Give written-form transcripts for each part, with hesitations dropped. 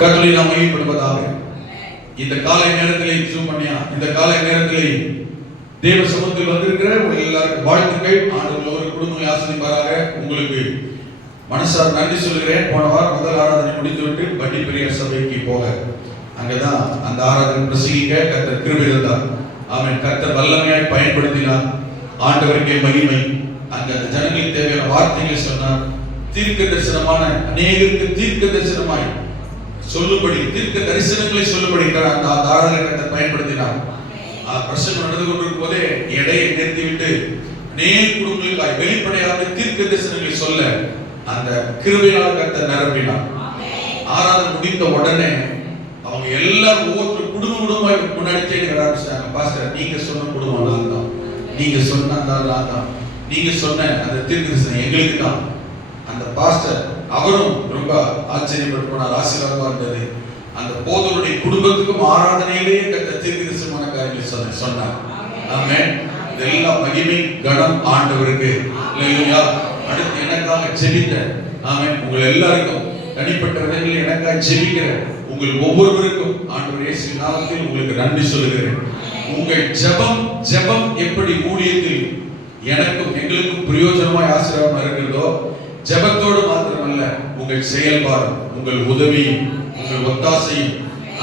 கர்த்தரை நாம் மகிமைப்படுவதாக. இந்த காலை நேரத்திலே ஜூமன்யா இந்த காலை நேரத்திலே தேவ சமூகத்தில் வந்திருக்கிற எல்லாருக்கும் வாழ்த்துக்கள். ஆண்டவர் ஒரு குடும்பங்களை ஆசீர்வதிப்பாராக. உங்களுக்கு மனசார நன்றி சொல்கிறேன். போன வாரம் முதல் ஆராதனை முடித்துவிட்டு பட்டி பெரியார் சபைக்கு போக அங்கதான் அந்த ஆராதனை பிரசங்கிக்க கர்த்தர் கிருபை இருந்தார். ஆமென். கர்த்தர் வல்லமையாய் பயன்படுத்தினார். ஆண்டவருக்கே மகிமை. அந்த ஜனங்களுக்கு தேவையான வார்த்தைகளை சொன்னார். தீர்க்க தரிசனமான அநேகருக்கு தீர்க்க தரிசனமாய் சொல்லும்படி தீர்க்க தரிசனங்களை சொல்லும்படி அந்த ஆராதனை கர்த்தர் பயன்படுத்தினார். பிரசங்கம் நடந்து கொண்டிருக்கும் போதே எடையை நிறுத்திவிட்டு அநேக குடும்பங்களுக்காய் வெளிப்படையாக தீர்க்க தரிசனங்களை சொல்ல அந்த கிருபையால் கர்த்தர் நிரப்பினார். ஆராதனை முடிந்த உடனே அவங்க எல்லாரும் ஒவ்வொரு குடும்பமாய் முன்னாடி கேட்க ஆரம்பிச்சாங்க. பாஸ்டர், நீங்க சொன்ன குடும்பம் நான் தான், நீங்க சொன்ன நான் தான், நீங்க சொன்ன அந்த தீர்க்க தரிசனம் எங்களுக்கு தான். அந்த பாஸ்டர் அவரும் ரொம்ப ஆச்சரியப்பட்டு போனார். ஆசீர்வாதமா இருந்தது. அந்த போதருடைய குடும்பத்துக்கும் ஆராதனையிலேயே கர்த்தர் தீர்க்க தரிசனமான காரியங்களை சொன்னார். ஆமென். இதெல்லாம் மகிமை கனம் ஆண்டவருக்கு. அல்லேலூயா. அடுத்து எனக்காக ஜெபித்த ஆமென் உங்கள் எல்லாருக்கும் தனிப்பட்ட விதங்களில் எனக்காக ஜெபிக்கிற உங்கள் ஒவ்வொருவருக்கும் ஆண்டவர் இயேசு நாமத்தில் உங்களுக்கு நன்றி சொல்லுகிறேன். உங்கள் ஜெபம் எப்படி ஊழியத்தில் எனக்கும் எங்களுக்கும் பிரயோஜனமாய் ஆசீர்வாதமா இருக்கிறதோ, ஜெபத்தோடு மாத்திரமல்ல உங்கள் செயல்பாடும் உங்கள் உதவியும் உங்கள் ஒத்தாசையும்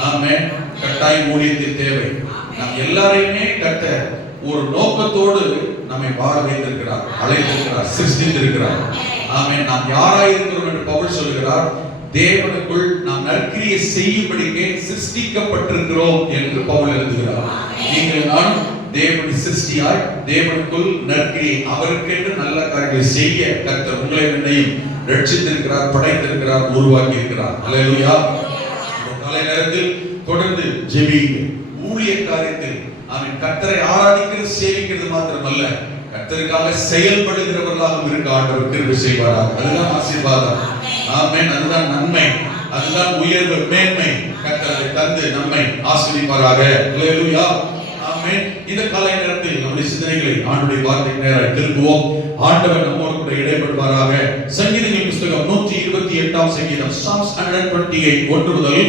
ஆமென் கட்டாயம் ஊழியத்தில் தேவை. நாம் எல்லாரையுமே கர்த்தர் ஒரு நோக்கத்தோடு நம்மை வாழ வைத்திருக்கிறார், அழைத்திருக்கிறார், சிருஷ்டித்திருக்கிறார். ஆமென். நாம் யாராய் இருக்கிறோம் என்று பவுல் சொல்கிறார். தேவனுக்குள் நாம் நற்கிரியை செய்யும்படிக்கே சிருஷ்டிக்கப்பட்டிருக்கிறோம் என்று பவுல் எழுதுகிறார். நீங்கள் நான் தேவனுடைய சிருஷ்டியாய் தேவனுக்குள் நற்கிரியை அவருக்கென்று நல்ல காரியங்களை செய்ய கர்த்தர் உங்களை என்னையும் ரட்சித்திருக்கிறார், படைத்திருக்கிறார், உருவாக்கி இருக்கிறார். அல்லேலூயா. இந்த காலை நேரத்தில் தொடர்ந்து ஜெபியுங்கள். ஊழிய காரியத்தில் ஆமென் கர்த்தரை ஆராதிக்கிறது சேவிக்கிறது மாத்திரமல்ல, கர்த்தருக்காக செயல்படுகிறவர்களாக இருக்க ஆண்டவர் கிருபை செய்வாராக. அதுதான் ஆசீர்வாதம். ஆமென். அதுதான் நன்மை, அதுதான் உயர்வு, மேன்மை. கர்த்தரை தந்து நம்மை ஆசீர்வதிப்பாராக. அல்லேலூயா. ஆமென். இந்த காலை நேரத்தில் நம்முடைய சிந்தனைகளை ஆண்டவருடைய வார்த்தைக்கு நேராக திருப்புவோம். ஆண்டவர் நம்மோடு கூட இடைப்படுவாராக. சங்கீதங்களின் புத்தகம் 128ஆம் சங்கீதம் Psalms 128 1 முதல்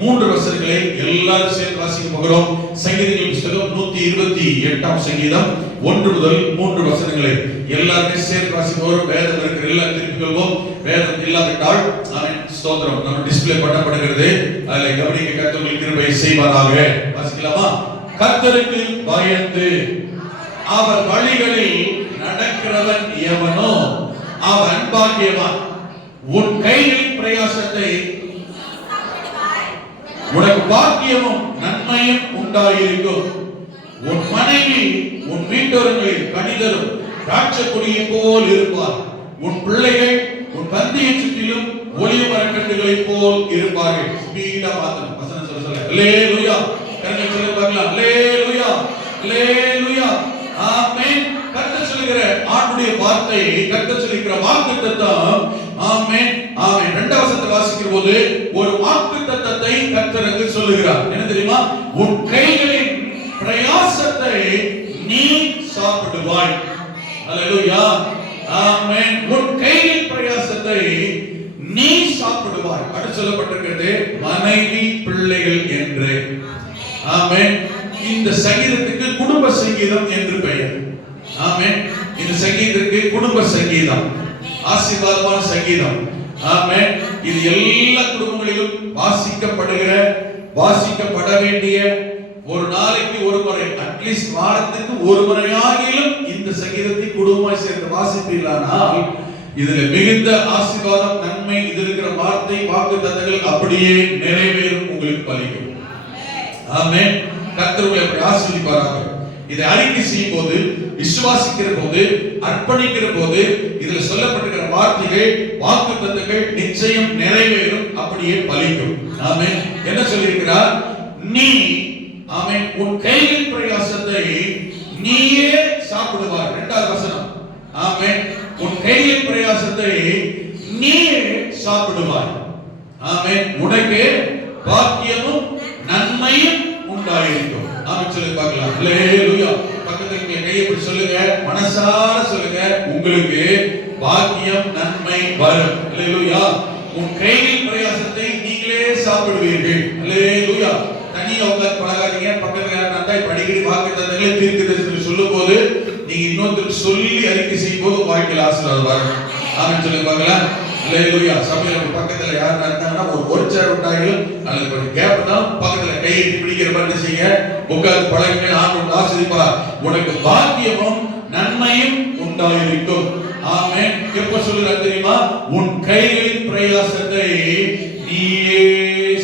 3 வசனங்களை எல்லாரும் சேர்ந்து வாசிக்க போகிறோம். சங்கீதங்களின் புத்தகம் 128ஆம் சங்கீதம் 1 முதல் 3 வசனங்களை எல்லாரும் சேர்ந்து வாசிக்க போகிறோம். வேதம் இருக்கிற எல்லாம் திருப்பிக் கொள்வோம். வேதம் இல்லாவிட்டால் ஆமென் ஸ்தோத்திரம் நம்ம டிஸ்ப்ளே பண்ணப்படுகிறது. அதில் கவனிக்க கர்த்தர் கிருபை செய்வாராக. வாசிக்கலாமா? கர்த்தருக்கு பயந்து அவர் வழிகளில் நடக்கிறவன் எவனோ அவன் பாக்கியவான். உன் கைகளின் பிரயாசத்தை உனக்கு பாக்கியமும் நன்மையும் உண்டாயிருக்கும். உன் மனைவி உன் வீட்டோரங்களில் கனிதரும் திராட்சை கொடியை போல் இருப்பார். உன் பிள்ளைகள் உன் பந்தியை சுற்றிலும் ஒளிய மரக்கன்றுகளை போல் இருப்பார்கள். ஸ்பீடா மாத்தணும். வசனம் சொல்ல அல்லேலூயா. கரங்களை சொல்ல பார்க்கலாம். அல்லேலூயா, அல்லேலூயா. ஆமென். கர்த்தர் சொல்லுகிற ஆண்டுடைய வார்த்தை, கர்த்தர் சொல்லுகிற வாக்குத்தத்தம். ஆமென், ஆமென். 2 வசனத்தை வாசிக்கிற போது ஒரு வாக்குத்தத்தத்தை கர்த்தர் அங்கு சொல்லுகிறார். என்ன தெரியுமா? உன் கைகளின் பிரயாசத்தை நீ சாப்பிடுவாய். அல்லேலூயா. ஆமென். உன் கைகளின் பிரயாசத்தை நீ சாப்பிடுவாய். அடுத்து சொல்லப்பட்டிருக்கிறது மனைவி பிள்ளைகள் என்று. ஆமென். இந்த சங்கீதத்துக்கு குடும்ப சங்கீதம் என்று பெயர். ஆமென். இந்த சங்கீதத்துக்கு குடும்ப சங்கீதம், ஆசீர்வாதமான சங்கீதம். ஆமென். இது எல்லா குடும்பங்களிலும் வாசிக்கப்படுகிற, வாசிக்கப்பட வேண்டிய, ஒரு நாளைக்கு ஒரு முறை, அட்லீஸ்ட் வாரத்துக்கு ஒரு முறையாகிலும் இந்த சங்கீதத்தை குடும்பமாய் சேர்ந்து வாசிப்பீர்களானால் இதுல மிகுந்த ஆசீர்வாதம், நன்மை, இது இருக்கிற வார்த்தை, வாக்குத்தத்தங்கள் அப்படியே நிறைவேறும், உங்களுக்கு பலிக்கும். ஆமென். கர்த்தர் உங்களை அப்படி ஆசீர்வதிப்பாராக. இதை அறிக்கை செய்யும் போது, விசுவாசிக்கிற போது, அர்ப்பணிக்கிற போது இதுல சொல்லப்பட்டிருக்கிற வார்த்தைகள், வாக்குத்தத்தங்கள் நிச்சயம் நிறைவேறும், அப்படியே பலிக்கும். ஆமென். என்ன சொல்லியிருக்கிறார்? நீ ஆமென் உன் கைகளின் பிரயாசத்தை நீயே சாப்பிடுவாய். 2வது வசனம். ஆமென். உன் கைகளின் பிரயாசத்தை நீயே சாப்பிடுவாய். ஆமென். உனக்கு பாக்கியமும் நன்மையும் உண்டாயிருக்கும். ஆமென். சொல்லி பார்க்கலாம். அல்லேலூயா. பக்கத்துல கையை பிடி சொல்லுங்க, மனசார சொல்லுங்க, உங்களுக்கு பாக்கியம் நன்மை வரும். அல்லேலூயா. உன் கைகளின் பிரயாசத்தை நீங்களே சாப்பிடுவீர்கள். அல்லேலூயா. தனியா உட்கார்ந்து பழகாதீங்க. பக்கத்துல யாராவது அடிக்கடி வாக்குத்தத்தங்களை தீர்க்கதரிசனங்களை சொல்லும்போது நீங்க இன்னொருத்தருக்கு சொல்லி அறிக்கை செய்யும் போது வாழ்க்கையில் ஆசீர்வாதம் வரும். ஆமென் சொல்லுங்க பார்க்கலாம். அல்லேலூயா. சபையில பக்கத்துல யாரா இருந்தாங்கன்னா ஒரு சேர் விட்டாலும் அல்லது கொஞ்சம் கேப் தான் பக்கத்துல கையெட்டி பிடிக்கிற மாதிரி செய்ய உட்கார்ந்து பழகுங்க. ஆண்டவர் ஆசீர்வதிப்பார். உனக்கு பாக்கியமும் நன்மையும் உண்டாயிருக்கும். ஆமென். எப்ப சொல்லுறார் தெரியுமா? உன் கைகளின் பிரயாசத்தை நீயே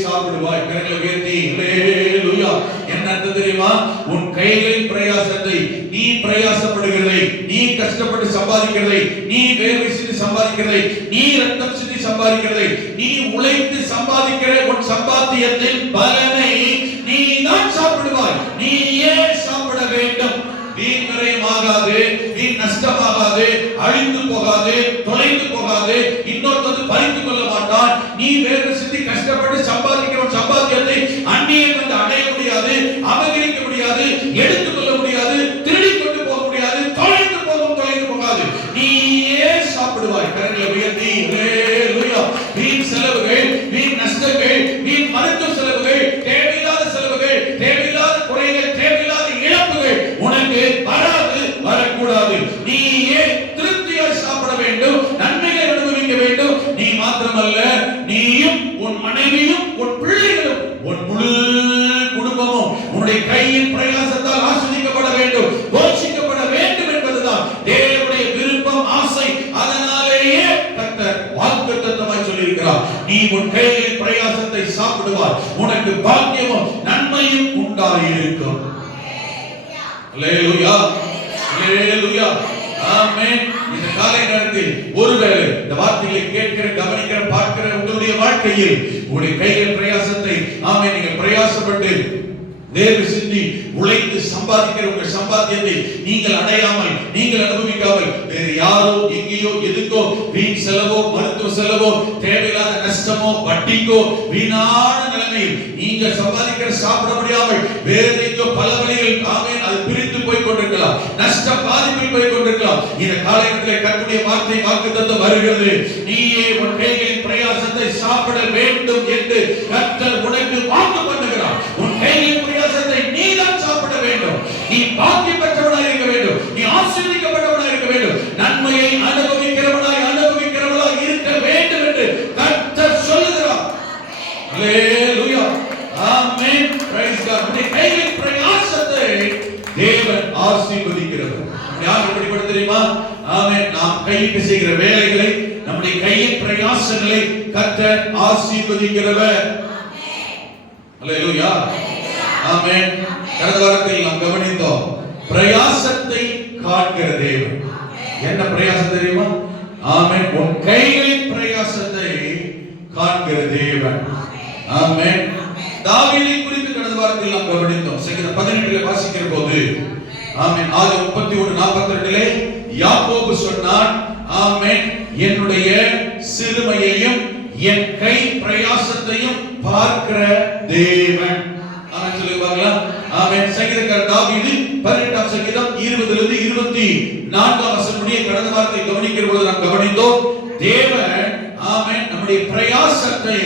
சாப்பிடுவாய். கரங்களை உயர்த்தி அல்லேலூயா. என்ன அர்த்தம் தெரியுமா? உன் கைகளின் பிரயாசத்தை, நீ பிரயாசப்படுகிறதை, நீ கஷ்டப்பட்டு சம்பாதிக்கிறதை, நீ வேர்வை சிந்தி சம்பாதிக்கிறதை, நீ ரத்தம் சிந்தி சம்பாதிக்கிறதை, நீ உழைத்து சம்பாதிக்கிற உன் சம்பாத்தியத்தின் பலனை நீ தான் சாப்பிடுவாய். நீயே சாப்பிட வேண்டும். வீண் விரயமாகாது, வீண் நஷ்டமாகாது, அழிந்து போகாது, தொலைந்து போகாது, இன்னொருத்தர் பறித்துக் கொள்ள மாட்டான். நீ வேர்வை சிந்தி கஷ்டப்பட்டு சம்பாதிக்கிற சம்பாத்தியத்தை அந்நியன் வந்து அடைய முடியாது, அபகரிக்க முடியாது, எடுத்துக் கொள்ள முடியாது, திருடி கொண்டு போக முடியாது, தொலைந்து போகாது. நீயே சாப்பிடுவாய். கரங்களை உயர்த்தி அல்லேலூயா. வீண் செலவுகள், வீண் நஷ்டங்கள், வீண் மருத்துவ செலவுகள், தேவையில்லாத செலவுகள், தேவையில்லாத குறைகள், தேவையில்லாத இழப்புகள் உனக்கு வராது, வரக்கூடாது. நீயே திருப்தியாய் சாப்பிட வேண்டும், நன்மைகளை அனுபவிக்க வேண்டும். நீ மாத்திரமல்ல, நீயும் உன் மனைவியும் உன் பிள்ளைகளும் உன் முழு குடும்பமும் உன்னுடைய கையின் பிரயாசத்தால் ஆசீர்வதிக்கப்பட வேண்டும், போஷிக்கப்பட வேண்டும் என்பதுதான் தேவனுடைய விருப்பம், ஆசை. அதனாலேயே கர்த்தர் வாக்குத்தத்தமாய் சொல்லியிருக்கிறார், நீ உன் கையின் பிரயாசத்தை சாப்பிடுவாய், உனக்கு பாக்கியமும் நன்மையும் உண்டாயிருக்கும். அல்லேலூயா. அல்லேலூயா. ஆமென். இந்த காலை நேரத்தில் ஒருவேளை இந்த வார்த்தைகளை கேட்கிற, கவனிக்கிற, பார்க்கிற உங்களுடைய வாழ்க்கையில் உங்களுடைய கையில் பிரயாசத்தை, ஆமென், நீங்க பிரயாசப்பட்டு வேர்வை சிந்தி உழைத்து சம்பாதிக்கிற உங்கள் சம்பாத்தியத்தை நீங்கள் அடையாமல், நீங்கள் அனுபவிக்காமல் வேறு யாரோ எங்கேயோ எதுக்கோ வீண் செலவோ, மருத்துவ செலவோ, தேவையில்லாத நஷ்டமோ, வட்டிக்கோ, வீணான நிலைமையில் நீங்கள் சம்பாதிக்கிற சாப்பிட முடியாமல் வேறு எங்கோ பல வழிகள், ஆமென், அது பிரித்து போய் கொண்டிருக்கலாம், நஷ்ட பாதிப்பில் போய் கொண்டிருக்கலாம். இந்த காலகட்டத்தில் கர்த்தருடைய வார்த்தை வாக்குத்தத்தம் வருகிறது. நீயே உன் கைகளின் பிரயாசத்தை சாப்பிட வேண்டும் என்று கர்த்தர் உனக்கு வாக்கு பண்ணுகிறார். உன் கைகளின் பிரயாசத்தை நீ தான் சாப்பிட வேண்டும். நீ பாக்கியம் பெற்றவனாய் இருக்க வேண்டும். நீ ஆசீர்வதிக்கப்பட்டவனாய் இருக்க வேண்டும். நன்மையை அனுபவிக்கிறவனாய் இருக்க வேண்டும் என்று கர்த்தர் சொல்லுகிறார். அல்லேலூயா. ஆமென். Praise God. உன்னுடைய கைகளின் பிரயாசத்தை தேவன் ஆசீர்வதிக்கிறவர். யார் எப்படிப்பட்ட தெரியுமா? ஆமென். நாம் கையிட்டு செய்கிற வேலைகளை, நம்முடைய கையின் பிரயாசங்களை கர்த்தர் ஆசீர்வதிக்கிறவர். அல்லேலூயா. ஆமென். கடந்த வாரத்தில் நாம் கவனித்தோம், பிரயாசத்தை காண்கிற தேவன். என்ன பிரயாசம் தெரியுமா? ஆமென். உன் கைகளின் பிரயாசத்தை காண்கிற தேவன். ஆமென். தாவீதை குறித்து கடந்த வாரத்தில் நாம் கவனித்தோம். சங்கீதம் 18 வாசிக்கிற போது, ஆமென், ஆதி 31:42 யாக்கோபு சொன்னான், ஆமென், என்னுடைய சிறுமையையும் என் கை பிரயாசத்தையும் பார்க்கிற தேவன். ஆமென் சொல்லுவாங்களா? ஆமென். சங்கீதக்காரர் தாவீது 18ஆம் சங்கீதம் 20 இருந்து 24ஆம் வசனம் முடிய கடந்த வாரத்தை கவனிக்கிற பொழுது நாம் கவனித்தோம், தேவன், ஆமென், நம்முடைய பிரயாசத்தை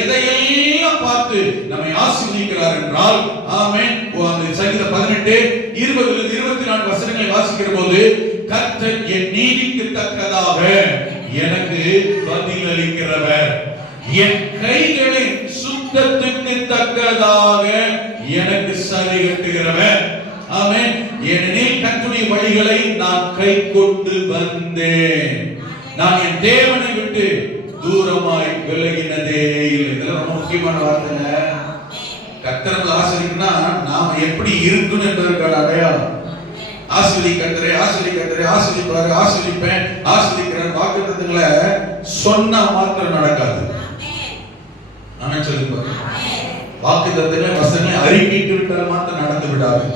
எதையெல்லாம் பார்த்து நம்மை ஆசீர்வதிக்கிறார் என்றால், ஆமென், அந்த சங்கீதம் 18 20 இருந்து 24 வசனங்களை வாசிக்கிற போது, கர்த்தர் என் நீதிக்கு தக்கதாக எனக்கு பதில் அளிக்கிறவர், என் கைகளின் சுத்தத்துக்கு தக்கதாக எனக்கு சரி கட்டுகிறவர். ஆமென். ஏனெனில் கர்த்தருடைய வழிகளை நான் கை கொண்டு வந்தேன், நான் என் தேவனை விட்டு தூரமாய் விலகினதே இல்லை. இதெல்லாம் ரொம்ப முக்கியமான வார்த்தை. கர்த்தர் ஆசீர்வதிக்கணும்னா நாம எப்படி இருக்கணும் என்பதற்கான அடையாளம். ஆசீர்வதி கர்த்தரே, ஆசீர்வதி கர்த்தரே, ஆசீர்வதிப்பாரு, ஆசீர்வதிப்பேன், ஆசீர்வதிக்கிறேன் வாக்குத்தத்தங்களை சொன்னா மாத்திரம் நடக்காது. ஆமென் சொல்லுங்க. வாக்குத்தத்தங்களை, வசனங்களை அறிக்கையிட்டு விட்டால் மாத்திரம் நடந்து விடாது.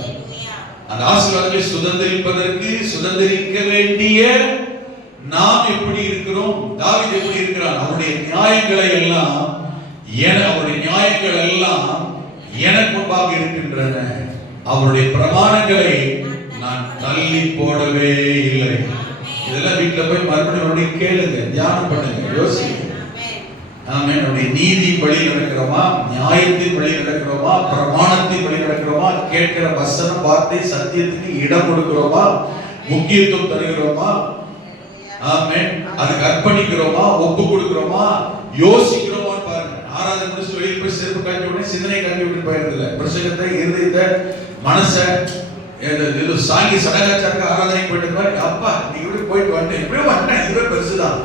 அந்த ஆசீர்வாதங்களை சுதந்திரிக்க வேண்டிய நாம் எப்படி இருக்கிறோம்? தாவீது எப்படி இருக்கிறான்? அவருடைய நியாயங்களை எல்லாம், அவருடைய நியாயங்கள் எல்லாம் எனக்கு முன்பாக இருக்கின்றன, அவருடைய பிரமாணங்களை நான் தள்ளி போடவே இல்லை. இதெல்லாம் வீட்டுல போய் மறுபடியும் கேளுங்க, தியானம் பண்ணுங்க, யோசிங்க. ஆமென். நம்முடைய நீதியின் வழி நடக்கிறோமா, நியாயத்தின் வழி நடக்கிறோமா, பிரமாணத்தின் வழி நடக்கிறோமா, கேட்கிற வசனம் வார்த்தை சத்தியத்துக்கு இடம் கொடுக்கிறோமா, முக்கியத்துவம் தருகிறோமா, ஆமென், அதுக்கு அர்ப்பணிக்கிறோமா, ஒப்பு கொடுக்கிறோமா, யோசிக்கிறோமா பாருங்க. ஆராதனை முடிச்சு வெளியே போய் செருப்பு காட்டி உடனே சிந்தனை காட்டி விட்டு போயிருதில்ல. பிரசங்கத்தை, இருதயத்தை, மனசை ஏதோ சாங்கி சடகாச்சாரக்கு ஆராதனை போயிட்டு அப்பா நீ இப்படி போயிட்டு வந்துட்டேன், இப்படியே வந்துட்டேன், இதுவே பெருசுதான்,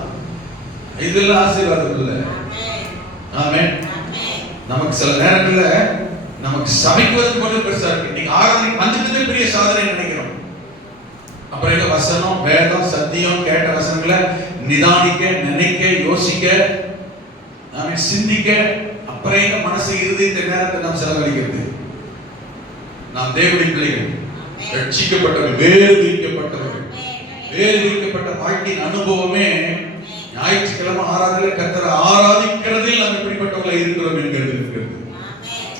இதெல்லாம் ஆசீர்வாதம் இல்லை. ஆமென். நமக்கு சில நேரங்கள்ல நமக்கு சமைக்குவதற்கு மட்டும் பெருசா இருக்கு. நீங்க ஆராதனை வந்துட்டதே பெரிய சாதனை நினைக்கிறோம். அப்புறம் எங்க வசனம், வேதம், சத்தியம், கேட்ட வசனங்களை நிதானிக்க, நினைக்க, யோசிக்க, நாம சிந்திக்க, அப்புறம் எங்க மனசு இருதயத்தை நேரத்தை நாம் செலவழிக்கிறது. நாம் தேவனுடைய பிள்ளைகள், ரட்சிக்கப்பட்டவர்கள், வேறுவிக்கப்பட்டவர்கள், வேறுவிக்கப்பட்ட வாழ்க்கையின் அனுபவமே ஞாயிற்றுக்கிழமை ஆராதனை கர்த்தரை ஆராதிக்கிறதில் நாம் எப்படிப்பட்டவர்களாக இருக்கிறோம் என்கிறது இருக்கிறது.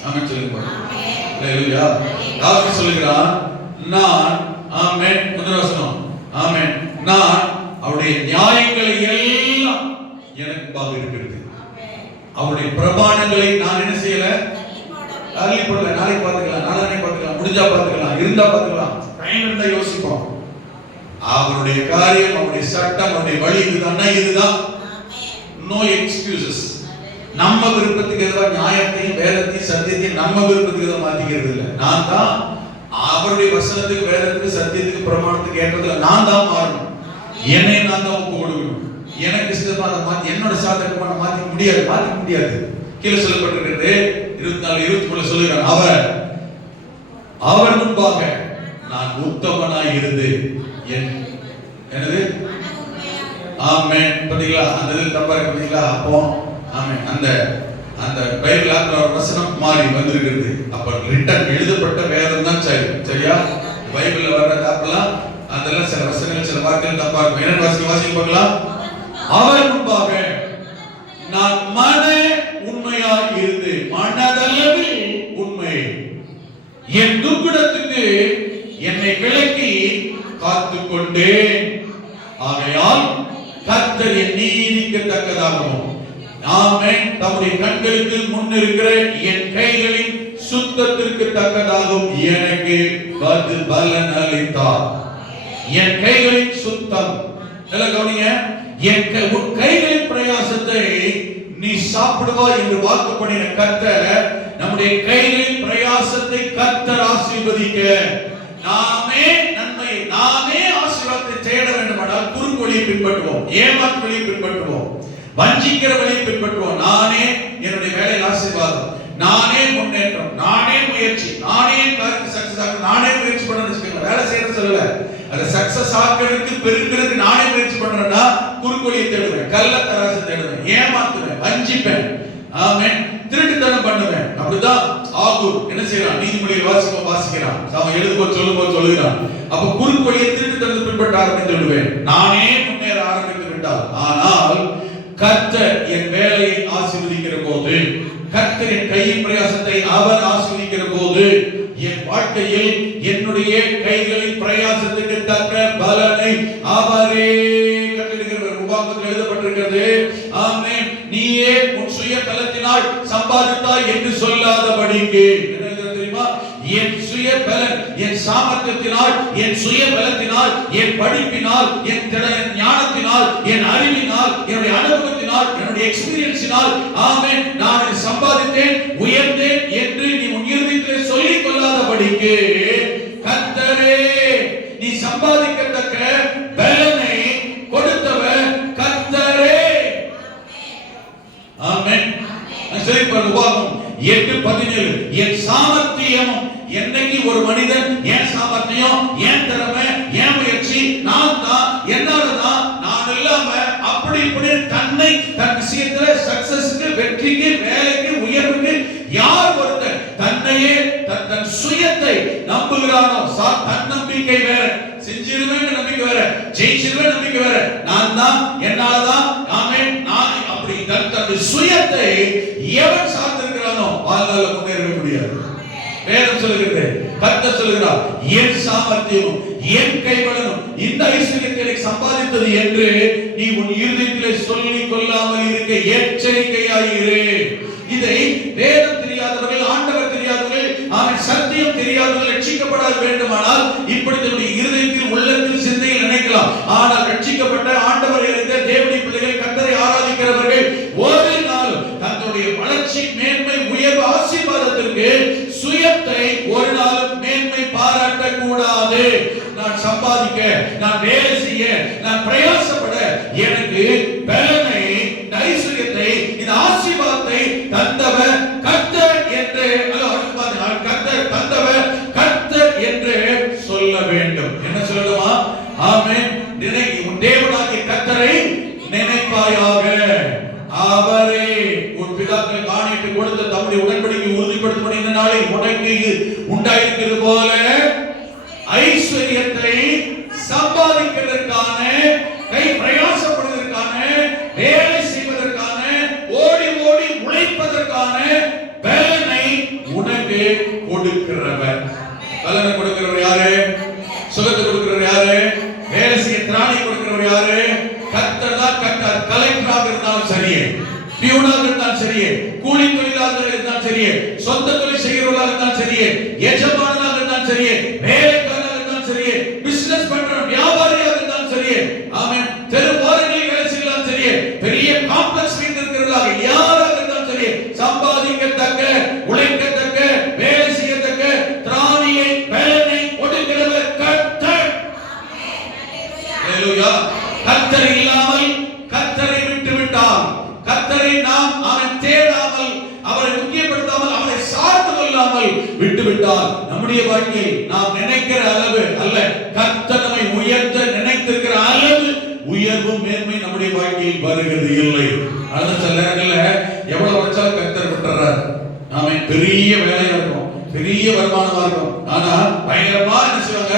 ஆமென் சொல்லுங்க. அல்லேலூயா. தாவீது சொல்கிறான், நான் ஆமென், முதல் வசனம், ஆமென், நான் அவருடைய நியாயங்களை எல்லாம் எனக்கு பாக இருக்கிறது. அவருடைய பிரமாணங்களை நான் என்ன செய்யல, தள்ளி போடல. நாளைக்கு பார்த்துக்கலாம், நாளைக்கு பார்த்துக்கலாம், முடிஞ்சா பார்த்துக்கலாம், இருந்தா பார்த்துக்கலாம், டைம் இருந்தா யோசிப்போம். அவருடைய காரியம், அவருடைய சட்டம், அவருடைய வழி இதுதான். No excuses. நம்ம விருப்பத்துக்கு எதுவா நியாயத்தையும் வேதத்தையும் சத்தியத்தையும் நம்ம விருப்பத்துக்கு எதுவும் மாத்திக்கிறது இல்லை. நான் தான் அவருடைய வசனத்துக்கு, வேதத்துக்கு, சத்தியத்துக்கு, பிரமாணத்துக்கு ஏற்றதுல நான் தான் மாறணும். என்னை நான் தான் ஒப்பு கொடுக்கணும். எனக்கு இஷ்டமா அதை மாத்தி, என்னோட சாதகமான மாத்திக்க முடியாது. கீழே சொல்லப்பட்டிருக்கிறது 24-23 சொல்லுகிறான், அவர் முன்பாக நான் உத்தமனாய் இருந்து என்னது, ஆமென். பாத்தீங்களா அந்த இது தப்பா இருக்கு பாத்தீங்களா? அப்போ ஆமென், அந்த பைபிள் ஆப்ல ஒரு வசனம் மாறி வந்திருக்கிறது. அப்ப ரிட்டன் எழுதப்பட்ட வேதம் தான் சரியா? பைபிள்ல வர்ற ஆப்லாம் அதெல்லாம் சில வசனங்கள், சில வார்த்தைகள் தப்பா இருக்கும். என்ன வாசிக்க பார்க்கலாம். அவர் முன்பாக நான் மன உண்மையாக இருந்து, மனதளவில் உண்மை, என் துர்குணத்துக்கு என்னை விலக்கி காத்துக் கொண்டேன். ஆகையால் கர்த்தர் என் நீதிக்கு தக்கதாகவும், ஆமென், தம்முடைய கண்களுக்கு முன் இருக்கிற என் கைகளின் சுத்தத்திற்கு தக்கதாகவும் எனக்கு பலன் அளித்தார். என் கைகளின் சுத்தம், எல்லாம் கவனிங்க. உன் கைகளின் பிரயாசத்தை நீ சாப்பிடுவாய் என்று வாக்கு பண்ணின கர்த்தர் நம்முடைய கைகளின் பிரயாசத்தை கர்த்தர் ஆசீர்வதிக்க, நாமே ஆசீர்வாதத்தை தேட வேண்டுமானால் குறுக்கு வழியை பின்பற்றுவோம், ஏமாற்று வழியை பின்பற்றுவோம், வஞ்சிக்கிற வழியை பின்பற்றுவோம். நானே என்னுடைய வேலையில் ஆசீர்வாதம், நானே முன்னேற்றம், நானே முயற்சி, நானே சக்சஸ் ஆக நானே முயற்சி பண்ணணும். வேலை செய்யறது சொல்லல, அதை சக்சஸ் ஆக்கிறதுக்கு பெருக்கிறதுக்கு நானே முயற்சி பண்றேன்னா குறுக்கு வழியை தேடுவேன், கள்ள தராசை தேடுவேன், ஏமாத்துவேன், வஞ்சிப்பேன், ஆமென், திருட்டுத்தனம் பண்ணுவேன். அப்படிதான் ஆகூர் என்ன செய்யறான்? நீதிமொழியை வாசிக்கிறான், அவன் எழுதும்போது சொல்லுகிறான். அப்ப குறுக்கு வழியை திருட்டுத்தனத்தை பின்பற்ற ஆரம்பித்து விடுவேன், நானே முன்னேற ஆரம்பித்து விட்டால். ஆனால் கர்த்தர் என் வேலையை ஆசீர்வதிக்கிற போது, கர்த்தர் என் கையின் பிரயாசத்தை அவர் ஆசீர்வதிக்கிற போது, என் வாழ்க்கையில் என்னுடைய கைகளின் பிரயாசத்துக்கு தக்க பலனை அவரே கட்டளையிடுகிறார். உபாகமத்தில் எழுதப்பட்டிருக்கிறது, ஆமென், நீயே உன் சுய பலத்தினால் சம்பாதித்தாய் என்று சொல்லாதபடிக்கு. என்ன எழுதுறது தெரியுமா? என் சுய பலன், என் சாமர்த்தியத்தினால், என் சுய பலத்தினால், என் படிப்பினால், என் ஞானத்தினால், என் அறிவினால், என்னுடைய அனுபவத்தினால், என்னுடைய எக்ஸ்பீரியன்ஸினால், ஆமென், நான் சம்பாதித்தேன், உயர்ந்தேன் என்று நீ உன் இருதயத்திலே சொல்லிக் கொள்ளாதபடிக்கு கர்த்தரே நீ சம்பாதிக்கத்தக்க பலனை கொடுத்தவர் கர்த்தரே. ஆமென். சரி, உபாகமம் 8:17 என் சாமர்த்தியமும், என்னைக்கு ஒரு மனிதன் என் சாமர்த்தியம், என் திறமை, என் முயற்சி, நான் தான், என்னாலதான், நான் இல்லாம அப்படி இப்படி தன்னை தன் விஷயத்துல சக்சஸ்க்கு, வெற்றிக்கு, வேலைக்கு, உயர்வுக்கு யார் ஒருத்தர் தன்னையே தன் சுயத்தை நம்புகிறானோ, தன் நம்பிக்கை வேற, செஞ்சிருவேன் நம்பிக்கை வேற, ஜெயிச்சிருவேன் நம்பிக்கை வேற, நான் தான், என்னாலதான், ஆமென், நான் அப்படி தன் சுயத்தை எவன் சார்ந்திருக்கிறானோ வாழ்நாள்ல முன்னேற முடியாது. வேதம் சொல்கிறது, கர்த்தர் சொல்கிறார், என் சாமர்த்தியமும் என் கைவலனும் இந்த ஐஸ்வர்யத்தை சம்பாதித்தது என்று நீ உன் இருதயத்திலே சொல்லிக் கொள்ளாமல் இருக்க எச்சரிக்கையாயிரு. இதை வேதம் தெரியாதவர்கள், ஆண்டவர் தெரியாதவர்கள், அவன் சத்தியம் தெரியாதவர்கள் ரட்சிக்கப்பட வேண்டுமானால் இப்படி தன்னுடைய இருதயத்தில், உள்ளத்தில், சிந்தையில் நினைக்கலாம். ஆனால் ரட்சிக்கப்பட்ட ஆண்டவர் அறிந்த தேவனுடைய பிள்ளைகள், கர்த்தரை ஆராதிக்கிறவர்கள் ஒரு நாள் தங்களுடைய வளர்ச்சி, மேன்மை, உயர்வு, ஆசீர்வாதத்திற்கு சுயத்தை ஒரு நாள் மேன்மை பாராட்ட கூடாது. நான் சம்பாதிக்க, நான் வேலை செய்ய, நான் பிரயாசப்பட எனக்கு பலனை, ஐஸ்வர்யத்தை, இந்த ஆசீர்வாதத்தை தந்தவர் கர்த்தர் என்று, கர்த்தர் தந்தவர் கர்த்தர் என்று சொல்ல வேண்டும். என்ன சொல்லணுமா? ஆமென். உன் தேவனாகிய கர்த்தரை நினைப்பாயாக. அவரே உன் பிதாக்கள் காணிட்டு கொடுத்த தம்முடைய உடன்படிக்கை உறுதிப்படுத்தும் இந்த நாளில் உனக்கு உண்டாயிருக்கிறது போல ஐஸ்வர்யத்தை சம்பாதிக்கிறதற்கான, கை பிரயாசப்படுவதற்கான, வேலை செய்வதற்கான, ஓடி ஓடி உழைப்பதற்கான பலனை உனக்கு கொடுக்கிறவர். பலனை கொடுக்கிறவர் யாரு? சுகத்தை கொடுக்கிறவர் யாரு? வேலை செய்ய திராணி கொடுக்கிறவர் யாரு? கர்த்தர் தான். கர்த்தர் கலெக்டராக இருந்தாலும் சரியே, பியூனாக இருந்தாலும் சரியே, கூலி தொழிலாளராக இருந்தாலும் சரியே, சொந்த தொழில் செய்கிறவர்களாக இருந்தாலும் சரியே, எஜமானராக இருந்தாலும் சரியே, வேலைக்காரராக இருந்தாலும் சரியே, பிசினஸ் பண்ற வியாபாரியாக இருந்தாலும் சரியே, ஆமென், தெரு ஓரங்களில் வேலை செய்யலாம் சரியே, பெரிய காம்ப்ளெக்ஸ் வைத்திருக்கிறவர்களாக யாராக இருந்தாலும் சரியே, சம்பாதிக்கத்தக்க, உழைக்கத்தக்க, வேலை செய்யத்தக்க திராணியை, பலனை கொடுக்கிறவர் கர்த்தர். ஹalleluya. கர்த்தர் இல்லாமல், கர்த்தரை விட்டு விட்டால், கர்த்தரை நாம் அவன் தேடாமல், அவரை முக்கியப்படுத்தாமல், அவரை சார்ந்து கொள்ளாமல் விட்டுவிட்டால் நம்முடைய வாழ்க்கையில் நாம் நினைக்கிற அளவு அல்ல, கர்த்தர் நம்மை உயர்த்த நினைத்திருக்கிற அளவு உயர்வும் மேன்மை நம்முடைய வாழ்க்கையில் வருகிறது இல்லை. அதனால சில நேரங்கள்ல எவ்வளவு உழைச்சாலும் கர்த்தர் விட்டுறாரு. நாம பெரிய வேலையா இருக்கும், பெரிய வருமானமா இருக்கும், ஆனா பயங்கரமா என்ன செய்வாங்க,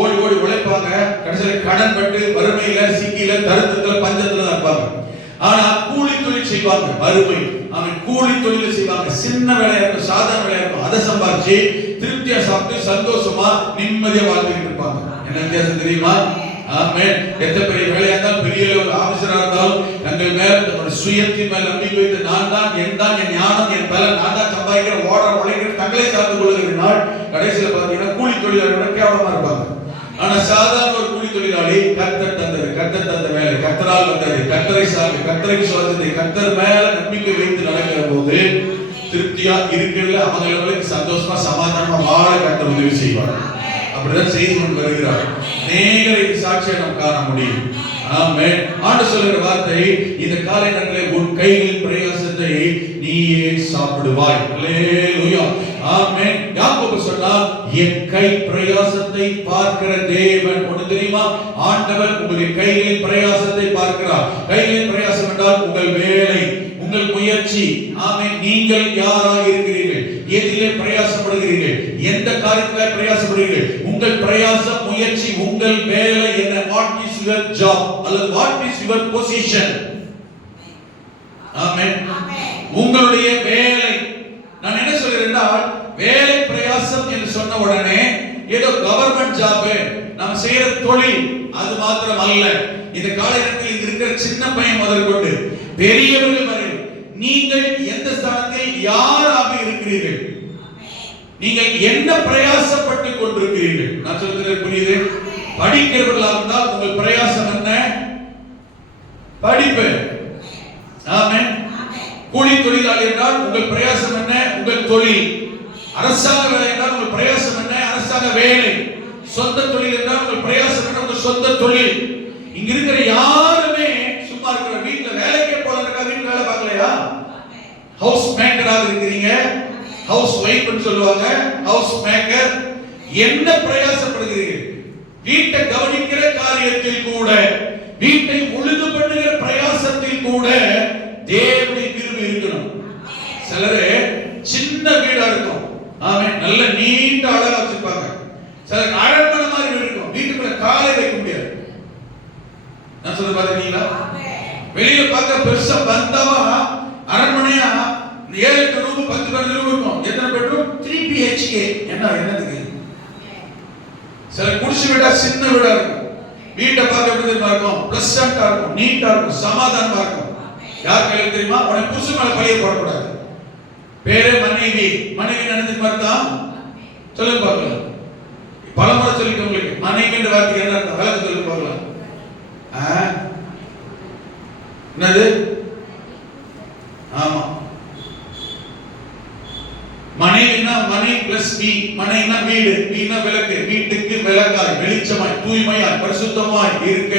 ஓடி ஓடி உழைப்பாங்க, கடைசியில கடன் பட்டு வறுமையில, சிக்கியில, தருத்திரத்துல, பஞ்சத்துல இருப்பாங்க. ஆனா கூலி தொழில் செய்வாங்க, வறுமை, அவன் கூலி தொழில் செய்வாங்க, சின்ன வேலையா இருக்கும், சாதாரண வேலையா இருக்கும், அதை சம்பாதிச்சு திருப்தியா சாப்பிட்டு சந்தோஷமா நிம்மதியா வாழ்ந்துட்டு இருப்பாங்க. என்ன வித்தியாசம் தெரியுமா? ஆமென். எத்தனை பெரிய வேலையா இருந்தாலும், பெரிய ஆபீசரா இருந்தாலும், தங்கள் மேல தன்னுடைய சுயத்தின் மேல் நம்பிக்கை வைத்து நான் தான், என் ஞானம், என் பலன், நான் தான் சம்பாதிக்கிற, ஓட உழைக்கிற, தங்களை சார்ந்து கொள்ளுகிற நாள் கடைசியில பாத்தீங்கன்னா கூலி தொழிலாளர்களோட கேவலமா இருப்பாங்க. ஆனா சாதாரண ஒரு கூலி தொழிலாளி, கர்த்தர் தந்தது, கர்த்தர் தந்த வேலை, கர்த்தரால் வந்தது, கர்த்தரை சார்ந்து, கர்த்தரை விசுவாசித்து, கர்த்தர் மேல நம்பிக்கை வைத்து நடக்கிற போது திருப்தியா இருக்கிறதுல அவங்களுக்கு சந்தோஷமா, சமாதானமா வாழ கர்த்தர் உதவி செய்வார். அப்படிதான் செய்து கொண்டு வருகிறார். நேரடி சாட்சியை நாம் காண முடியும். ஆமென். ஆண்டு சொல்லுகிற வார்த்தை, இந்த காலை நேரத்திலே உன் கைகளின் பிரயாசத்தை நீயே சாப்பிடுவாய். அல்லேலூயா. ஆமென். யாக்கோபு சொன்னார், என் கை பிரயாசத்தை பார்க்கிற தேவன். ஒன்று தெரியுமா? ஆண்டவர் உங்களுடைய கைகளின் பிரயாசத்தை பார்க்கிறார். கைகளின் பிரயாசம் என்றால் உங்கள் வேலை, உங்கள் முயற்சி. ஆமென். நீங்கள் யாராக இருக்கிறீர்கள், எதிலே பிரயாசப்படுகிறீர்கள், எந்த காரியத்திலே பிரயாசப்படுகிறீர்கள், உங்கள் பிரயாசம், முயற்சி, உங்கள் வேலை என்ன? வாட் இஸ் யுவர் ஜாப் அல்லது வாட் இஸ் யுவர் பொசிஷன்? ஆமென். உங்களுடைய வேலை. நான் என்ன சொல்றேன்னா, வேலை பிரயாசம் என்று சொன்ன உடனே ஏதோ கவர்மெண்ட் ஜாப், நாம் செய்யற தொழில் அது மாத்திரம் அல்ல. இந்த காலகட்டத்தில் இருக்கிற சின்ன பையன் முதற்கொண்டு பெரியவர்கள் வரை நீங்கள் எந்த ஸ்தானத்தில் யாராக இருக்கிறீர்கள், நீங்கள் என்ன பிரயாசப்பட்டு கொண்டிருக்கிறீர்கள்? நான் சொல்றது புரியுது? படிக்கிறவர்களாக இருந்தால் உங்கள் பிரயாசம் என்ன? படிப்பு. ஆமென். கூலி தொழிலாளி என்றால் உங்கள் பிரயாசம் என்ன? உங்கள் தொழில். அரசாங்க வேலை என்றால் உங்கள் பிரயாசம் என்ன? அரசாங்க வேலை. சொந்த தொழில் என்றால் உங்கள் பிரயாசம் என்ன? உங்கள் சொந்த தொழில். இங்க இருக்கிற யாருமே சும்மா இருக்கிற, வீட்ல வேலைக்கே போறதுக்கா, வீட்ல வேலை பார்க்கலையா? ஹவுஸ் மேக்கராக இருக்கிறீங்க, ஹவுஸ் வைஃப்னு சொல்லுவாங்க, ஹவுஸ் மேக்கர். என்ன பிரயாசப்படுகிறீர்கள்? வீட்டை கவனிக்கிற காரியத்தில் கூட, வீட்டை ஒழுங்கு பண்ணுகிற பிரயாசத்தில் கூட தேவனுடைய கிருபை இருக்கணும். சிலரு சின்ன வீடா இருக்கும், ஆமென், நல்ல நீண்ட அழகா வச்சிருப்பாங்க. சிலர் அரண்மனை மாதிரி வீடு இருக்கும், வீட்டுக்குள்ள காலை வைக்க முடியாது. நான் சொல்றது பாத்தீங்களா? வெளியில பார்க்க பெருசா பந்தவா அரண்மனையா 7-8 ரூம் 10-12 ரூம் இருக்கும். எத்தனை பெட்ரூம்? 3 BHK. பிஹெச்கே என்னதுக்கு? சில குடிசை வீடா சின்ன வீடா இருக்கும். வீட்டை பார்க்க எப்படி தெரியுமா இருக்கும்? பிளசண்டா இருக்கும், நீட்டா இருக்கும், சமாதானமா இருக்கும். யார் கையில தெரியுமா? உடனே புருஷன் மேல பழிய போடக்கூடாது. பேரே மனைவி. மனைவி நினைச்சு பார்த்தா சொல்லுங்க பார்க்கலாம். பலமுறை சொல்லிட்டு உங்களுக்கு மனைவின்ற வார்த்தைக்கு என்ன அர்த்தம்? விளக்க சொல்லுங்க பார்க்கலாம். என்னது? ஆமா, மனைவினா மனை பிளஸ் வீ. மனைனா வீடு, வீணா விளக்கு. வீட்டுக்கு விளக்காய், வெளிச்சமாய், தூய்மையாய், பரிசுத்தமாய் இருக்க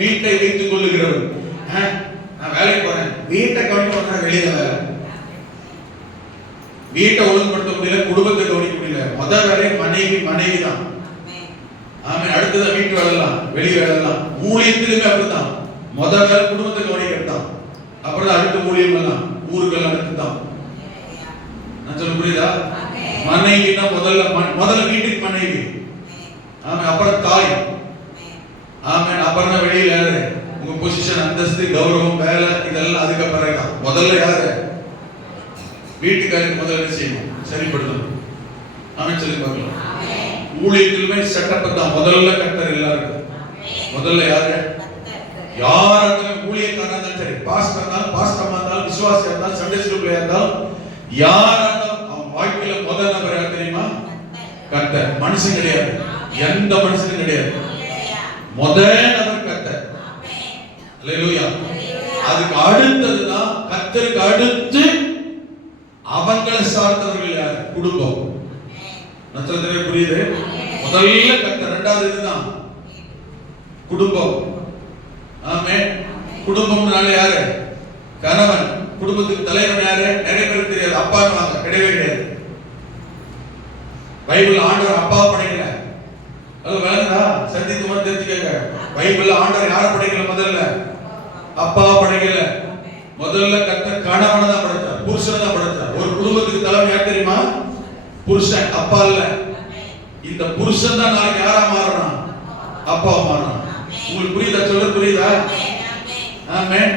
வீட்டை வைத்துக் கொள்ளுகிறவர். நான் வேலைக்கு போறேன், வீட்டை கவனிக்க வெளியில வேலை. வீட்டை ஒழுங்குபடுத்த முடியல, குடும்பத்தை கவனிக்க முடியல. முதல் வேலை மனைவி தான். ஆமா, அடுத்ததான் வீட்டு வேலைலாம், வெளி வேலைலாம். ஊழியத்திலுமே அப்படித்தான். முதல் வேலை குடும்பத்தை கவனிக்கிறது தான். அப்புறம் அடுத்த ஊழியம் எல்லாம் ஊருக்கெல்லாம் அடுத்து தான். நான் சொல்ல புரியுதா? மனைவினா முதல்ல வீட்டுக்கு மனைவி. ஆமா, அப்புறம் தாய். ஆமா, அப்புறம் தான் வெளியில யாரு? உங்க பொசிஷன், அந்தஸ்து, கௌரவம், வேலை இதெல்லாம் அதுக்கு பிறகுதான். முதல்ல யாரு? வீட்டுக்காரருக்கு முதல்ல என்ன செய்யணும்? சரிப்படுத்தணும். ஆமென் சொல்லுங்க பார்க்கலாம். ஊழியத்திலுமே செட்டப் தான். முதல்ல கர்த்தர் எல்லாருக்கும். முதல்ல யாரு? யாராலும் ஊழியக்காரனா இருந்தாலும் சரி, பாஸ்டர் இருந்தாலும், பாஸ்டரா இருந்தாலும், விசுவாசியா இருந்தாலும், சண்டே ஸ்கூல்ல இருந்தாலும், யாராலும் அவன் வாழ்க்கையில முதல் நபர் யார் தெரியுமா? கர்த்தர். மனுஷன் கிடையாது, எந்த மனுஷனும் கிடையாது. முதல் நபர் கர்த்தர். அல்லேலூயா. அதுக்கு அடுத்ததுதான் கர்த்தருக்கு அடுத்து அவங்களை சார்ந்தவர்கள் யார்? குடும்பம். நட்சத்திரமே புரியுது? முதல்ல கர்த்தர், இரண்டாவது இதுதான் குடும்பம். ஆமென். குடும்பம்னால யாரு? கணவன். குடும்பத்துக்கு தலைவன் யாரு? நிறைய பேருக்கு தெரியாது. அப்பான்னு வாங்க, கிடையவே கிடையாது. பைபிள் ஆண்டவர் அப்பா படைக்கல. அது வேணுதா? சந்தித்து தெரிஞ்சுக்கங்க. பைபிள் ஆண்டவர் யாரை படைக்கல? முதல்ல அப்பா படைக்கல. முதல்ல கர்த்தர் கணவனை தான் படைத்தார், புருஷனை தான் படைத்தார். ஒரு குடும்பத்துக்கு தலைவன் யார் தெரியுமா? புருஷன், அப்பா இல்ல. இந்த புருஷன் தான் நாளைக்கு யாரா மாறணும்? அப்பா மாறணும். உங்களுக்கு புரியுதா? சொல்ல புரியுதா? ஆமென்.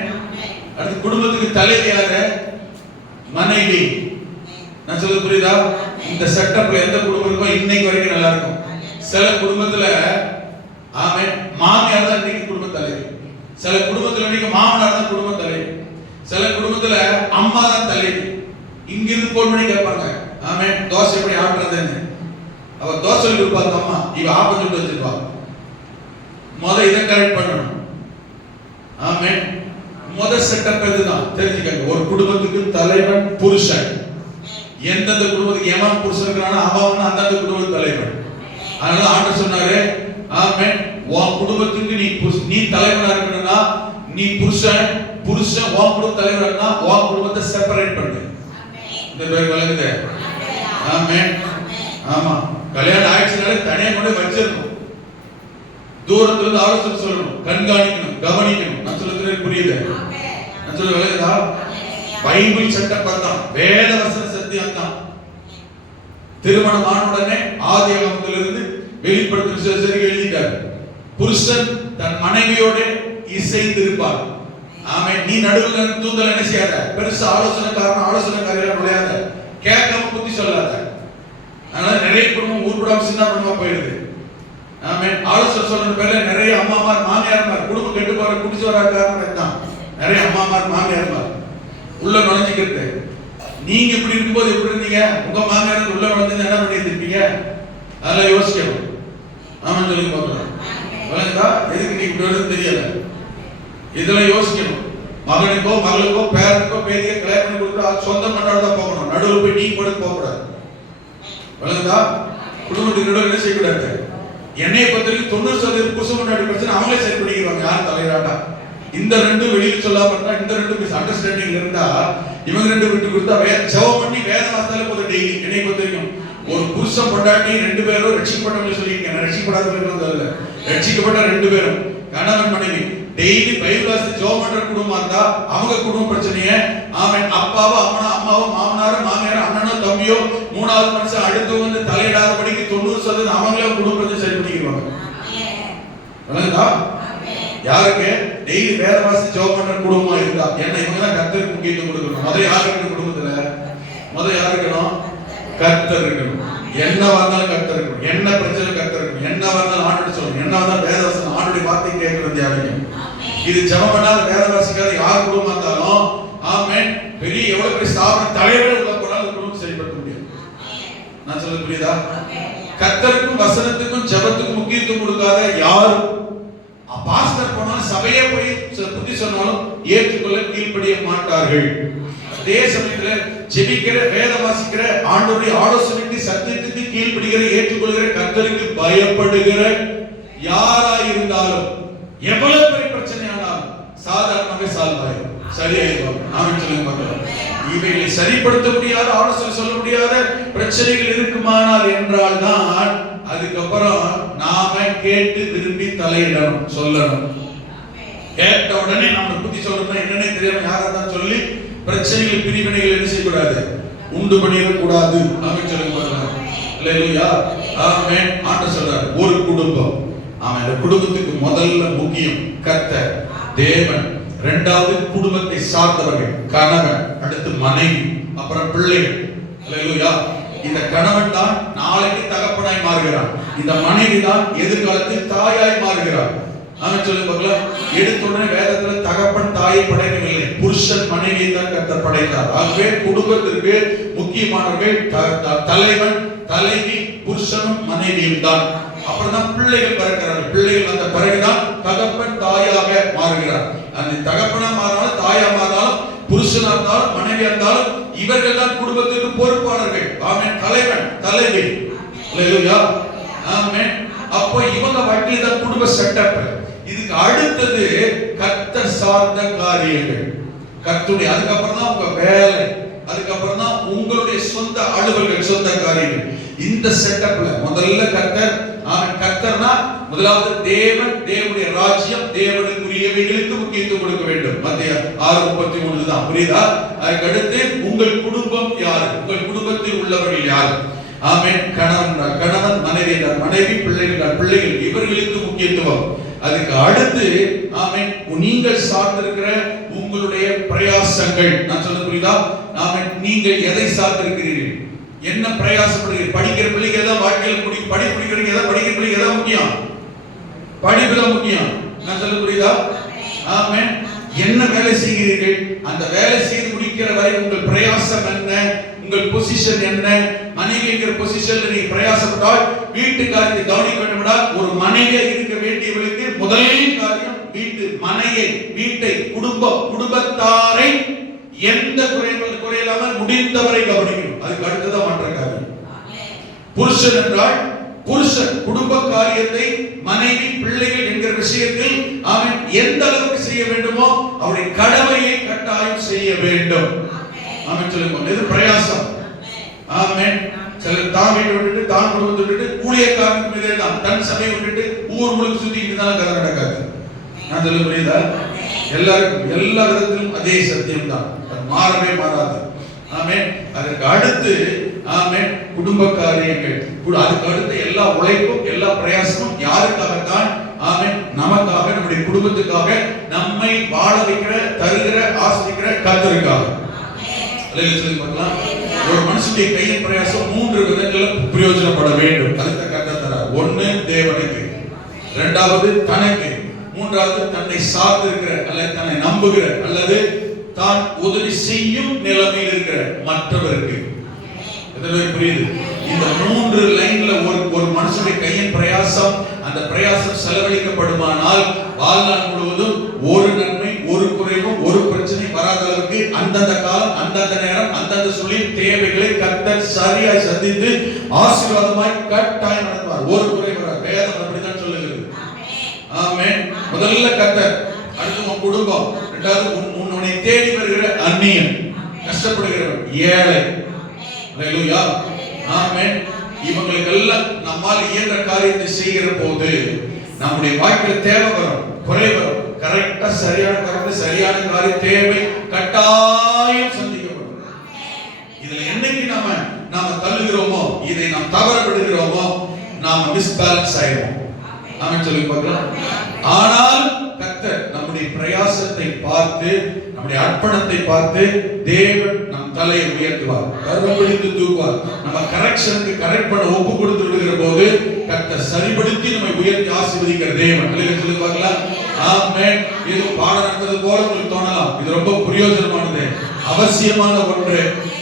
அடுத்து குடும்பத்துக்கு தலைவி யாரு? மனைவி. நான் சொல்ல புரியுதா? இந்த செட்டப்ல எந்த குடும்பம் இருக்கோ இன்னைக்கு வரைக்கும் நல்லா இருக்கும். சில குடும்பத்துல ஆமென் மாமியார் தான் இன்னைக்கு குடும்ப தலைவி. சில குடும்பத்துல இன்னைக்கு மாமனார் தான் குடும்ப தலைவி. சில குடும்பத்துல அம்மா தான் தலைவி. இங்க இருந்து போன் பண்ணி கேட்பாங்க, ஆமென் தோசை எப்படி ஆடுறதுன்னு. அவ தோசை இருப்பாங்க அம்மா, இவ ஆப்பம் சுட்டு வச்சிருப்பா. இதை கரெக்ட் பண்ணணும். ஆமென். செட்டப் இதுதான், தெரிஞ்சுக்கங்க. ஒரு குடும்பத்துக்கு தலைவன் புருஷன். எந்தெந்த குடும்பத்துக்கு எவன் புருஷன் இருக்கிறானோ அவன் அந்தந்த குடும்ப தலைவன். அதனால ஆண்டவர் சொன்னாரு, ஆமென், உன் குடும்பத்துக்கு நீ தலைவனா இருக்கணும்னா நீ புருஷன் உன் குடும்ப தலைவனா உன் குடும்பத்தை செப்பரேட் பண்ணு. இந்த பேர் விளங்குது? ஆமென். ஆமா, கல்யாணம் ஆயிடுச்சுனாலே தனியா கொண்டு வச்சிடணும். தூரத்துல இருந்து ஆலோசனை சொல்லணும், கண்காணிக்கணும், கவனிக்கணும். நான் சொல்றது புரியுது? நான் சொல்றது விளங்குதா? பைபிள் செட்டப் தான், வேத வசன சத்தியம் தான். திருமணம் ஆன உடனே ஆதியாகமத்திலிருந்து வெளிப்படுத்தும் சரி எழுதிட்டார். புருஷன் தன் மனைவியோட இசைந்து இருப்பார். ஆமென். நீ நடுவில் தூங்கல என்ன செய்யாத, பெருசா ஆலோசனைக்காரன் நுழையாத, கேட்காம புத்தி சொல்லாத. அதனால நிறைய குடும்பம் ஊர்படாம சின்ன குடும்பமா போயிடுது. ஆமென். ஆலோசனை சொல்ற பேர்ல நிறைய அம்மாமார் மாமியார்மார் குடும்பம் கெட்டு போற குடிச்சு வர காரணம் தான். நிறைய அம்மாமார் மாமியார்மார் உள்ள நுழைஞ்சிக்கிறது. நீங்க இப்படி இருக்கும்போது எப்படி இருந்தீங்க? உங்க மாமியார் உள்ள நுழைஞ்சு என்ன பண்ணிட்டு இருப்பீங்க? அதெல்லாம் யோசிக்கணும். ஆமாம் சொல்லுங்க பார்க்கலாம். விளங்குதா? எதுக்கு நீ இப்படி வருது தெரியல. இதெல்லாம் யோசிக்கணும். மகனுக்கோ மகளுக்கோ பேரனுக்கோ பேதியை கல்யாணம் பண்ணி கொடுத்தா சொந்த மண்டாடு தான் போகணும். நடுவில் போய் நீ படுத்து போகக்கூடாது. விளங்குதா? குடும்பத்துக்கு நடுவில் என்ன செய்யக்கூடாது. என்னைய பொறுத்தவரைக்கும் 90% புருஷன் மண்டாடி பிரச்சனை அவங்களே சரி பண்ணிக்கிறாங்க. யார் தலைவராட்டா? இந்த ரெண்டும் வெளியில சொல்லாம இருந்தா, இந்த ரெண்டும் மிஸ் அண்டர்ஸ்டாண்டிங் இருந்தா, இவங்க ரெண்டு விட்டு கொடுத்தா ஜெபம் பண்ணி வேத வாசித்தாலே போதும். டெய்லி என்னைய பொறுத்தவரைக்கும் ஒரு புருஷன் பொண்டாட்டி ரெண்டு பேரும் ரட்சிக்கப்பட்டவங்க சொல்லியிருக்கேன். ரட்சிக்கப்படாதவங்க சொல்லல, ரட்சிக்கப்பட்ட ரெண்டு பேரும் கணவன் மனைவி டெய்லி பைபிள் வாசித்து ஜெபம் பண்ற குடும்பம் இருந்தா அவங்க குடும்ப பிரச்சனைய ஆமென் அப்பாவோ அம்மாவோ மாமனாரோ மாமியாரோ அண்ணனோ தம்பியோ மூணாவது மனுஷன் அடுத்து வந்து தலையிடாதபடிக்கு 90% அவங்களே குடும்பத்தை சரி பண்ணிக்குவாங்க. யாருக்கு டெய்லி வேத வாசித்து ஜெபம் பண்ற குடும்பமா இருந்தா என்ன இவங்க தான் கர்த்தருக்கு முக்கியத்துவம் கொடுக்கணும். முதல்ல யார் இருக்கணும்? குடும்பத்துல முதல்ல யார் இருக்கணும்? கர்த்தர் இருக்கணும். என்ன வந்தாலும் கர்த்தர் இருக்கணும், என்ன பிரச்சனை கர்த்தர் இருக்கணும், என்ன வந்தாலும் ஆண்டோட சொல்லணும், என்ன வந்தாலும் வேதவசனம் ஆண்டோட வார்த்தை கேட்கறது யாருங்க. இது ஜெபம் பண்ணாத வேத வாசிக்காத யார் குடும்பம் இருந்தாலும் ஆமென், பெரிய எவ்வளவு பெரிய ஸ்தாபன தலைவர் உள்ள போனாலும் குடும்பம் சரிப்படுத்த முடியும். நான் சொல்றது புரியுதா? கர்த்தருக்கும் வசனத்துக்கும் ஜெபத்துக்கும் முக்கியத்துவம் கொடுக்காத யாரும் பாஸ்டர் போனாலும் சபையே போய் புத்தி சொன்னாலும் ஏற்றுக்கொள்ள கீழ்ப்படிய மாட்டார்கள். அதே சமயத்துல ஜெபிக்கிற வேத வாசிக்கிற ஆண்டவருடைய ஆலோசனைக்கு சத்தியத்துக்கு கீழ்ப்படிகிற ஏற்றுக்கொள்கிற கர்த்தருக்கு பயப்படுகிற யாராயிருந்தாலும் எவ்வளவு பெரிய பிரச்சனை ஆனாலும் சாதாரணமாகவே சால்வ் ஆகும், சரியாயிருவாங்க. நாம சொல்லுங்க பார்க்கலாம். இவைகளை சரிப்படுத்த முடியாத, ஆலோசனை சொல்ல முடியாத பிரச்சனைகள் இருக்குமானால் என்றால் தான் அதுக்கப்புறம் நாம கேட்டு விரும்பி தலையிடணும், சொல்லணும். கேட்ட உடனே நம்ம புத்தி சொல்றோம் என்னன்னே தெரியாம யாரா தான் சொல்லி பிரச்சனைகள் பிரிவினைகள் என்ன செய்யக்கூடாது, உண்டு பண்ணிடக்கூடாது. நாம சொல்லுங்க பார்க்கலாம். அல்லேலூயா, ஆமென். ஆண்டவர் சொல்றார் ஒரு குடும்பம். ஆமென். இந்த குடும்பத்துக்கு முதல்ல முக்கியம் கர்த்தர், தேவன். இரண்டாவது குடும்பத்தை சார்ந்தவர்கள், கணவன், அடுத்து மனைவி, அப்புறம் பிள்ளைகள். அல்லேலூயா. இந்த கணவன் தான் நாளைக்கு தகப்பனாய் மாறுகிறான், இந்த மனைவி தான் எதிர்காலத்தில் தாயாய் மாறுகிறார். நாம சொல்லுங்க பார்க்கலாம். எடுத்த உடனே வேதத்துல தகப்பன் தாயை படைக்கவில்லை, புருஷன் மனைவியை தான் கர்த்தர் படைத்தார். ஆகவே குடும்பத்திற்கு முக்கியமானவர்கள் தலைவன், தலைவி, புருஷனும் மனைவியும் தான். அப்புறம் தான் பிள்ளைகள் பிறக்கிறார்கள். பிள்ளைகள் வந்த பிறகுதான் தகப்பன் தாயாக மாறுகிறார். அந்த தகப்பனா மாறினாலும் தாயா மாறினாலும் புருஷனா இருந்தாலும் மனைவியா இருந்தாலும் இவர்கள் தான் குடும்பத்துக்கு பொறுப்பாளர்கள். ஆமென். தலைவன், தலைவி. அல்லேலூயா, ஆமென். அப்போ இவங்க வாழ்க்கையில தான் குடும்ப செட்டப். இதுக்கு அடுத்தது கர்த்தர் சார்ந்த காரியங்கள், கர்த்தருடைய. அதுக்கப்புறம் தான் உங்க வேலை, அதுக்கப்புறம் தான் உங்களுடைய சொந்த அலுவல்கள், சொந்த காரியங்கள். இந்த செட்டப்ல முதல்ல கர்த்தர். கர்த்தர்னா முதலாவது தேவன், தேவனுடைய ராஜ்யம், தேவனுக்குரியவைகளுக்கு முக்கியத்துவம் கொடுக்க வேண்டும். மத்திய 6:33 தான், புரியுதா? அதுக்கு அடுத்து உங்கள் குடும்பம் யார், உங்கள் குடும்பத்தில் உள்ளவர்கள் யார்? ஆமென். கணவன், மனைவி, மனைவி, பிள்ளைகள், பிள்ளைகள், இவர்களுக்கு முக்கியத்துவம். அதுக்கு அடுத்து ஆமென் நீங்கள் சார்ந்திருக்கிற உங்களுடைய பிரயாசங்கள். நான் சொல்ல புரியுதா? ஆமென். நீங்கள் எதை சார்ந்திருக்கிறீர்கள், என்ன பிரயாசப்படுகிறீர்கள்? படிக்கிற பிள்ளைங்க தான் வாழ்க்கையில் படிக்கிறீங்க, ஏதாவது படிக்கிற பிள்ளைங்க தான் முக்கியம், படிப்பு தான் முக்கியம். நான் சொல்ல புரியுதா? ஆமென். என்ன வேலை செய்கிறீர்கள், அந்த வேலை செய்து முடிக்கிற வரை உங்கள் பிரயாசம் என்ன, உங்கள் பொசிஷன் என்ன? மனைவிங்கிற பொசிஷன்ல நீங்க பிரயாசப்பட்டால் வீட்டுக்காரத்தை கவனிக்க வேண்டும்னா ஒரு மனைவியா இருக்க வேண்டியவளுக்கு முதல் காரியம் வீட்டு மனையை, வீட்டை, குடும்பத்தாரை எந்த குறையில்லாமல் முடிந்தவரை கவனிக்கணும். அதுக்கு அடுத்ததான் மற்ற காரியம். புருஷன் என்றால் புருஷன் குடும்ப காரியத்தை மனைவி, பிள்ளைகள் என்கிற விஷயத்தில் அவன் எந்த அளவுக்கு செய்ய வேண்டுமோ அவருடைய கடமையை கட்டாயம் செய்ய வேண்டும். ஆமென். சொல்லுங்க. இது பிரயாசம். ஆமென். சிலர் தான் வீட்டை விட்டுட்டு, தான் குடும்பத்தை விட்டுட்டு, ஊழியக்காரனுக்கு மீதே தான் தன் சபையை விட்டுட்டு ஊர் முழுக்க சுத்திக்கிட்டு தான் கதை நடக்காது. நான் சொல்ல புரியுதா? எல்லாருக்கும் எல்லா விதத்திலும் அதே சத்தியம் தான், அது மாறவே மாறாது. ஆமென். அதற்கு அடுத்து ஆமென் குடும்ப காரியங்கள். அதுக்கு அடுத்து எல்லா உழைப்பும், எல்லா பிரயாசமும் யாருக்காகத்தான்? ஆமென் நமக்காக, நம்முடைய குடும்பத்துக்காக, நம்மை வாழ வைக்கிற, தருகிற, ஆசிரிக்கிற கர்த்தருக்காக. ஒரு மனுஷனுடைய கையின் பிரயாசம் 3 விதங்களில் பிரயோஜனப்பட வேண்டும். அதுக்கு கர்த்தர் தரார். 1 தேவனுக்கு, 2வது தனக்கு, 3வது தன்னை சார்ந்திருக்கிற அல்லது தன்னை நம்புகிற அல்லது தான் உதவி செய்யும் நிலைமையில் இருக்கிற மற்றவருக்கு. புரியுது? இந்த 3 லைன்ல ஒரு மனுஷனுடைய கையின் பிரயாசம், அந்த பிரயாசம் செலவழிக்கப்படுமானால் வாழ்நாள் முழுவதும் ஒரு நன்மை, ஒரு குறைவும், ஒரு பிரச்சனை வராத அளவுக்கு அந்தந்த காலம், அந்தந்த நேரம், அந்தந்த சூழலில் தேவைகளை கர்த்தர் சரியாய் சந்தித்து ஆசீர்வாதமாய் கட்டாயம் நடத்துவார். ஒரு குறை வராது. வேதம் அப்படிதான் சொல்லுகிறது. ஆமென். முதல்ல கர்த்தர், அடுத்து உன் குடும்பம், இரண்டாவது உன்னை தேடி வருகிற அந்நியன், கஷ்டப்படுகிறவன், ஏழை. அல்லேலூயா, ஆமென். இவங்களுக்கெல்லாம் நம்மால் இயன்ற காரியத்தை செய்கிற போது நம்முடைய வாழ்க்கையில் தேவை வரும், குறை வரும். கரெக்டா சரியான காரியத்தை, சரியான காரிய தேவை கட்டாயம் சந்திக்கப்படும். இதுல என்னைக்கு நாம தள்ளுகிறோமோ, இதை நாம் தவற விடுகிறோமோ, நாம மிஸ்பேலன்ஸ் ஆயிடுவோம். ஆமென். சொல்லி பார்க்கலாம். ஆனால் கர்த்தர் கர்த்தர் நம்முடைய பிரயாசத்தை பார்த்து, நம்முடைய அர்ப்பணத்தை பார்த்து தேவன் நம் தலையை உயர்த்துவார், கர்வப்படுத்தி தூக்குவார். நம்ம கரெக்ஷனுக்கு கரெக்ட் பண்ண ஒப்பு கொடுத்து விடுகிற போது கர்த்தர் சரிபடுத்தி நம்மை உயர்த்தி ஆசீர்வதிக்கிற தேவன். சொல்லி பார்க்கலாம். ஆமென். இது பாடம் நடத்துறது போல உங்களுக்கு தோணலாம், இது ரொம்ப பிரயோஜனமானது, அவசியமான ஒன்று.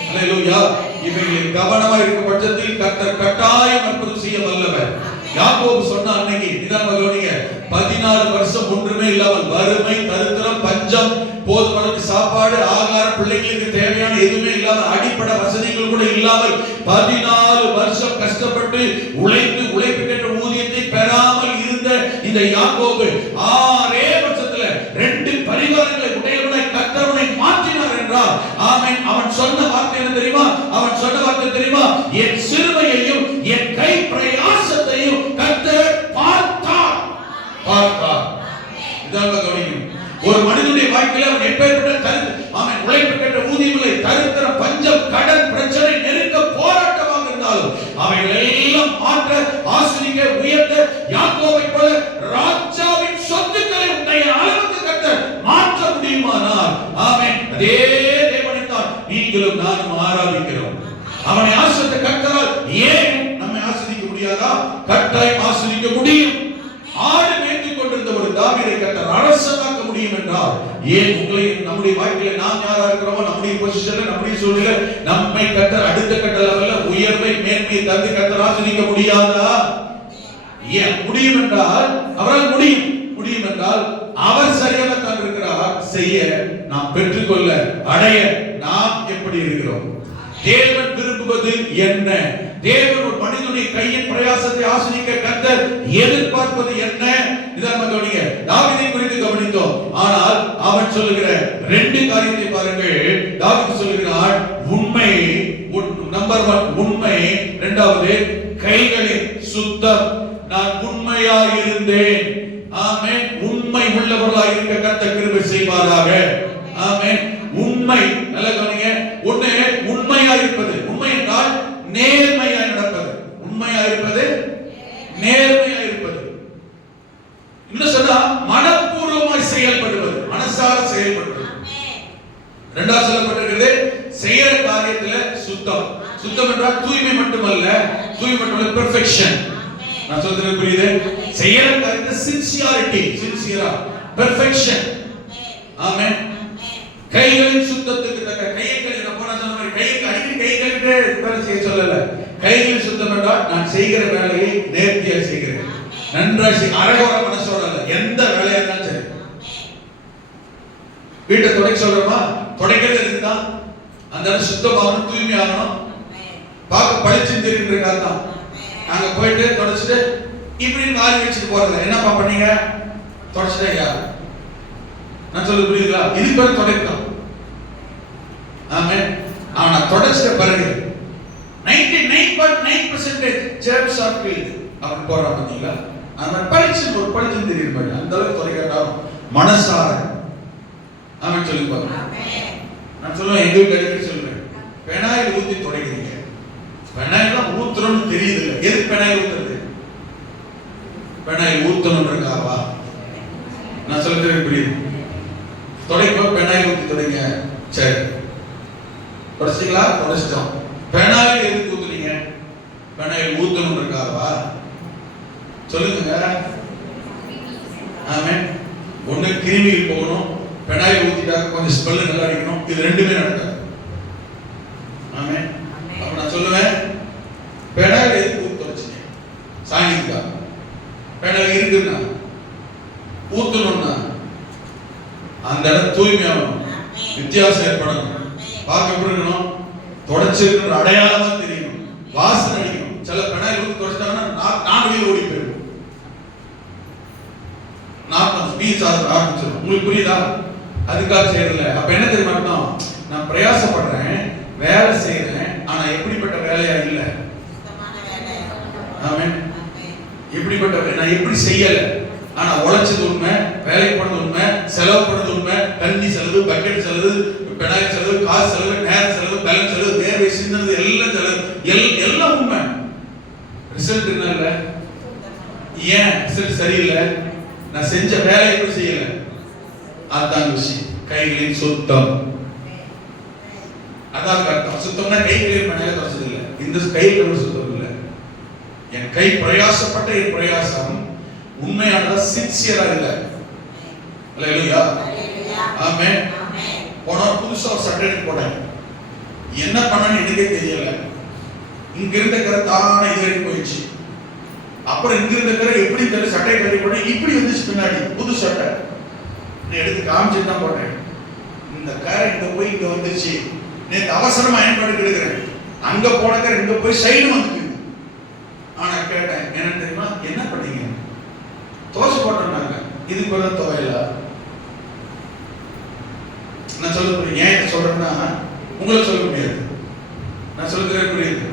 அல்லேலூயா. இவைகளில் கவனமா இருக்க பட்சத்தில் கர்த்தர் கட்டாயம் அற்புதம் செய்ய வல்லவர். யாக்கோபு சொன்ன அன்னைக்கு இதான் கவனிங்க, 14 வருஷம் ஒன்றுமே இல்லாமல் வறுமை, தரித்திரம், பஞ்சம், போதுமான சாப்பாடு, ஆகாரம், பிள்ளைகளுக்கு தேவையான எதுவுமே இல்லாமல், அடிப்படை வசதிகள் கூட இல்லாமல் 14 வருஷம் கஷ்டப்பட்டு உழைப்புக்கேற்ற ஊதியத்தை பெறாமல் இருந்த இந்த யாக்கோபு 6 வருஷத்துல 2 பரிவாரங்களை உடையவனாய் கர்த்தரை மாற்றினார் என்றால், ஆமென். அவன் சொன்ன வார்த்தை என்ன தெரியுமா? அவன் சொன்ன வார்த்தை தெரியுமா? என் சிறுமையையும் என் கை பிரயாசத்தையும் கர்த்தர் பார்த்தார். இதான் கவனிக்கணும். ஒரு மனிதனுடைய வாழ்க்கையில அவன் எப்பேற்பட்ட அவன் உழைப்புக்கேற்ற ஊதியங்களை, தரித்திரம், பஞ்சம், கடன் பிரச்சனை, நெருக்க, போராட்டமாக இருந்தாலும் அவைகள் எல்லாம் மாற்ற, ஆசீர்வதிக்க, உயர்த்த, யாக்கோபை போல ராஜாவின் சொத்துக்களை உடைய அளவுக்கு கர்த்தர் மாற்ற முடியுமானால், ஆமென், அதே தேவனைத்தான் நீங்களும் நானும் ஆராதிக்கிறோம். அவனை ஆசீர்வதித்த கர்த்தரால் ஏன் நம்மை ஆசீர்வதிக்க முடியாதா? கர்த்தரை ஆசீர்வதிக்க முடியும். ஆடு மேய்த்துக் கொண்டிருந்த ஒரு தாவீதை கர்த்தர் அரசனாக்க முடியும் என்றால், ஏன் உங்களை நம்முடைய வாழ்க்கையில நாம் யாரா இருக்கிறோமோ, நம்முடைய பொசிஷன்ல, நம்முடைய சூழ்நிலை, நம்மை கர்த்தர் அடுத்த கட்ட லெவல்ல உயர்வை, மேன்மையை தந்து கர்த்தர் ஆசீர்வதிக்க முடியாதா? ஏன் முடியும் என்றால், அவரால் முடியும். முடியும் என்றால் அவர் சரியாக தான் இருக்கிறார். செய்ய, நாம் பெற்றுக்கொள்ள, அடைய நாம் எப்படி இருக்கிறோம்? தேவன் விரும்புவது என்ன? தேவன் ஒரு மனிதனுடைய கையின் பிரயாசத்தை ஆசீர்வதிக்க கர்த்தர் எதிர்பார்ப்பது என்ன? இதை நம்ம கவனிங்க. தாவீதை குறித்து கவனித்தோம். ஆனால் அவன் சொல்லுகிற 2 காரியத்தை பாருங்கள். தாவீது சொல்லுகிறான், உண்மை, நம்பர் 1 உண்மை, இரண்டாவது கைகளின் சுத்தம். நான் உண்மையாய் இருந்தேன். ஆமென். உண்மை உள்ளவர்களாய் இருக்க கர்த்தர் கிருபை செய்வாராக. ஆமென். உண்மை, நல்ல கவனிங்க. ஒண்ணு உண்மையாய் இருப்பது. உண்மை என்றால் நேர்மையாய் நடப்பது. உண்மையாய் இருப்பது, நேர்மையாய் இருப்பது. இன்னும் சொன்னா மனப்பூர்வமாய் செயல்படுவது, மனசார செயல்படுவது. இரண்டாவது சொல்லப்பட்டிருக்கிறது செய்யற காரியத்துல சுத்தம். சுத்தம் என்றால் தூய்மை மட்டுமல்ல, தூய்மை மட்டுமல்ல, பெர்ஃபெக்ஷன். நான் சொல்றது புரியுது? செய்யற காரியத்துல சின்சியாரிட்டி, சின்சியரா, பெர்ஃபெக்ஷன். ஆமென். கைகளின் சுத்தத்துக்கு தக்க கையை கழுவின போன சொன்ன மாதிரி கைக்கு அடிக்கடி கை கழுவிட்டே செய்ய சொல்லல. கைகளின் சுத்தம் என்றால் நான் செய்கிற வேலையை நேர்த்தியா செய்கிறேன், நன்றாக செய்ய, அரகோர மனசோட அல்ல. எந்த வேலையா இருந்தாலும் சரி. வீட்டை துடைக்க சொல்றோமா, துடைக்கிறது இருக்குதான், அந்த சுத்தமாகணும், தூய்மையாகணும், பார்க்க பளிச்சுன்னு தெரியுன்றதுக்காக தான். நாங்க போயிட்டு தொடச்சிட்டு இப்படின்னு காலி வச்சுட்டு போறது. என்னப்பா பண்ணீங்க? தொடச்சிட்டேயா? நான் சொல்றது புரியுதா? இது பேர் தொடக்கம். ஆமென். ஆனா தொடச்சிட்ட பிறகு 99.9% germs are killed. அவன் போறா பாத்தீங்களா? அந்த பளிச்சு ஒரு பளிச்சு தெரியும் பாரு. அந்த அளவுக்கு தொடக்காட்டாலும் மனசார. ஆமென் சொல்லி பாருங்க. நான் சொல்லுவேன், எங்க வீட்டுக்கு சொல்றேன், பெனாயில் ஊத்தி துடைக்கிறீங்க. பெனாயில் ஊத்துறோம்னு தெரியுது இல்ல. எதுக்கு பெனாயில் ஊத்துறது? பெனாயில் ஊத்தணும்ன்றக்காவா? நான் சொல்றது புரியுது? துடைப்ப பெனாயில் ஊத்தி துடைங்க. சரி, தொடச்சிங்களா? தொடச்சிட்டோம். பெனாயில் எதுக்கு ஊத்துறீங்க? பெனாயில் ஊத்தணும்ன்றக்காவா? சொல்லுங்க. ஆமென். ஒண்ணு கிருமிகள் போகணும், பெனாயில் ஊத்திட்டா கொஞ்சம் ஸ்மெல் நல்லா அடிக்கணும். இது ரெண்டுமே நடக்காது. ஆமென். அப்ப நான் சொல்லுவேன், பெனாயில் எதுக்கு ஊத்தி தொடச்சிங்க? சாங்கிக்கா பெனாயில் இருக்குன்னா ஊத்தணும்னா அந்த இடம் தூய்மையாகணும், வித்தியாசம் ஏற்படணும், பார்க்க எப்படி இருக்கணும், தொடச்சிருக்கிற அடையாளமா தெரியணும், வாசனை அடிக்கணும். சில பெனாயில் ஊத்தி தொடச்சிட்டாங்கன்னா நான் வெளியில் ஓடி போயிடும், நாட்டம் ஸ்பீச் ஆரம்பிச்சிடும். உங்களுக்கு புரியுதா? அதுக்காக செய்யறதில்ல. அப்ப என்ன தெரியுமா? நான் பிரயாசப்படுறேன், வேலை செய்யறேன், ஆனா எப்படிப்பட்ட வேலையா இல்ல. ஆமென். எப்படிப்பட்ட நான் எப்படி செய்யல, ஆனா உழைச்சது உண்மை, வேலை பண்ணது உண்மை, செலவு பண்ணது உண்மை, தண்ணி செலவு, பக்கெட் செலவு, பெனாயில் செலவு, காசு செலவு, நேர செலவு, பேலன்ஸ் செலவு, வேர்வை சிந்தனது எல்லாம் செலவு, எல்லாம் உண்மை. ரிசல்ட் என்ன? ஏன் ரிசல்ட் சரியில்லை? நான் செஞ்ச வேலை எப்படி செய்யல, அதான் விஷயம். கைகளின் சுத்தம், அதான் அர்த்தம். சுத்தம்னா கைகளின் மேலே வசதி இல்லை, இந்த கைகள் சுத்தம் இல்லை. என் கை பிரயாசப்பட்ட என் பிரயாசம் உண்மையானதா, சின்சியரா இல்லை. அல்லேலூயா, ஆமென். போன புதுசா சட்டை போட்டேன், என்ன பண்ணன்னு எனக்கே தெரியல. இங்க இருந்த கரை தானே இது வரைக்கும் போயிடுச்சு. அப்புறம் இங்க இருந்த கரை எப்படி தெரியல, சட்டை கட்டி போட்டேன், இப்படி வந்துச்சு பின்னாடி புது சட்டை. எடுத்து காமிச்சுட்டு தான் போட்டேன். இந்த கரை இங்க போய் இங்க வந்துருச்சு. நேற்று அவசரமா பயன்படுத்தி எடுக்கிறேன், அங்க போன கரை இங்க போய் சைடு வந்துருக்கு. ஆனா கேட்டேன், என்ன தெரியுமா, என்ன பண்ணீங்க? தோசை போட்டோம்னாங்க. இதுக்கு பதில் துவையலா? நான் சொல்ல புரியுது. ஏன் சொல்றேன்னா, உங்களுக்கு சொல்ல முடியாது, நான் சொல்லுறது புரியுது.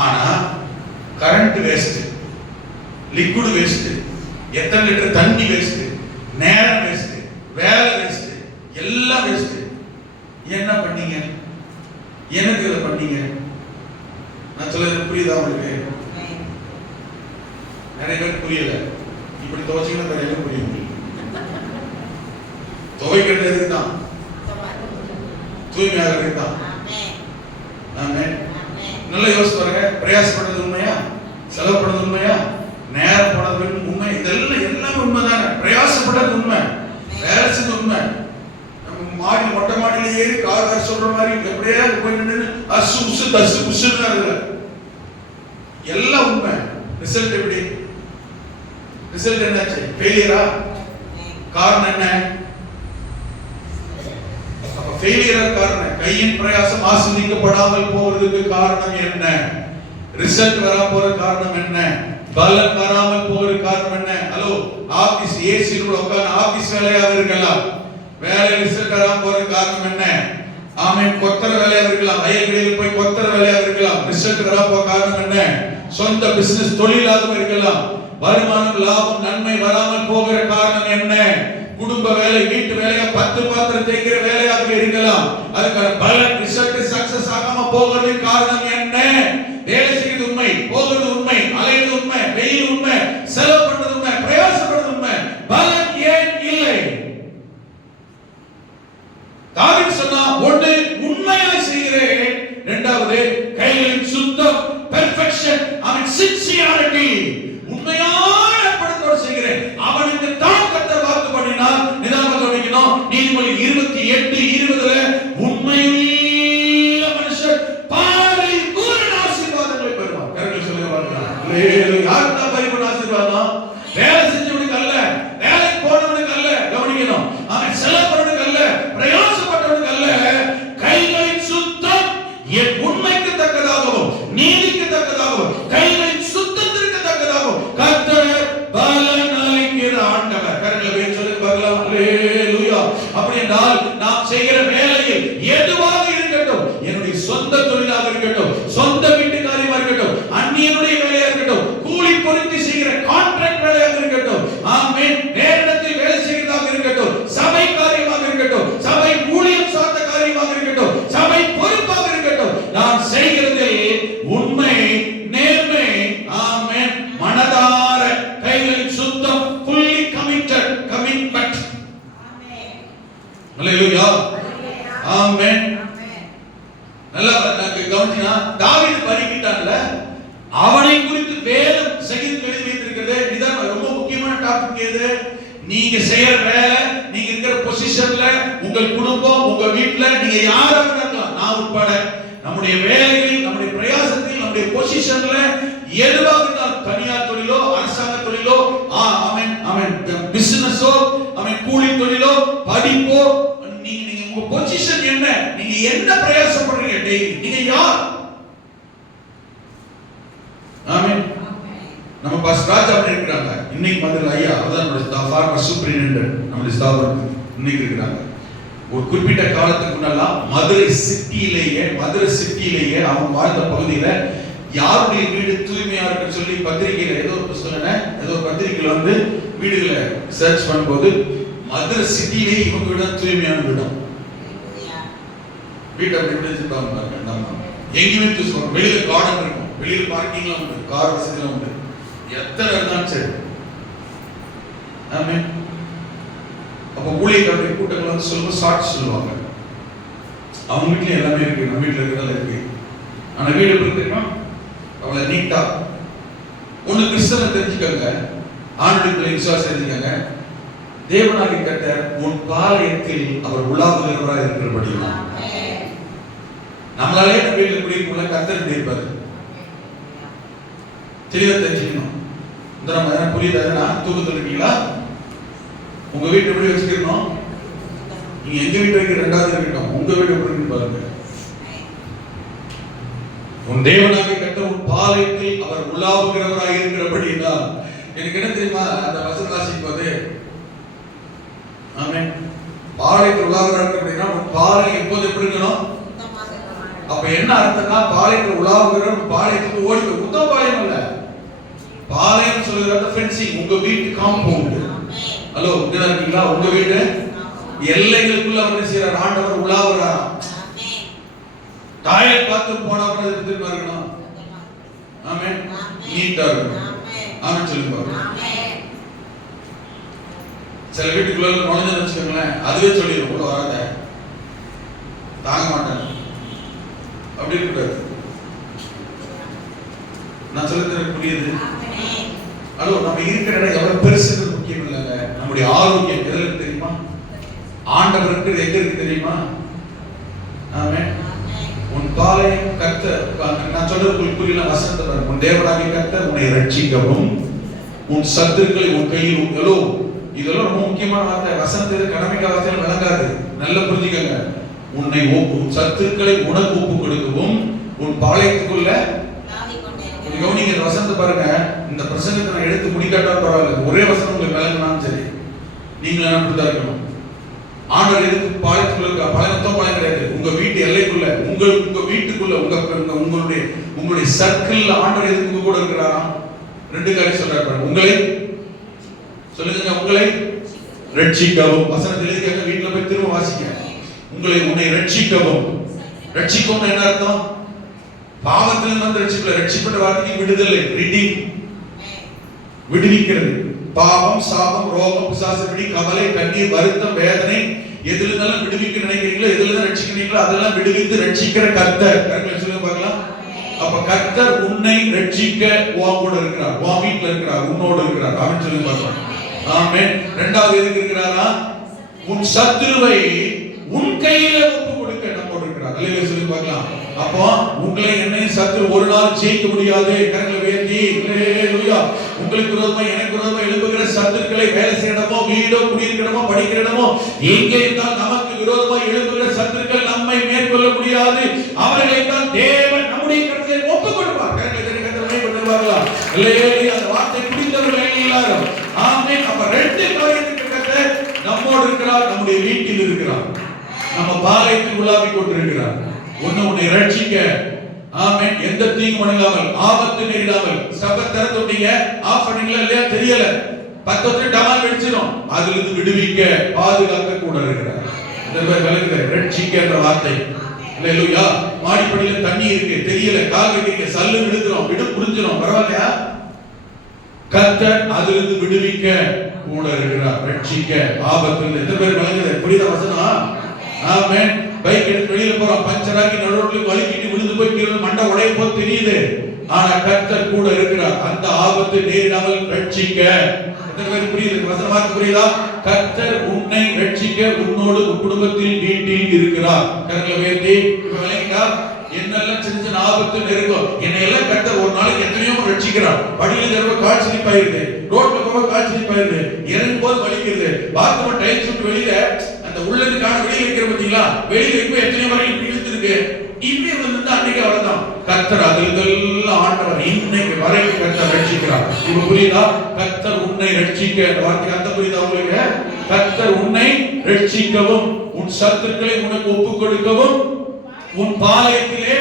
ஆனா கரண்ட் வேஸ்ட், லிக்விட் வேஸ்ட், எத்தனை லிட்டர் தண்ணி வேஸ்ட், நேரம் வேஸ்ட், வேலை வேஸ்ட், எல்லாம் வேஸ்ட். என்ன பண்ணீங்க? எனக்கு இதை பண்ணீங்க. நான் சொல்றது புரியுதா உங்களுக்கு? நிறைய பேர் புரியல. இப்படி துவைச்சிங்கன்னா நிறைய பேர் புரியும். துவைக்கிறது எதுதான்? தூய்மையாக தான். ஆமென். நல்ல யோசிச்சு பாருங்க. பிரயாசப்படுறது உண்மையா? செலவு பண்ணது உண்மையா? நேரம் போனது உண்மை? இதெல்லாம் எல்லாமே உண்மைதானே. பிரயாசப்பட்டது உண்மை, வேலை செஞ்சது உண்மை. நம்ம மாடி மொட்டை மாடியில ஏறி கார் சொல்ற மாதிரி எப்படியே போய் நின்று அசு உசு தசு உசுன்னு இருக்குல்ல, எல்லாம் உண்மை. ரிசல்ட் எப்படி? ரிசல்ட் என்னாச்சு? ஃபெயிலியரா? காரணம் என்ன? அப்ப ஃபெயிலியர் காரணம் கையின் பிரயாசம் ஆசீர்வதிக்கப்படாமல் போறதுக்கு காரணம் என்ன? ரிசல்ட் வராம போற காரணம் என்ன? பலன் வராமல் போற காரணம் என்ன? ஹலோ, ஆபீஸ் ஏசில உட்கார்ந்து ஆபீஸ் வேலையாக இருக்கலாம், வேலை ரிசல்ட் வராம போற காரணம் என்ன? ஆமென். கொத்தர வேலையாக இருக்கலாம், வயல்வெளியில் போய் கொத்தர வேலையாக இருக்கலாம், ரிசல்ட் வராம போற காரணம் என்ன? சொந்த பிசினஸ் தொழிலாக இருக்கலாம், வருமானம் லாபம் நன்மை வராமல் போகிற காரணம் என்ன? குடும்ப வேலை, வீட்டு வேலையா, 10 பாத்திரம் தேய்க்கிற வேலையாக இருக்கலாம், அதுக்கான பலன் ரிசல்ட் சக்சஸ் ஆகாம போகிறது காரணம் என்ன? வேலை செய்வது உண்மை, போகிறது உண்மை, அலைவது உண்மை, வெயில் உண்மை, செலவு பண்றது உண்மை, பிரயாசப்படுறது உண்மை, பலன் ஏன் இல்லை? தாவீது சொன்னா, ஒன்று உண்மையா செய்கிறேன், இரண்டாவது கைகளின் சுத்தம், பெர்ஃபெக்ஷன், அவன் சின்சியாரிட்டி, உண்மையான படத்தோடு செய்கிறேன். அவனுக்கு தான் கர்த்தர் வாக்கு பண்ணினார். நிதானமாக கவனிக்கணும். நீதிமொழி 28:20 உண்மையுள்ள மனுஷன் பரிபூரண ஆசீர்வாதங்களை பெறுவான். கரெக்டா சொல்லுங்க பாருங்க. அல்லேலூயா. யாருக்கு பரிபூரண ஆசீர்வாதம்? வேலை செஞ்சவனுக்கு அல்ல, வேலைக்கு போனவனுக்கு அல்ல. கவனிக்கணும். அவன் செலவு பண்ணவனுக்கு அல்ல, பிரயாசப்பட்டவனுக்கு அல்ல. கைகளின் சுத்தம் என் உண்மைக்கு தக்கதாகவும் நீதிக்கு தக்கதாகவும் கைகளின் சுத்தத்திற்கு தக்கதாகவும் கர்த்தர் பலன் அளிக்கிற ஆண்டவர். கரெக்டா சொல்லுங்க பார்க்கலாம். அல்லேலூயா. அப்படி என்றால் நாம் செய்கிற வேலையில் எதுவாக இருக்கட்டும், என்னுடைய சொந்த தொழிலாக இருக்கட்டும், சொந்த வீட்டு காரியமாக இருக்கட்டும், அந்நியனுடைய வேலையாக இருக்கட்டும், கூலி பொறுத்து செய்கிற கான்ட்ராக்ட் வேலையாக இருக்கட்டும், ஆமென், நேரத்தில் வேலை செய்கிறதாக இருக்கட்டும், சபை காரியமாக இருக்கட்டும், சபை ஊழியம் சார்ந்த காரியமாக இருக்கட்டும், சபை பொறுப்பாக இருக்கட்டும், நாம் செய்கிறதில் உண்மை, நேர்மை, ஆமென், மனதார கைகளின் சுத்தம், fully committed, commitment. அல்லேலூயா, ஆமென். நல்லா கவனிச்சா, தாவீது பறிக்கிட்டான்ல, அவனை குறித்து வேதம் சங்கீதம் எழுதி வைத்திருக்கிறது. இதான் ரொம்ப முக்கியமான டாபிக். எது? நீங்க செய்யற வேலை, நீங்க இருக்கிற பொசிஷன்ல, உங்கள் குடும்பம், உங்க வீட்டுல நீங்க யாராக இருக்கலாம், நான் உட்பட, நம்முடைய வேலையில், நம்முடைய பிரயாசத்தில், நம்முடைய பொசிஷன்ல எதுவாக இருந்தாலும், தனியார் தொழிலோ, அரசாங்க தொழிலோ, ஆமென், ஆமென், பிசினஸோ, ஆமென், கூலி தொழிலோ, படிப்போ, நீங்க உங்க பொசிஷன் என்ன, நீங்க என்ன பிரயாசம் பண்றீங்க டெய்லி, நீங்க யார்? ஆமென். நம்ம பாஸ் ராஜா அப்படி இருக்கிறாங்க. இன்னைக்கு மதுரை ஐயா, அதான் நம்மளுடைய ஃபார்மர் சூப்பரிண்டெண்டன்ட், நம்மளுடைய ஸ்தாபனம் இன்னைக்கு இருக்கிறாங்க. ஒரு குறிப்பிட்ட காலத்துக்கு முன்னெல்லாம் மதுரை சிட்டியிலேயே அவங்க வாழ்ந்த பகுதியில யாருடைய வீடு தூய்மையா இருக்குன்னு சொல்லி பத்திரிகையில ஏதோ ஒரு புத்தகம், ஏதோ ஒரு பத்திரிகையில வந்து வீடுகளை சர்ச் பண்ணும்போது மதுரை சிட்டியிலே இவங்க வீடு தூய்மையான வீடும். வீட்டை எப்படி வச்சிருப்பாங்க, எங்கேயுமே தூசுவாங்க. வெளியில கார்டன் இருக்கும், வெளியில பார்க்கிங்லாம் உண்டு, கார் வசதிலாம் உண்டு, எத்தனை இருந்தாலும் சரி. ஆமென். அப்போ ஊழியர்களுடைய கூட்டங்கள் வந்து சொல்லும்போது சாட்சி சொல்லுவாங்க. அவங்க வீட்டுல எல்லாமே இருக்கு, நம்ம வீட்டுல இருக்கிறதால இருக்கு. ஆனா வீடு எப்படி தெரியுமா, அவளை நீட்டா ஒண்ணு கிறிஸ்தவ தெரிஞ்சுக்கங்க, ஆண்டுகளை விசுவாசம் தெரிஞ்சுக்கங்க. தேவனாகிய கர்த்தர் உன் பாளையத்தில் அவர் உலாவுகிறவராக இருக்கிறபடியா நம்மளாலே வீட்டில் குடியிருக்குள்ள கர்த்தர் இருப்பாரு. தெளிவா தெரிஞ்சுக்கணும். இந்த நம்ம புரியுதா? தூக்கத்தில் இருக்கீங்களா? உங்க வீட்டு எப்படி வச்சுக்கணும்? நீங்க எங்க வீட்டு வைக்க ரெண்டாவது இருக்கட்டும், உங்க வீடு எப்படி இருக்கு பாருங்க. உன் தேவனாகிய கர்த்தர் உன் பாளையத்தில் அவர் உலாவுகிறவராக இருக்கிறபடியா. எனக்கு என்ன தெரியுமா, அந்த வசனம் வாசிக்கும் போது ஆமென், பாளையத்தில் உலாவுகிறார் அப்படின்னா உன் பாளையம் எப்போது எப்படி இருக்கணும்? அப்ப என்ன அர்த்தம்னா, பாளையத்தில் உலாவுகிற பாளையத்துக்கு ஓடி போய் உத்தம பாளையம் அல்ல. பாளையம் சொல்லுறது ஃபென்சிங், உங்க வீட்டு காம்பவுண்ட். ஹலோ, இங்க இருக்கீங்களா? உங்க வீடு எல்லைகளுக்குள்ள அவர் செய்யறார், ஆண்டவர் உலாவுறார். டாய்லெட் பார்த்து போனா கூட திரும்ப இருக்கணும். ஆமென், நீட்டா இருக்கணும். ஆமென் சொல்லுங்க. சில வீட்டுக்குள்ள நுழைஞ்சு வச்சுக்கோங்களேன், அதுவே சொல்லிடும் உள்ள வராத, தாங்க மாட்டேன் அப்படி இருக்காது. நான் சொல்றது புரியுது? ஹலோ, நம்ம இருக்கிற இடம் எவ்வளவு பெருசுன்னு முக்கியம் இல்லைங்க. நம்முடைய ஆரோக்கியம் எதுல தெரியுமா? ஆண்டவருக்கு எங்க இருக்கு தெரியுமா? ஆமென். உன் பாளையம் கர்த்தர், நான் சொல்றது உங்களுக்கு புரியல, வசனத்தை பாருங்க. உன் தேவனாகிய கர்த்தர் உன்னை ரட்சிக்கவும் உன் சத்துருக்களை உன் கையில். ஹலோ, இதெல்லாம் ரொம்ப முக்கியமான வார்த்தை. வசனத்தை கடமைக்க வார்த்தைகள் விளங்காது, நல்லா புரிஞ்சுக்கங்க. உன்னை சத்துருக்களை உனக்கு ஒப்பு கொடுக்கவும் உன் பாளையத்துக்குள்ள கவனிங்க. வசனத்தை பாருங்க. இந்த பிரசங்கத்தை நான் எடுத்து முடிக்காட்டா பரவாயில்ல, ஒரே வசனம் உங்களுக்கு விளங்கினாலும் சரி, நீங்களும் அப்படிதான் இருக்கணும். ஆண்டவர் எதுக்கு பாளையத்துக்குள்ள? பாளையத்தோ பாளையம் கிடையாது, உங்க வீட்டு எல்லைக்குள்ள, உங்க வீட்டுக்குள்ள, உங்களுடைய சர்க்கிள் ஆண்டவர் எதுக்கு உங்க கூட இருக்கிறாரா? ரெண்டு காரியம் சொல்றாரு. உங்களை சொல்லுங்க, உங்களை ரட்சிக்கவும். வசனத்தில் எழுதிக்காங்க, வீட்டுல போய் திரும்ப வாசிக்க. உன்னை ரட்சிக்கவும். ரட்சிக்கவும் என்ன அர்த்தம்? பாவத்திலிருந்து வந்து ரட்சிக்கல. ரட்சிப்பட்ட வார்த்தைக்கு விடுதலை, ரிடீம், விடுவிக்கிறது. பாவம், சாபம், ரோகம், பிசாசு, பிடி, கவலை, கண்ணீர், வருத்தம், வேதனை, எதுல இருந்தாலும் விடுவிக்க நினைக்கிறீங்களோ, எதுல இருந்து ரட்சிக்கிறீங்களோ அதெல்லாம் விடுவித்து ரட்சிக்கிற கர்த்தர். சொல்லுங்க பார்க்கலாம். அப்ப கர்த்தர் உன்னை ரட்சிக்க உன் கூட இருக்கிறார், உன் வீட்டுல இருக்கிறார், உன்னோடு இருக்கிறார். அப்படின்னு சொல்லி பார்க்கலாம். ஆமென். இரண்டாவது எதுக்கு இருக்கிறாரா? உன் சத்துருவை உன் கையில ஒப்பு கொடுக்க நம்மோடு இருக்கிறார். அல்லேலூயா சொல்லி பார்க்கலாம். அப்போ உங்களை என்னை சத்துரு ஒரு நாள் ஜெயிக்க முடியாது. கரங்களை உயர்த்தி அல்லேலூயா. உங்களுக்கு விரோதமா எனக்கு விரோதமா எழுப்புகிற சத்துருக்களை, வேலை செய்ய இடமோ, வீடோ, குடியிருக்கிற இடமோ, படிக்கிற இடமோ, எங்கே இருந்தால் நமக்கு விரோதமா எழுப்புகிற சத்துருக்கள் நம்மை மேற்கொள்ள முடியாது. அவர்களை தான் தேவன் நம்முடைய கரத்தில் ஒப்பு கொடுப்பார். கரங்களை பண்ணுவார்களா? அல்லேலூயா. அந்த வார்த்தை புரிந்தவர்கள் எல்லாரும் ஆமென். அப்ப ரெண்டு காரியத்துக்கு கர்த்தர் நம்மோடு இருக்கிறார், நம்முடைய வீட்டில் இருக்கிறார், நம்ம பாளையத்தில் உலாவிக் கொண்டிருக்கிறார். ஒண்ணு, உன்னை ரட்சிக்க. ஆமென். எந்த தீங்கும் அணுகாமல், ஆபத்து நேரிடாமல். ஸ்டவ் திறந்து விட்டீங்க, ஆஃப் பண்ணீங்களா இல்லையா தெரியல, 10 டமால் வெடிச்சிடும், அதுல இருந்து விடுவிக்க, பாதுகாக்க கூட இருக்கிறார். இந்த விளக்குது ரட்சிக்க என்ற வார்த்தை. அல்லேலூயா. மாடிப்படியில தண்ணி இருக்கு, தெரியல, கால் கட்டிங்க, சல்லு விடுத்துறோம், விடு புரிஞ்சிடும், பரவாயில்லையா? கர்த்தர் அதிலிருந்து விடுவிக்க கூட இருக்கிறார், ரட்சிக்க, ஆபத்து. எத்தனை பேர் விளங்குது? புரியுத வசனம்? ஆமென். பைக் எடுத்து வெளியில போறோம், பஞ்சர் ஆகி நடுரோட்ல வலிக்கிட்டு விழுந்து போய் கீழே மண்டை உடைய போது தெரியுது, ஆனா கர்த்தர் கூட இருக்கிறார், அந்த ஆபத்து நேரிடாமல் ரட்சிக்க. எத்தனை பேர் புரியுது வசனம்? வார்த்தை புரியுதா? கர்த்தர் உன்னை ரட்சிக்க உன்னோடு உன் குடும்பத்தில் வீட்டில் இருக்கிறார். கரங்களை உயர்த்தி விளங்கிட்டா? என்னெல்லாம் சின்ன சின்ன ஆபத்து நெருங்கும், என்னையெல்லாம் கர்த்தர் ஒரு நாளைக்கு எத்தனையோ ரட்சிக்கிறார். படியில ரொம்ப கால் சிரிப்பாயிருது, ரோட்ல போக கால் சிரிப்பாயிருது, இறங்கும் போது வலிக்கிறது, பாத்ரூம் டைல்ஸ் விட்டு வெளியில அந்த உள்ளது காண வெளியில வைக்கிற பாத்தீங்களா, வெளியில வைக்கும் எத்தனையோ வரை இழுத்து இருக்கு. இப்படி வந்து அன்னைக்கு அவ்வளவுதான். கர்த்தர் அதெல்லாம் ஆண்டவர் இன்னைக்கு வரைக்கும் கர்த்தர் ரட்சிக்கிறார். இப்ப புரியுதா? கர்த்தர் உன்னை ரட்சிக்க, வார்த்தைக்கு அர்த்தம் புரியுதா உங்களுக்கு? கர்த்தர் உன்னை ரட்சிக்கவும் உன் சத்துருக்களை உனக்கு ஒப்பு கொடுக்கவும் உன் பாளையத்திலே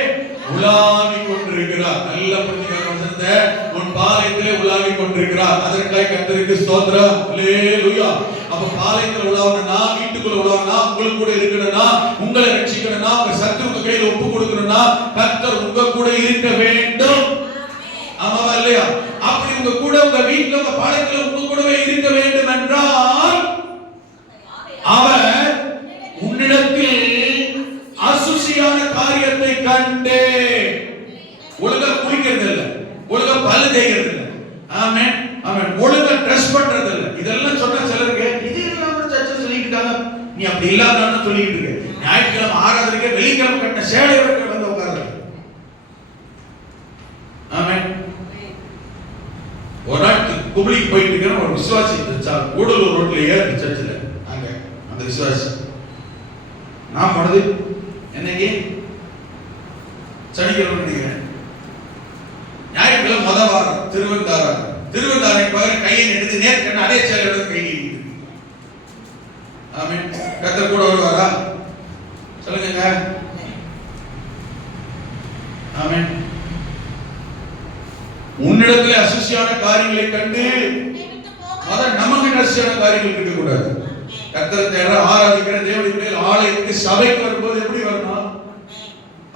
உலாவிக் கொண்டிருக்கிறார். நல்ல புரிஞ்சுக்கணும். உன் பாளையத்திலே உலாவிக் கொண்டிருக்கிறார். அதற்காக கர்த்தருக்கு ஸ்தோத்திரம். அல்லேலூயா. அப்ப பாளையத்துல உலாவணும்னா, வீட்டுக்குள்ள உலாவணும்னா, உங்களுக்கு கூட இருக்கணும்னா, உங்களை ரட்சிக்கணும்னா, உங்க சத்துருவுக்கு கையில ஒப்பு கொடுக்கணும்னா, கர்த்தர் உங்க கூட இருக்க வேண்டும். ஆமாவா இல்லையா? அப்படி உங்க கூட, உங்க வீட்டுல, உங்க பாளையத்துல உங்க கூடவே இருக்க வேண்டும் என்றால் சொல்லிட்டு இருக்கு. ஞாயிற்றுக்கிழமை ஆராதனைக்கு வெள்ளிக்கிழமை கட்டின சேலையோட வந்து உட்கார்றது. ஆமென். ஒரு நாள் குபளிக்கு போயிட்டு இருக்கிற ஒரு விசுவாசி கூடலூர் ரோட்ல ஏறி சர்ச்சில் அங்க அந்த விசுவாசி நான் போனது என்னைக்கு சனிக்கிழமை நினைக்கிறேன். ஞாயிற்றுக்கிழமை முதல் வாரம் திருவந்தாரை பகல் கையை எடுத்து நேர்கண்ட அதே சேலையோட கை நீட்டி. ஆமென். கர்த்தர் கூட வருவாரா சொல்லுங்க. ஆமென். உன்னிடத்திலே அசுசியான காரியங்களை கண்டு நமக்கு அசுசியான காரியங்கள் இருக்க கூடாது. கர்த்தரை தேட ஆராதிக்கிற தேவனுடைய பிள்ளைகள் ஆலயத்துக்கு சபைக்கு வரும்போது எப்படி வரணும்?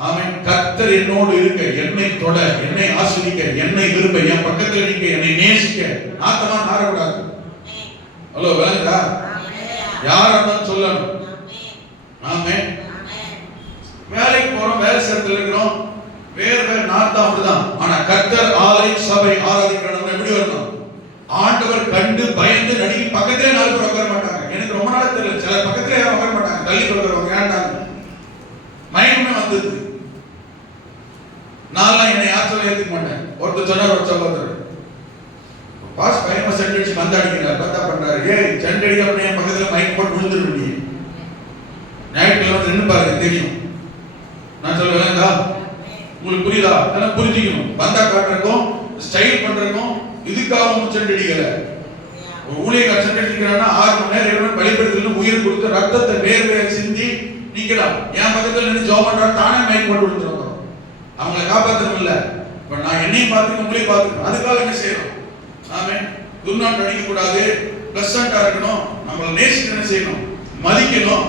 ஆமென். கர்த்தர் என்னோடு இருக்க, என்னை தொட, என்னை ஆசீர்வதிக்க, என்னை விரும்ப, என் பக்கத்துல நிக்க, என்னை நேசிக்க நாத்தமா நாரக்கூடாது. ஹலோ விளங்குதா? யாரும் சொல்லணும். ஆமென். வேலைக்கு போறோம், வேலை சேர்த்துல இருக்கிறோம், வேற நாட்டம் அப்படிதான். ஆனா கர்த்தர் ஆலயம் சபை ஆராதிக்கிறவங்க எப்படி வரணும்? ஆண்டவர் கண்டு பயந்து நடுங்கி பக்கத்திலே 4 பேர் உட்கார மாட்டாங்க. எனக்கு ரொம்ப நாள் தெரியல, சில பக்கத்திலே யாரும் உட்கார மாட்டாங்க, தள்ளி உட்காருவாங்க. ஏன்டாங்க மயமே வந்தது. நான்லாம் என்னை யார் சொல்ல ஏற்றுக்க மாட்டேன். ஒருத்தர் சொன்னார், ஒரு சகோதரர் பாஸ் பயமா சென்டென்ஸ் வந்து அடிக்கிறார், பார்த்தா பண்றாரு. ஏய் சென்டென்ஸ் அப்படியே என் பக்கத்துல மைக் போட்டு விழுந்துரு. நீ ஞாயிற்றுக்கிழமை நின்று பாருங்க தெரியும். நான் சொல்லுவேன்டா உங்களுக்கு புரியுதா? அதெல்லாம் புரிஞ்சுக்கணும். வந்தா காட்டுறதுக்கும் ஸ்டைல் பண்றதுக்கும் இதுக்காகவும் சென்டெடிக்கல. ஒரு ஊழியக்கார சென்டெடிக்கிறான்னா 6 மணி நேரம் 7 மணி பலிபடுத்தல் உயிர் கொடுத்து ரத்தத்தை வேர்வையை சிந்தி நிக்கலாம். என் பக்கத்துல நின்று ஜோம் பண்றாரு, தானே மைக் போட்டு விழுந்துருவாங்க. அவங்களை காப்பாற்றணும் இல்ல. இப்ப நான் என்னையும் பார்த்துக்கணும், உங்களையும் பார்த்துக்கணும். அதுக்காக என்ன செய்யணும்? ஆமென். துர்நாற்றம் அடிக்க கூடாது, பிளசண்டா இருக்கணும், நம்மளை நேசிக்க என்ன செய்யணும்? மதிக்கணும்.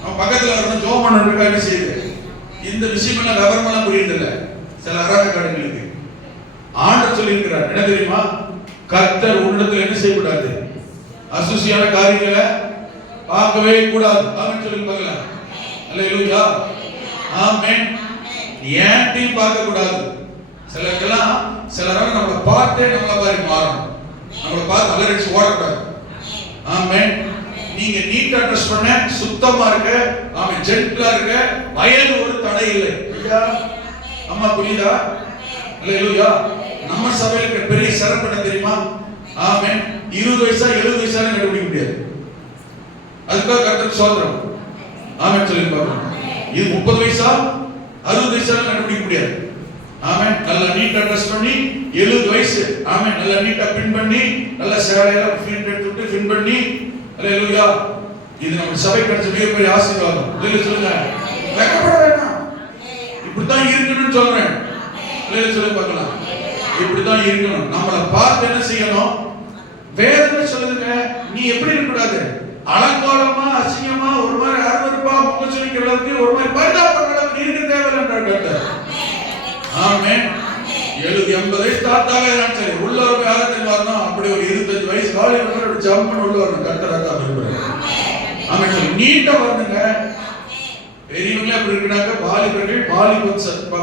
நம்ம பக்கத்துல வரணும், ஜோம் பண்ணணும்னு என்ன செய்யுது? இந்த விஷயம் எல்லாம் விவரமெல்லாம் புரியுது இல்ல சில அராஜகாரங்களுக்கு. ஆண்டவர் சொல்லி இருக்கிறார் என்ன தெரியுமா? கர்த்தர் உன்னிடத்தில் என்ன செய்யக்கூடாது? அசுசியான காரியங்களை பார்க்கவே கூடாது. ஆமென் சொல்லி பார்க்கலாம். அல்லேலூயா. ஆமென். ஏன்டையும் பார்க்க கூடாது. சிலரால நம்மளை பார்த்தே நம்மள மாதிரி மாறணும். நம்மளை பார்த்து அலறிச்சு ஓடக்கூடாது. ஆமென். நீங்க நீட்டா ட்ரெஸ் பண்ண, சுத்தமா இருக்க, ஆமென், ஜென்டிலா இருக்க, வயது ஒரு தடை இல்லை. ஐயா அம்மா புரியுதா? அல்லேலூயா. நம்ம சபையில பெரிய சிறப்பு என்ன தெரியுமா? ஆமென். 20 வயசா 70 வயசா கண்டுபிடிக்க முடியாது. அதுக்காக கர்த்தருக்கு ஸ்தோத்திரம். ஆமென் சொல்லி பாருங்க. இது 30 வயசா 60 வயசா கண்டுபிடிக்க முடியாது. ஆமென். நல்லா நீட்டா ட்ரெஸ் பண்ணி 70 வயசு, ஆமென், நல்லா நீட்டா பின் பண்ணி, நல்லா சேலையில ஃபின் எடுத்துட்டு ஃபின் பண்ணி, அல்லேலூயா. இது நம்ம சபை கிடைச்ச மிகப்பெரிய ஆசீர்வாதம். இல்ல சொல்லுங்க. வெட்கப்பட வேண்டாம். இப்படித்தான் இருக்கணும்னு சொல்றேன். இல்ல சொல்லி பார்க்கலாம். இப்படித்தான் இருக்கணும். நம்மளை பார்த்து என்ன செய்யணும்? வேதனை சொல்லுதுங்க, நீ எப்படி இருக்க கூடாது? அலங்கோலமா அசிங்கமா ஒரு மாதிரி அருவருப்பா முகம் சொல்லிக்கிற அளவுக்கு ஒரு மாதிரி பரிதாபப்படுற அளவுக்கு இருக்க தேவையில்லைன்றார். ஆமென். 70-80 வயசு தாத்தாவே தான் சரி, உள்ள ஒரு காலத்தில் வரணும். அப்படி ஒரு 25 வயசு வாலிபர் ஜம்ப் உள்ள வரணும். கர்த்தராக விரும்புறேன். ஆமென் சொல்லி நீட்டா வரணுங்க. பெரியவங்களே எப்படி இருக்கிறாங்க? வாலிபர்கள், வாலிப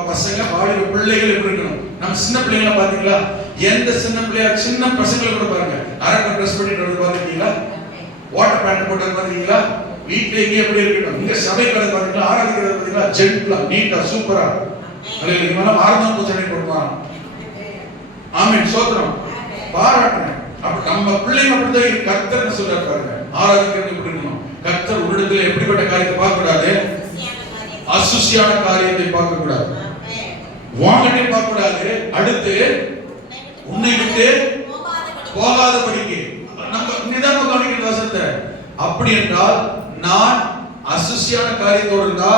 பசங்க, வாலிப பிள்ளைகள் எப்படி இருக்கணும்? நம்ம சின்ன பிள்ளைங்கள பாத்தீங்களா? எந்த சின்ன பிள்ளையா சின்ன பசங்களை கூட பாருங்க, அரக்க ட்ரெஸ் பண்ணிட்டு வந்து பாத்தீங்களா? வாட்டர் பேண்ட் போட்டு பாத்தீங்களா? வீட்டுல எங்க எப்படி இருக்கணும்? இங்க சபைக்கு வந்து பாத்தீங்களா? ஆராதிக்கிறது பாத்தீங்களா? ஜென்ட்லா நீட்டா சூப்பரா. அல்லேலூயா. மேல ஆரம்பம் பூசணை போடுவாங்க. ஆமென் ஸ்தோத்திரம். பாராட்டுறேன். அப்ப நம்ம பிள்ளைங்க அப்படிதான் கர்த்தர் சொல்றாரு பாருங்க. ஆராதிக்கிறது எப்படி இருக்கணும்? கர்த்தர் உன்னிடத்தில் எப்படிப்பட்ட காரியத்தை பார்க்க கூடாது? அசுசியான காரியத்தை பார்க்க கூடாது. வாங்கட்டே பார்க்க கூடாது. அடுத்து உன்னை விட்டு போகாதபடிக்கு நம்ம நிதானமா கவனிக்கிற வசனத்தை. அப்படி என்றால் நான் அசுசியான காரியத்தோடு இருந்தா,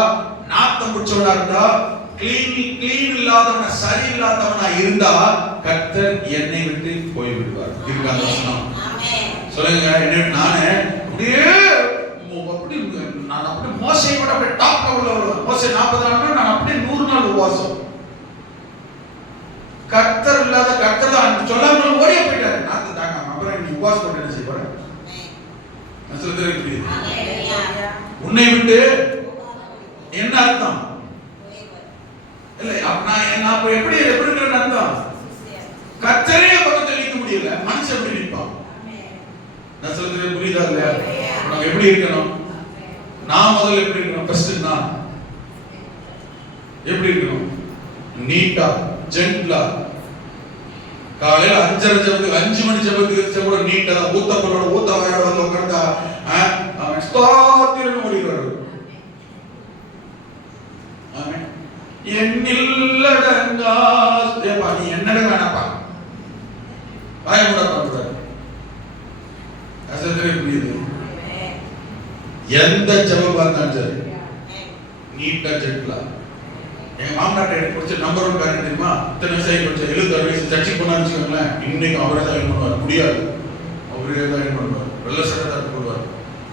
நாத்தம் பிடிச்சவனா இருந்தா, கிளீன் இல்லாதவனா, சரி இல்லாதவனா இருந்தா கர்த்தர் என்னை விட்டு போய் விடுவார். இதுக்காக வசனம் சொல்லுங்க. என்ன நானே அப்படியே நான் அப்படி மோசையை கூட அப்படியே டாப் லெவல்ல வருவேன். மோசை 40 நாள், நான் அப்படியே 100 நாள் உபவாசம். கர்த்தர் இல்லாத கர்த்தர் தான் சொல்லாம ஓடியே போயிட்டாரு. நான் தாங்க அப்புறம் நீ உபவாசம் பண்ண என்ன செய்ய போற? நான் சொல்றது உன்னை விட்டு என்ன அர்த்தம்? இல்ல நான் அப்ப எப்படி இருக்கிறேன்னு அர்த்தம்? கர்த்தரே பக்கத்துல நிற்க முடியல, மனுஷன் எப்படி நிற்பான்? நான் சொல்றது புரியுதா இல்லையா? நம்ம எப்படி இருக்கணும்? நான் முதல்ல எப்படி இருக்கணும்? ஃபர்ஸ்ட் நான் எப்படி இருக்கணும்? நீட்டா, ஜென்ட்லா. காலையில 5 மணி ஜெபத்துக்கு கூட நீட்டா ஊத்தப்பரோட ஊத்தவாயோட வந்து உட்கார்ந்தா அவன் ஸ்தோத்திரம் ஓடிடுவாரு. ஆமென். என்னில்லடங்கா ஏப்பா நீ என்னடா வேணாப்பா பயமுட பண்றாரு. அசதே புரியுது. எந்த ஜெபம் பார்த்தாலும் சரி நீட்டா ஜென்ட்லா. எங்க மாமனாட்ட எனக்கு பிடிச்ச நம்பர் 1 காரணம் தெரியுமா? இத்தனை வயசு கொஞ்சம் 76 வயசு சர்ச்சைக்கு போனான்னு வச்சுக்கோங்களேன், இன்னைக்கு அவரே தான் இது பண்ணுவார். முடியாது, அவரே தான் இது பண்ணுவார். வெள்ள சட்டை தான் போடுவார்.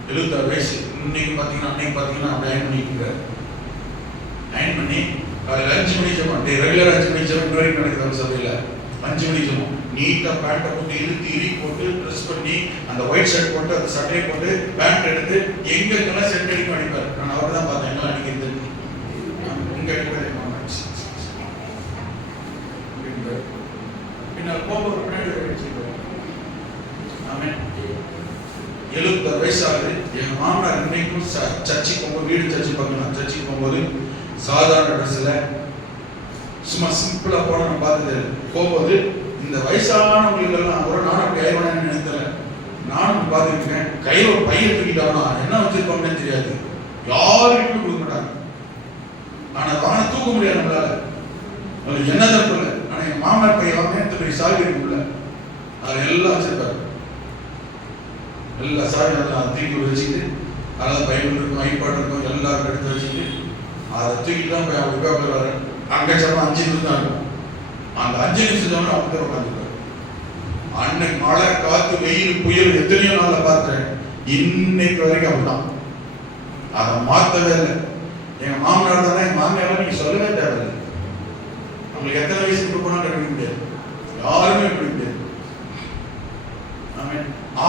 76 வயசு. இன்னைக்கு பார்த்தீங்கன்னா அன்னைக்கு பார்த்தீங்கன்னா அப்படி அயன் பண்ணிக்கிறார். அயன் பண்ணி காலையில் 5 மணி ஜெபம், ரெகுலர் 5 மணி ஜெபம் வரைக்கும் நடக்குது சபையில். 5 மணி ஜெபம் நீட்டா பேண்ட்டை போட்டு இறுக்கி போட்டு ட்ரெஸ் பண்ணி அந்த ஒயிட் ஷர்ட் போட்டு அந்த சட்டையை போட்டு பேண்ட் எடுத்து எங்கெங்கெல்லாம் செட் அடிக்க அடிப்பார். நான் அவரை தான் பார்த்தேன். எல்லாம் அடிக்கிறது இங்க அடிப்பார். பின்னால் போகும்போது பின்னாடி வச்சுருக்கோம். ஆமென். 76 வயசாகுது. என் மாமனார் இன்னைக்கும் சர்ச்சைக்கு போகும்போது, வீடு சர்ச்சை பார்க்கலாம், சர்ச்சைக்கு போகும்போது சாதாரண ட்ரெஸ்ல சும்மா சிம்பிளா போன நான் பார்த்தது. போகும்போது இந்த வயசானவங்களுக்கெல்லாம் ஒரு நானும் அப்படி ஆயிடுவானு நினைத்தல. நானும் பார்த்துருக்கேன். கையில் ஒரு பையன் தூக்கிட்டாங்கன்னா என்ன வச்சிருப்பாங்கன்னு தெரியாது, யாருக்கும் கொடுக்க மாட்டாங்க. ஆனா வாங்க தூக்க முடியாது நம்மளால, அவங்களுக்கு என்ன தப்பு இல்லை. ஆனா என் மாமனார் பையன் வாங்க பெரிய சாவி இருக்குல்ல, அது எல்லாம் வச்சிருப்பாரு. எல்லா சாவி அதெல்லாம் தூக்கி வச்சுட்டு, அதாவது பைபிள் இருக்கும், ஐபாட் இருக்கும், எல்லாரும் எடுத்து வச்சுட்டு அதை தூக்கிட்டு தான் போய் அவங்க உட்காந்துருவாரு. அங்கே சப்பா 5 நிமிஷம் தான் இருக்கும். அந்த 5 நிமிஷம் தான் அவங்க தான் உட்காந்துருப்பாரு. அன்னைக்கு மழை காத்து வெயில் புயல் எத்தனையோ நாள்ல பார்த்தேன். இன்னைக்கு வரைக்கும் அப்படிதான். அதை மாற்றவே இல்லை. எங்க மாமனார் தானே, எங்க மாமியாரெல்லாம் நீங்க சொல்லவே தேவையில்லை. அவங்களுக்கு எத்தனை வயசுக்கு போனாலும் கிடைக்க முடியாது, யாருமே கிடைக்க முடியாது.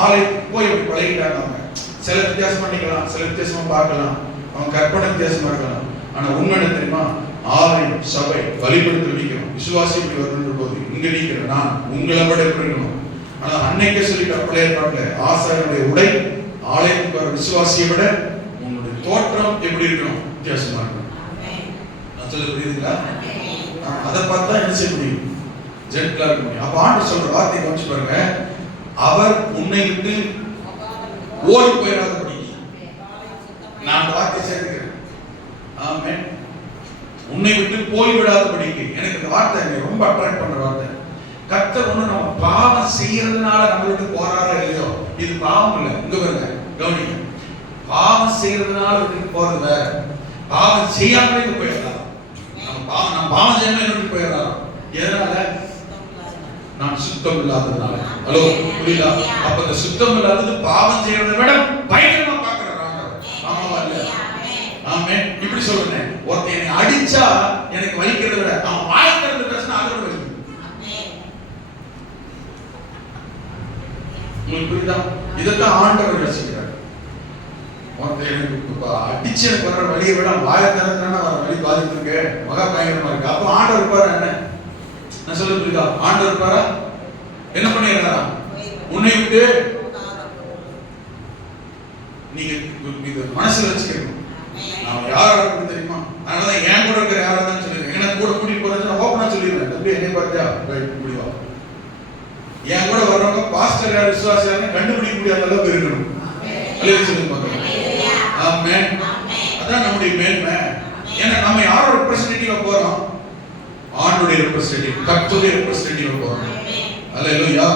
ஆளை போய் அப்படி பழகிட்டாங்க. அவங்க சில வித்தியாசம் பண்ணிக்கலாம், சில வித்தியாசமா பார்க்கலாம், அவங்க கற்பனை வித்தியாசமா இருக்கலாம். ஆனா உண்மை என்ன தெரியுமா? ஆலயம் சபை வழிபடுத்த நிற்கணும். விசுவாசி இப்படி வரணும் போது இங்க நிற்கிற நான் உங்களை விட எப்படி இருக்கணும்? ஆனா அன்னைக்கே சொல்லிட்டு பழைய பாட்டுல ஆசாரியனுடைய உடை ஆலயத்துக்கு வர விசுவாசியை விட உங்களுடைய தோற்றம் எப்படி இருக்கணும்? வித்தியாசமா இருக்கணும். நான் சொல்ல புரியுதுங்களா? அதை பார்த்தா என்ன செய்ய முடியும்? ஜென்ட்லா இருக்க முடியும். அப்ப ஆண்டு சொல்ற வார்த்தையை கொஞ்சம் பாருங்க. அவர் உன்னை விட்டு ஓடி போயிடாதபடி நான் அந்த வார்த்தையை சேர்த்துக்கிறேன். ஆமென். உன்னை விட்டு போய்விடாதபடிக்கு. எனக்கு இந்த வார்த்தை ரொம்ப அட்ராக்ட் பண்ற வார்த்தை. கர்த்தர் ஒண்ணு நம்ம பாவம் செய்யறதுனால நம்ம விட்டு போறாரோ இல்லையோ, இது பாவம் இல்லை. இங்க பாருங்க, கவனிங்க. பாவம் செய்யறதுனால விட்டு போறது வேற, பாவம் செய்யாமலே போயிடலாம். நம்ம பாவம் செய்யாமலே விட்டு போயிடலாம். எதனால? நான் சுத்தம் இல்லாததுனால. ஹலோ, புரியுதா? அப்ப இந்த சுத்தம் இல்லாதது பாவம் செய்யறதை விட பயங்கரமா பாக்குறாங்க. ஆமாவா இல்ல? ஆமென். இப்படி சொல்றேன், ஒருத்தன் என்னை அடிச்சா எனக்கு வலிக்கிறத விட அவன் வாய்க்கிறது பேசினா அதோட வலிக்கும். உங்களுக்கு புரியுதா? இதைத்தான் ஆண்டவர் ரசிக்கிறார். ஒருத்தன் எனக்கு அடிச்சு எனக்கு வர்ற வலியை விட வாயத்தனத்தான வர வலி பாதிப்பு இருக்கு, மகா பயங்கரமா இருக்கு. அப்ப ஆண்டவர் பாரு என்ன நான் சொல்ல புரியுதா? ஆண்டவர் பாரா என்ன பண்ணிடுறாரா? உன்னை விட்டு நீங்க மனசுல வச்சுக்கணும். நான் யாரா இருக்கு தெரியுமா? அதனாலதான் என் கூட இருக்கிற யாரா தான் சொல்லிடுறேன். என்ன கூட கூட்டிட்டு போறது நான் ஓப்பனா சொல்லிடுறேன். தம்பி என்னை பார்த்தியா முடிவா? என் கூட வர்றவங்க பாஸ்டர் யார் விசுவாசி யாருன்னு கண்டுபிடிக்க முடியாத அளவுக்கு இருக்கணும். அல்லேலூயா சொல்லுங்க பாருங்க. ஆமென். அதான் நம்முடைய மேன்மை. ஏன்னா நம்ம யாரோட ரெப்ரசன்டேட்டிவா போறோம்? ஆண்டவருடைய ரெப்ரசன்டேட்டிவ், கர்த்தருடைய ரெப்ரசன்டேட்டிவ் போறோம். அல்லேலூயா.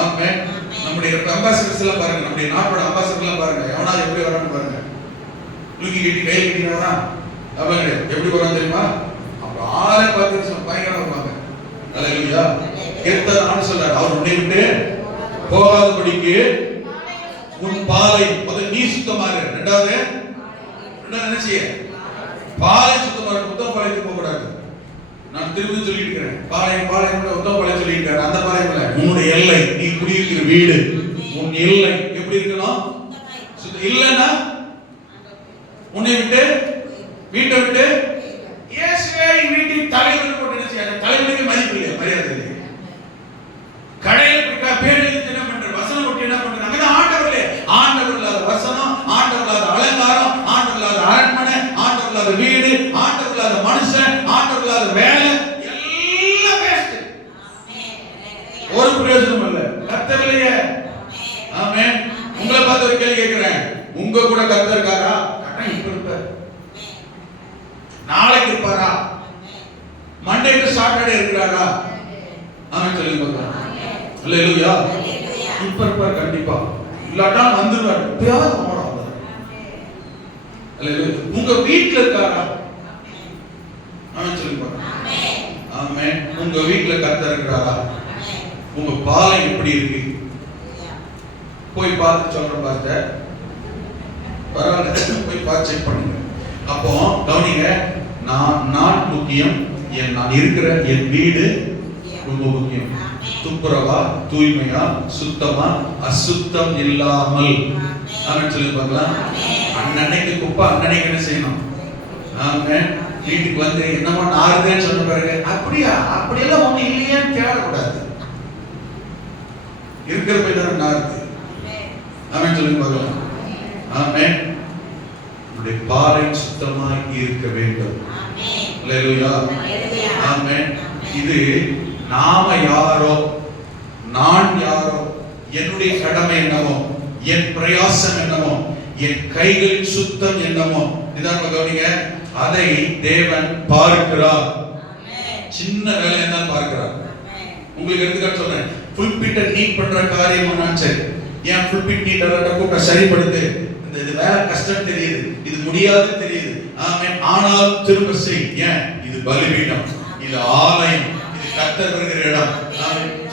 ஆமென். நம்முடைய அம்பாசிடர்ஸ் எல்லாம் பாருங்க, நம்முடைய நாட்டோட அம்பாசிடர் எல்லாம் பாருங்க, எவனா எப்படி வரான்னு பாருங்க. லுங்கி கட்டி கையில் கட்டினா அவங்க எப்படி வரான்னு தெரியுமா? அப்ப ஆளை பார்த்து பயங்கரமா வருவாங்க. அல்லேலூயா. கேட்டது நான் சொல்றாரு, அவர் உன்னை விட்டு போகாதபடிக்கு உன் பாலை நீ சுத்தமாறு. ரெண்டாவது என்ன செய்ய? பாலை சுத்தமாறு. உத்தம பாலைக்கு போக கூடாது. நான் திரும்பி சொல்லிட்டு இருக்கிறேன், பாளையம் உத்தம பாளையம் சொல்லிட்டு அந்த பாளையம் இல்ல, உன்னுடைய எல்லை, நீ குடியிருக்கிற வீடு, உன் எல்லை எப்படி இருக்கணும்? இல்லைன்னா உன்னை விட்டு வீட்டை விட்டு இயேசுவே வீட்டின் தலைவன் போட்டு என்ன செய்ய? தலைவனுக்கு மதிப்பு இல்லையா? மரியாதை இல்லையா? கடையில் பேர் எழுதி என்ன பண்ற? வசனம் போட்டு என்ன பண்றாங்க? ஆண்டவர்களே, ஆண்டவர் இல்லாத வசனம், ஆண்டவர் இல்லாத அலங்காரம், மண்டே டு சாட்டர்டே இருக்கிறாரா? ஆமென் சொல்லுங்க பார்க்கலாம். அல்லேலூயா. இப்ப கண்டிப்பா இல்லாட்டா வந்துருவாரு. எப்பயாவது போறோம். அல்லேலூயா. உங்க வீட்ல இருக்காரா? ஆமென் சொல்லுங்க பார்க்கலாம். ஆமென். உங்க வீட்ல கர்த்தர் இருக்கிறாரா? உங்க பாலம் எப்படி இருக்கு? போய் பார்த்து சொல்றேன் பாஸ்டர். பரவாயில்ல, போய் பார்த்து செக் பண்ணுங்க. அப்போ கவனிங்க, நான் முக்கியம், நான் இருக்கிற என் வீடு ரொம்ப முக்கியம். துப்புரவா, தூய்மையா, சுத்தமா, அசுத்தம் இல்லாமல். ஆமென் சொல்லுங்க பார்க்கலாம். அன்னைக்கு குப்பை அன்னைக்கு என்ன செய்யணும்? ஆமென். வீட்டுக்கு வந்து என்னமோ நாறுதேன்னு சொன்ன பிறகு அப்படியா அப்படியெல்லாம் ஒண்ணு இல்லையான்னு கேட்கக்கூடாது. இருக்கிற போய் தான் நாறுது. ஆமென் சொல்லுங்க பார்க்கலாம். ஆமென். உங்களுடைய பாலம் சுத்தமாய் இருக்க வேண்டும். அல்லேலூயா. ஆமென். இது நாம யாரோ, நான் யாரோ, என்னுடைய கடமை என்னவோ, என் பிரயாசம் என்னவோ, என் கைகளின் சுத்தம் என்னவோ, இதான் கவனிங்க. அதை தேவன் பார்க்கிறார். சின்ன வேலையை தான் பார்க்கிறார். உங்களுக்கு எடுத்துக்காட்டு சொல்றேன். புல்பிட்ட நீட் பண்ற காரியம் நான் சரி, ஏன் புல்பிட் நீட்டை கூட்ட சரிப்படுத்து. இது வேலை கஷ்டம் தெரியுது, இது முடியாது தெரியுது. ஆமென். ஆனால் திரும்ப செய். ஏன்? இது பலிபீடம், இது ஆலயம், இது கர்த்தர் வருகிற இடம்.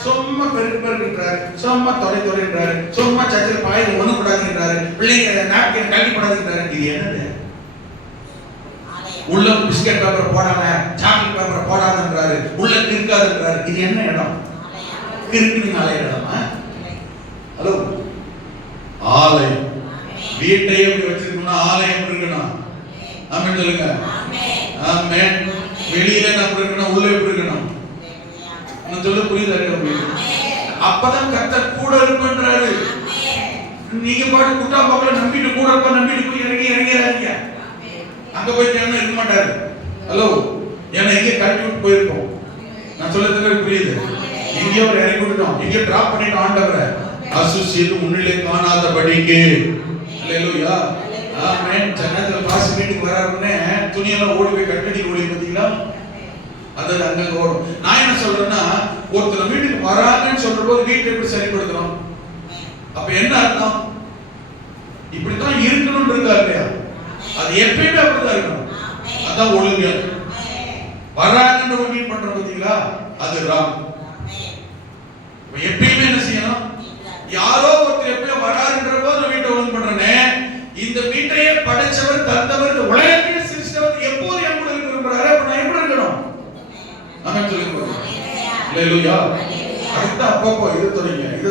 சும்மா பெருக்கிறாரு, சும்மா தொலைன்றாரு, சும்மா சர்ச்சில் பாயில் ஒண்ணு கூடாதுன்றாரு, பிள்ளைங்க நாப்கின் கல்வி கூடாதுன்றாரு. இது என்னது? உள்ள பிஸ்கட் பேப்பர் போடாம, சாக்லேட் பேப்பர் போடாதுன்றாரு, உள்ள கிறுக்காதுன்றாரு. இது என்ன இடம்? கிறுக்குன்னு ஆலய இடமா? ஹலோ, ஆலயம். வீட்டையே எப்படி வச்சிருக்கணும்னா ஆலயம் இருக்கணும். ஆமென் சொல்லுங்க. ஆமென். வெளியில நம்ம இருக்கணும், உள்ள எப்படி இருக்கணும்? நான் சொல்ல புரியுதா உங்களுக்கு? அப்பதான் கர்த்தர் கூட இருப்பேன்றாரு. நீங்க பாட்டு குட்டா பாக்கல நம்பிட்டு கூட இருப்ப, நம்பிட்டு போய் இறங்கிறாங்க. அங்க போய் தேவனா இருக்க மாட்டாரு. ஹலோ, ஏன்னா எங்க கட்டி விட்டு போயிருக்கோம். நான் சொல்ல புரியுது? எங்கேயோ ஒரு இறங்கி விட்டுட்டோம், எங்கேயோ டிராப் பண்ணிட்டோம் ஆண்டவரை. அசுசியது முன்னிலை காணாதபடிக்கு. அல்லேலூயா. ஆமென். ஜன்னத்துல பாஸ் வீட்டுக்கு வராருன்னே துணியெல்லாம் ஓடி போய் கட்டடி ஓடி பார்த்தீங்களா? அது அங்க ஓடும். நான் என்ன சொல்றேன்னா, ஒருத்தர் வீட்டுக்கு வராங்கன்னு சொல்ற போது வீட்டை எப்படி சரிப்படுத்தணும்? அப்ப என்ன அர்த்தம்? இப்படித்தான் இருக்கணும்னு இருக்கா இல்லையா? அது எப்பயுமே அப்படிதான் இருக்கணும். அதான் ஒழுங்கு. வராங்கன்னு ஒரு மீட் பண்ற பார்த்தீங்களா? அது ராங். எப்பயுமே என்ன செய்யணும்? யாரோ ஒருத்தர் எப்பயும் வராருன்ற போது வீட்டை ஒழுங்கு பண்றனே, இந்த வீட்டையே படைச்சவர், தந்தவர், இந்த உலகத்தையே சிருஷ்டித்தவர் எப்போது என் கூட இருக்கிறாரோ அப்ப நான் எப்படி இருக்கணும்? ஆமென் சொல்லுங்க. அல்லேலூயா. அடுத்த அப்பப்போ இதை தொடங்க, இதை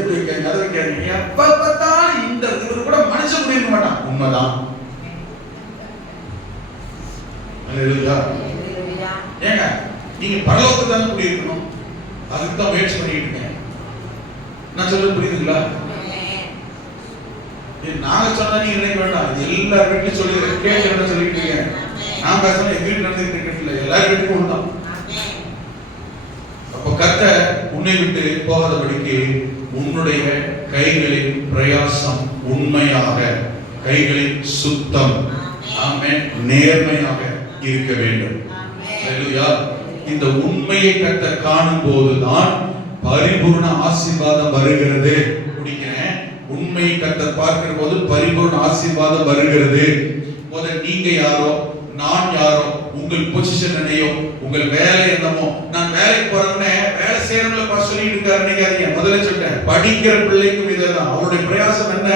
எப்படி இருக்காங்க, அதை கேட்குறீங்க. அப்பப்பதான் இந்த இவர் கூட மனுஷன் கூட இருக்க மாட்டான். உண்மைதான். அல்லேலூயா. ஏங்க, நீங்க பரலோகத்துல தான் குடி இருக்கணும். அதுக்கு தான் முயற்சி பண்ணிட்டு இருக்கேன். நான் சொல்றது புரியுதுங்களா? நாங்க சொன்னா நீங்க நினைக்க வேண்டாம். எல்லார் வீட்லயும் சொல்லி கேட்க சொல்லிட்டு இருக்கேன். நான் பேசுறேன், எங்க வீட்டுல நடந்துட்டு இல்லை, எல்லார் வீட்டுக்கும் உண்டாம். அப்ப கர்த்தர் உன்னை விட்டு போகாதபடிக்கு உன்னுடைய கைகளின் பிரயாசம் உண்மையாக, கைகளின் சுத்தம், ஆமென், நேர்மையாக இருக்க வேண்டும். அல்லேலூயா. இந்த உண்மையை கர்த்தர் காணும் போதுதான் பரிபூர்ண ஆசீர்வாதம் வருகிறது. குடிக்கிறேன். உண்மையை கர்த்தர் பார்க்கிற போது பரிபூர்ண ஆசீர்வாதம் வருகிறது. முதல்ல நீங்க யாரோ, நான் யாரோ, உங்கள் பொசிஷன் என்னையோ, உங்கள் வேலை என்னமோ, நான் வேலைக்கு போறேன்னே வேலை செய்யறவங்களை பார்த்து சொல்லிட்டு இருக்காரு நினைக்காதீங்க. முதல்ல சொல்லிட்டேன், படிக்கிற பிள்ளைக்கும் இதுதான். அவருடைய பிரயாசம் என்ன?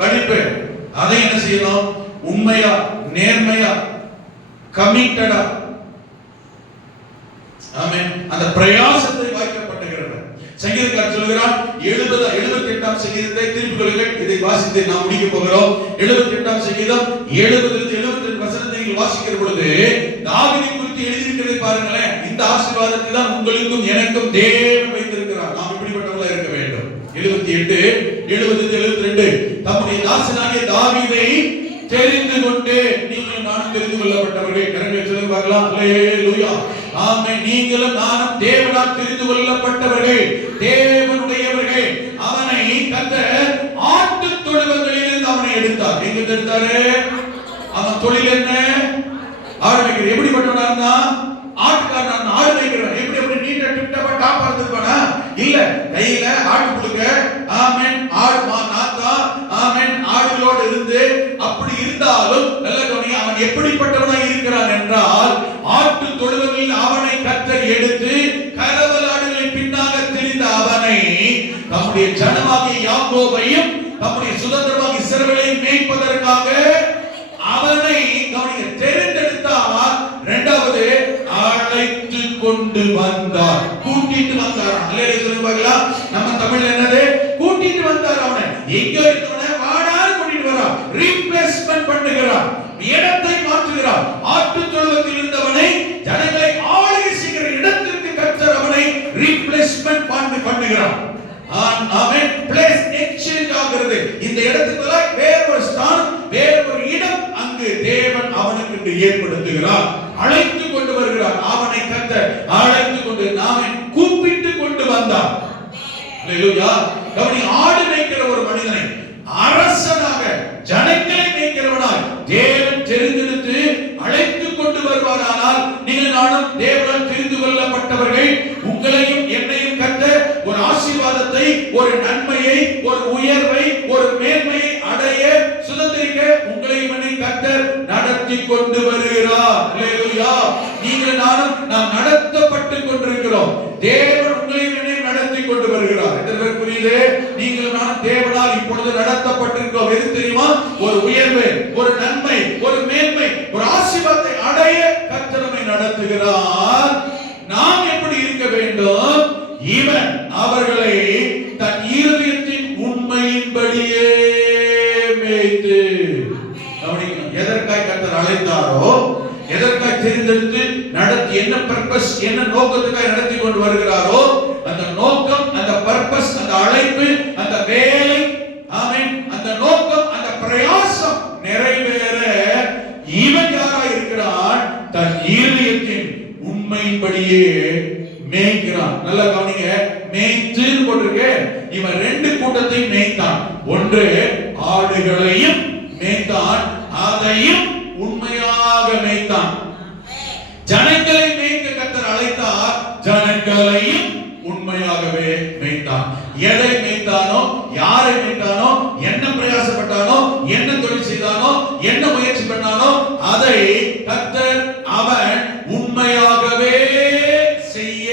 படிப்பு. அதை என்ன செய்யணும்? உண்மையா, நேர்மையா, கமிட்டடா. ஆமென். அந்த பிரயாசத்தை வாய்க்கப்படுகிறது. சங்கீதக்காரர் சொல்கிறார், 78ஆம் சங்கீதத்தை திருப்பிக் கொள்ளுங்கள். இதை வாசித்து நாம் முடிக்க போகிறோம். 78ஆம் சங்கீதம் 70-72 வசனத்தை வாசிக்கிற பொழுது தாவீதை குறித்து எழுதியிருக்கிறதை பாருங்களேன். இந்த ஆசீர்வாதத்தை தான் உங்களுக்கும் எனக்கும் தேவன் வைத்திருக்கிறார். நாம் இப்படிப்பட்டவர்களாக இருக்க வேண்டும். 78, 70-72 தம்முடைய தாசனாகிய தாவீதை தெரிந்து கொண்டு நீங்கள் நானும் தெரிந்து கொள்ளப்பட்டவர்கள். கரங்களை சொல்லுங்க பார்க்கலாம். அல்லேலூயா. ஆமென். நீங்களும் நானும் தேவனால் தெரிந்து கொள்ளப்பட்டவர்கள், தேவனுடையவர்கள். அவனை கர்த்தர் ஆட்டு தொழுவங்களிலிருந்து அவனை எடுத்தார். எங்க எடுத்தாரு? அவன் தொழில் என்ன? ஆரம்பிக்கிறது எப்படிப்பட்டவனா இருந்தா? ஆட்டுக்காரன் நான் ஆடு மேய்க்கிறவன் எப்படி நீட்டா டிப்டாப்பா டாப்பா இருந்திருப்பானா? இல்ல, கையில ஆட்டு புழுக்க, ஆமென், ஆடு நாத்தா, ஆமென், ஆடுகளோடு இருந்து அப்படி இருந்தாலும் நல்ல கவனிங்க, அவன் எப்படிப்பட்டவனாய் இருக்கிறான் என்றால், ஆட்டு தொழுவங்களில் அவனை கர்த்தர் எடுத்து கரவல் ஆடுகளின் பின்னாக திரிந்த அவனை தம்முடைய ஜனமாகிய யாக்கோபையும் தம்முடைய சுதந்திரமாகிய இஸ்ரவேலையும் மேய்ப்பதற்காக அவனை கவனிங்க தெரிந்தெடுத்தார். இரண்டாவது அழைத்து கொண்டு வந்தார், கூட்டிட்டு வந்தார். அல்லேலூயா சொல்லுவாங்களா? நம்ம தமிழ்ல என்னது? கூட்டிட்டு வந்தார். அவனை எங்க இருந்தவனை வாடான்னு கூட்டிட்டு வரார், ரீப்ளேஸ்மென்ட் பண்ணுகிறார், இடத்தை மாற்றுகிறார். ஆட்டு தொழுவத்தில் இருந்தவனை ஜனங்களை ஆளுகை செய்கிற இடத்திற்கு கர்த்தர் அவனை ரீப்ளேஸ்மென்ட் பண்ணுகிறார். ஆமென். பிளேஸ் எக்ஸ்சேஞ்ச் ஆகிறது. இந்த இடத்துக்கு வேற ஒரு ஸ்தானம், வேற ஒரு இடம் அங்கு தேவன் அவனுக்கு ஏற்படுத்துகிறார், அழைத்து கொண்டு வருகிறார். அவனை கர்த்தர் அழைத்து கொண்டு நாமே கூப்பிட்டு கொண்டு வந்தார். அல்லேலூயா. கவனி, ஆடு மேய்க்கிற ஒரு மனிதனை அரசனாக ஜனங்களை மேய்க்கிறவனாய் தேவன் தெரிந்தெடுத்து அழைத்து கொண்டு வருவாரானால், நீங்கள் நானும் தேவனால் தெரிந்து கொள்ளப்பட்டவர்கள். உங்களையும் என்னையும் கர்த்தர் ஒரு ஆசீர்வாதத்தை, ஒரு நன்மையை, ஒரு உயர்வை, ஒரு மேன்மையை அடைய சுதந்திரிக்க உங்களையும் என்னையும் கர்த்தர் நடத்தி கொண்டு வருகிறார். அல்லேலூயா. நீங்கள் நானும் நாம் நடத்தப்பட்டு கொண்டிருக்கிறோம். தேவன் உங்களையும் என்னையும் நடத்தி கொண்டு வருகிறார். எத்தனை புரியுது? நீங்கள் நானும் தேவனால் இப்பொழுது நடத்தப்பட்டிருக்கிறோம். எது தெரியுமா? ஒரு உயர்வு, ஒரு நன்மை, ஒரு மேன்மை, ஒரு ஆசீர்வாதத்தை அடைய கர்த்தர் நம்மை நடத்துகிறார். நாம் எப்படி இருக்க வேண்டும்? இவன் அவர்களை தன் இருதயத்தின் உண்மையின்படியே மேய்த்து. கவனிக்கணும், எதற்காக கர்த்தர் அழைத்தாரோ, எதற்காக தெரிந்தெடுத்து நடத்தி, என்ன பர்பஸ், என்ன நோக்கத்துக்காக நடத்தி கொண்டு வருகிறாரோ, அந்த நோக்கம், அந்த பர்பஸ், அந்த அழைப்பு, அந்த வேலை, ஆமென், அந்த நோக்கம், அந்த பிரயாசம் நிறைவேற இவன் யாரா இருக்கிறான்? தன் இருதயத்தின் உண்மையின்படியே மேய்க்கிறான். நல்லா கவனிங்க, மேய்த்துன்னு போட்டிருக்கு. இவன் ரெண்டு கூட்டத்தையும் மேய்த்தான். ஒன்று ஆடுகளையும் மேய்த்தான், அதையும் உண்மையாக மேய்த்தான். ஜனங்களை மேய்க்க கர்த்தர் அழைத்தார், ஜனங்களையும் உண்மையாகவே மேய்த்தான். எதை மேய்த்தானோ, யாரை மேய்த்தானோ, என்ன பிரயாசப்பட்டானோ, என்ன தொழில் செய்தானோ, என்ன முயற்சி பண்ணானோ, அதை கர்த்தர் அவன் உண்மையாகவே செய்ய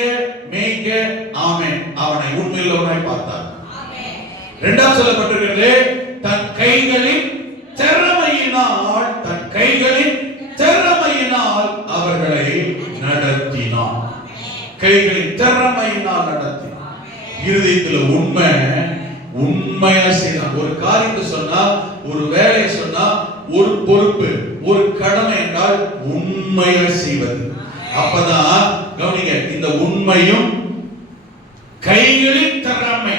மேய்க்க, ஆமென், அவனை உண்மையுள்ளவனாய் பார்த்தார். இரண்டாவது சொல்லப்பட்டிருக்கிறது, தன் கைகளின் திறமையினால், தன் கைகளின் திறமையினால் அவர்களை நடத்தினான். கைகளின் திறமையினால் நடத்தினான். இருதயத்தில் உண்மை, உண்மையா செய்தான். ஒரு காரியத்தை சொன்னா, ஒரு வேலையை சொன்னா, ஒரு பொறுப்பு, ஒரு கடமை என்றால் உண்மையா செய்வது. அப்பதான் கவனிங்க, இந்த உண்மையும் கைகளின் திறமை,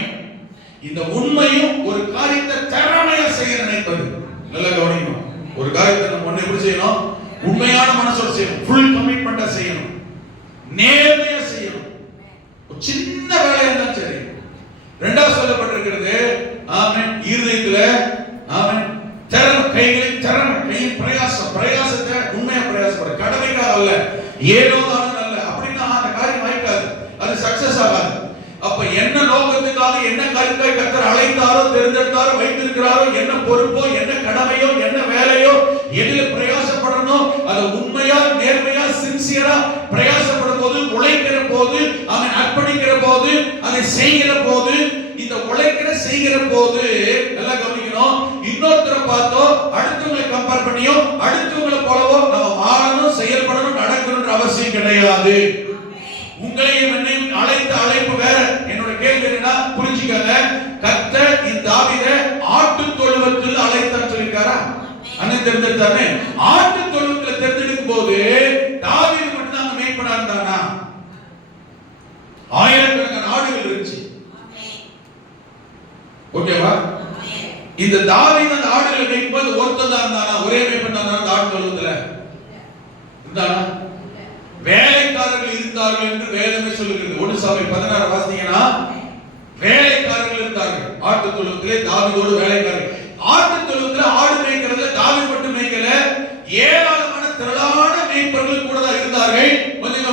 இந்த உண்மையும் ஒரு காரியத்தை திறமையா செய்ய நினைப்பது. நல்லா கவனிக்கணும். ஒரு காரியத்தை நம்ம ஒண்ணு எப்படி செய்யணும்? உண்மையான மனசோட செய்யணும், ஃபுல் கமிட்மெண்டா செய்யணும், நேர்மையா செய்யணும். ஒரு சின்ன வேலையா இருந்தாலும் சரி. இரண்டாவது சொல்லப்பட்டிருக்கிறது, ஆமென், இருதயத்துல, ஆமென், திறமை, கைகளின் திறமை, கையின் பிரயாசம், பிரயாசத்தை உண்மையா பிரயாசப்பட, கடமைக்காக அல்ல, ஏதோ தானே அல்ல, அப்படின்னா அந்த காரியம் ஆயிட்டாது, அது சக்சஸ் ஆகாது. அப்ப என்ன நோக்கத்துக்காக, என்ன காரியத்தை கர்த்தர் அழைத்தாரோ, தெரிந்தெடுத்தாரோ, வைத்திருக்கிறாரோ, என்ன பொறுப்போ, என்ன கடமையோ, என்ன வேலையோ, எதுல பிரயாசப்படணும், அது உண்மையா, நேர்மையா, சின்சியரா பிரயாசப்படும் போது, உழைக்கிற போது, அவன் அர்ப்பணிக்கிற போது, அதை செய்கிற போது, இந்த உழைக்கிற செய்கிற போது நல்லா கவனிக்கணும். இன்னொருத்தரை பார்த்தோ, அடுத்தவங்களை கம்பேர் பண்ணியோ, அடுத்தவங்களை போலவோ நம்ம வாழணும், செயல்படணும், நடக்கணும்ன்ற அவசியம் கிடையாது. உங்களையும் என்னையும் அழைத்த அழைப்பு வேற. என்னோட கேள்வி என்னன்னா, புரிஞ்சுக்கங்க, கர்த்தர் இந்த தாவீதை ஆட்டு தொழுவத்தில் அழைத்தார் சொல்லிருக்காரா? அண்ணன் தெரிஞ்சிருந்தானே. ஆட்டு தொழுவத்தில் தேர்ந்தெடுக்கும் போது தாவீது மட்டும் தான் மேய்ப்பனா இருந்தானா? ஆயிரக்கணக்கான ஆடுகள் இருந்துச்சு. ஓகேவா? இந்த தாவீது அந்த ஆடுகளை மேய்க்கும் போது ஒருத்தன் தான் இருந்தானா? ஒரே மேய்ப்பன் தான் அந்த ஆட்டு தொழுவத்துல இருந்தானா? வேலைக்காரர்கள் இருந்தார்கள் என்று வேதமே சொல்லுகிறது. 1 சாமுவேல் 16 வாசித்தீங்கன்னா, வேலைக்காரர்கள் இருந்தார்கள் ஆட்டு தொழுவத்திலே, தாவீதோடு வேலைக்காரர்கள். ஆட்டு தொழுவத்தில் ஆடு மேய்க்கிறதுல தாவீது மட்டும் மேய்க்கல, ஏராளமான திரளான மேய்ப்பர்கள் கூட தான் இருந்தார்கள். கொஞ்சம்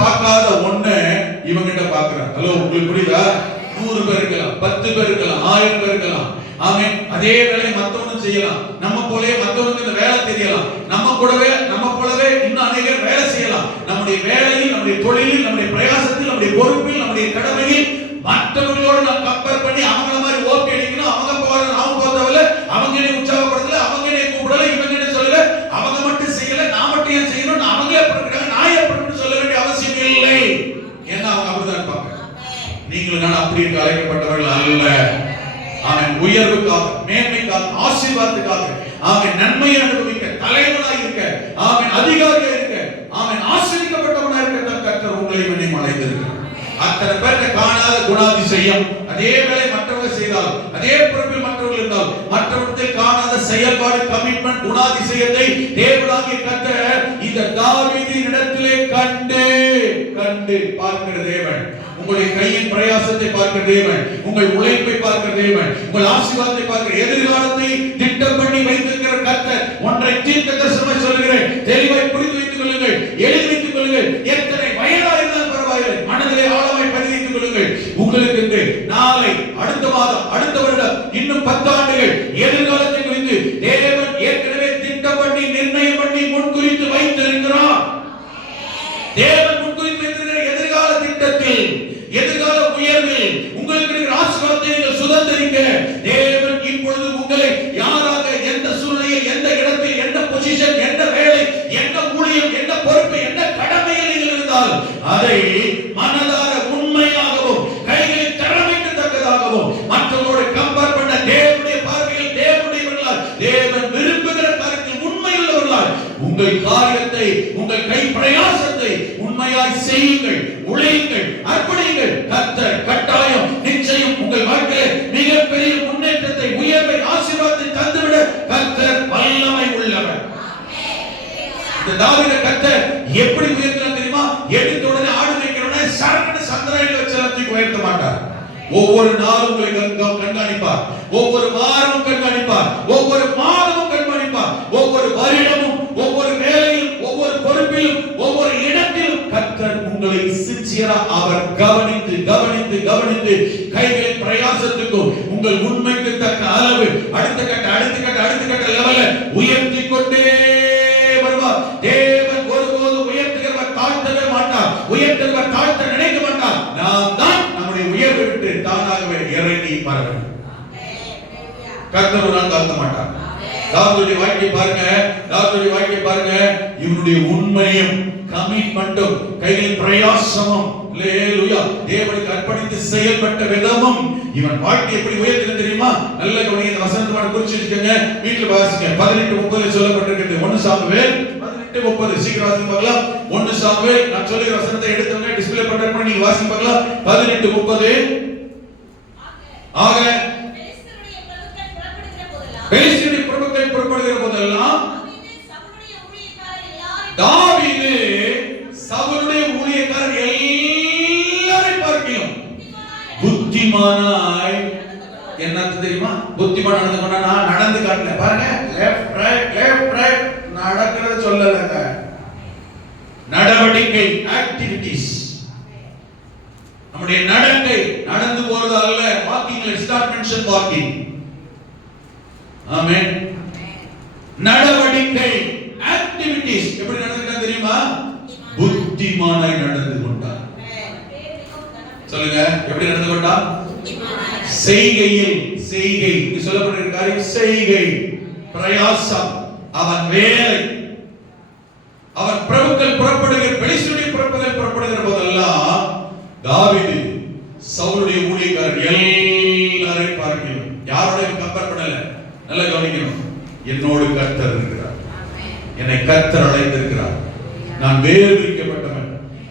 பார்க்காத ஒண்ணு இவங்கிட்ட பார்க்கறான். ஹலோ, உங்களுக்கு புரியுதா? 100 பேர் இருக்கலாம், 10 பேர் இருக்கலாம், 1000 பேர் இருக்கலாம். ஆமென். அதே வேலையை மத்தவனும் செய்யலாம். நம்ம போலவே மத்தவனுக்கு இந்த வேலை தெரியலாம். நம்ம போலவே இன்னும் அநேகர் வேலை செய்யலாம். நம்முடைய வேலையில், நம்முடைய தொழிலில், நம்முடைய பிரயாசத்தில், நம்முடைய பொறுப்பில், நம்முடைய கடமையில் மற்றவர்களோடு நாம் கம்பேர் பண்ணி அவங்கள மாதிரி ஓகே அடிக்கணும், அவங்க போறதவல அவங்க என்ன உற்சாகப்படுத்தல, அவங்க என்ன கூப்பிடல, இவங்க என்ன சொல்லல, அவங்க மட்டும் செய்யல, நான் மட்டும் ஏன் செய்யணும், அவங்களே பண்ணுறாங்க, நான் ஏன் பண்ணணும்னு சொல்ல வேண்டிய அவசியம் இல்லை. ஏன்னா அவங்க அப்படிதான் இருப்பாங்க. நீங்களும் நான் அப்படி இருக்க அழைக்கப்பட்டவர்கள் அல்ல. அவன் உயர்வுக்காக, மேன்மைக்காக, ஆசீர்வாதத்துக்காக, அவன் நன்மையை அனுபவிக்க, தலைவனாய் இருக்க, அவன் அதிகாரியா இருக்க, அவன் ஆசீர்வதிக்கப்பட்டவனாய் இருக்க கர்த்தர் உங்களை என்னையும் அழைத்திருக்கிறார். அத்தனை பேரை காணாத குணாதிசயம் அதே வேளை மற்றவங்க செய்தால், அதே பொறுப்பில் மற்றவர்கள் இருந்தால், மற்றவர்கள் காணாத செயல்பாடு, கமிட்மெண்ட், குணாதிசயத்தை தேவனாகிய கர்த்தர் இந்த தாவீதின் இடத்திலே கண்டு பார்க்கிற தேவன். உங்களுடைய கையின் பிரயாசத்தை பார்க்கிற தேவன், உங்கள் உழைப்பை பார்க்கிற தேவன், உங்கள் ஆசீர்வாதத்தை பார்க்கிற, எதிர்காலத்தை திட்டம் பண்ணி வைத்திருக்கிற கர்த்தர். ஒன்றை தீர்க்கதரிசனமாய் சொல்கிறேன், தெளிவாய் புரிந்து வைத்துக் கொள்ளுங்கள், எழுதி வைத்துக் கொள்ளுங்கள். எத்தனை வயதா இருந்தாலும் பரவாயில்லை, மனதிலே ஆழமாய் பதிவு வைத்துக் கொள்ளுங்கள். உங்களுக்கு நாளை, அடுத்த மாதம், அடுத்த வருடம், இன்னும் 10 ஆண்டுகள் எதிர்காலத்தை குறித்து தேவன் ஏற்கனவே திட்டம் பண்ணி, நிர்ணயம் பண்ணி, முன்குறித்து வைத்திருக்கிறார். தேவன் முன்குறித்து வைத்திருக்கிற எதிர்கால திட்டத்தில், எதிர்கால உயர்வில் உங்களுக்கு இருக்கிற ஆசீர்வாதத்தை நீங்கள் சுதந்திரிக்க தேவன் இப்பொழுது உங்களை யாராக, எந்த சூழ்நிலையில், எந்த இடத்தில், என்ன பொசிஷன், என்ன வேலை, என்ன ஊழியம், என்ன பொறுப்பு, என்ன கடமையில் நீங்கள் இருந்தால் அதை மனதார உண்மையாகவும் கைகளில் திறமைக்கு தக்கதாகவும் மற்றவர்களோடு கம்பேர் பண்ண தேவனுடைய பார்வையில் தேவனுடையவர்களால், தேவன் விரும்புகிற காரியத்தில் உண்மையுள்ளவர்களால் உங்கள் காரியத்தை, உங்கள் கை பிரயாசத்தை உண்மையாய் செய்யுங்கள், உழையுங்கள், அர்ப்பணியுங்கள். கர்த்தர் கட்டாயம் நிச்சயம் உங்கள் வாழ்க்கையில் மிகப்பெரிய முன்னேற்றத்தை, உயர்வை, ஆசீர்வாதத்தை தந்துவிட கர்த்தர் வல்லமை உள்ளவர். இந்த தாவீதை கர்த்தர் எப்படி உயர்த்தினார் தெரியுமா? எடுத்த உடனே ஆடு மேய்க்கிறவனை சரக்கன சந்திரனில் வச்சு தூக்கி உயர்த்த மாட்டார். ஒவ்வொரு நாளும் உங்களை கண்காணிப்பார், ஒவ்வொரு வாரமும் கண்காணிப்பார், ஒவ்வொரு மாதமும் கண்காணிப்பார், ஒவ்வொரு வருடமும், ஒவ்வொரு வேலையிலும், ஒவ்வொரு பொறுப்பிலும், ஒவ்வொரு இடத்திலும் கர்த்தர் உங்களை சின்சியரா அவர் கவனித்து கவனித்து கவனித்து கைகளின் பிரயாசத்துக்கும் உங்கள் உண்மைக்கு தக்க அளவு அடுத்த கட்ட லெவல்ல உயர்த்தி கொண்டே வருவார். தேவன் ஒருபோதும் உயர்த்துகிறவர் தாழ்த்தவே மாட்டார், உயர்த்துகிறவர் தாழ்த்த நினைக்க மாட்டார். நாம் தான் நம்முடைய உயர்வை விட்டு தானாகவே இறங்கி வரணும். கர்த்தர் ஒரு நாள் தாழ்த்த மாட்டார். தாவீதுடைய வாழ்க்கை பாருங்க, இவனுடைய உண்மையும் கமிட்மெண்டும் கையில் பிரயாசமும், அல்லேலூயா, தேவனுக்கு அர்ப்பணித்து செயல்பட்ட விதமும் இவன் வாழ்க்கை எப்படி உயர்த்தினது தெரியுமா? நல்ல கவனிங்க, இந்த வசனத்தை குறிச்சு வச்சுக்கோங்க, வீட்டுல வாசிங்க. 18:30 சொல்லப்பட்டிருக்கிறது. 1 சாமுவேல் 18:30 சீக்கிரம் வாசிங்க பார்க்கலாம். 1 சாமுவேல், நான் சொல்லுகிற வசனத்தை எடுத்தவங்க டிஸ்ப்ளே பண்றேன், நீங்க வாசிங்க பார்க்கலாம். 18:30. ஆக பெலிஸ்தருடைய பிரபுக்கள் புறப்படுகிற போதெல்லாம் தாவீது சவுலுடைய ஊழியக்காரர் எல்லாரையும் பார்க்கலாம் புத்திமானாய், என்ன தெரியுமா? புத்திமான் நடந்து கொண்டா, நான் நடந்து காட்டல பாருங்க, லெஃப்ட் ரைட் நடக்கிறத சொல்லலங்க, நடவடிக்கை, ஆக்டிவிட்டீஸ். நம்முடைய நடக்கை, நடந்து போறது அல்ல. Walking, let's not mention walking. ஆமென். நடவடிக்கை, ஆக்டிவிட்டீஸ். எப்படி நடந்துட்டா தெரியுமா? புத்திமானாய் நடந்து கொண்டார். சொல்லுங்க, எப்படி நடந்து கொண்டார்? செய்கையில், செய்கை சொல்லப்படுகிற காரியம் செய்கை, பிரயாசம், அவன் வேலை, அவன் பிரபுக்கள் புறப்படுகிற, பெலிஸ்தருடைய பிரபுக்கள் புறப்படுகிற போதெல்லாம் தாவீது சவுலுடைய ஊழியக்காரர் எல்லாரையும் பார்க்கணும். யாரோட கம்பேர் பண்ணல. நல்லா கவனிக்கணும். என்னோடு கர்த்தர் இருக்கிறார், என்னை கர்த்தர் அழைத்திருக்கிறார், நான் வேறு பிரிக்கப்பட்டவன்,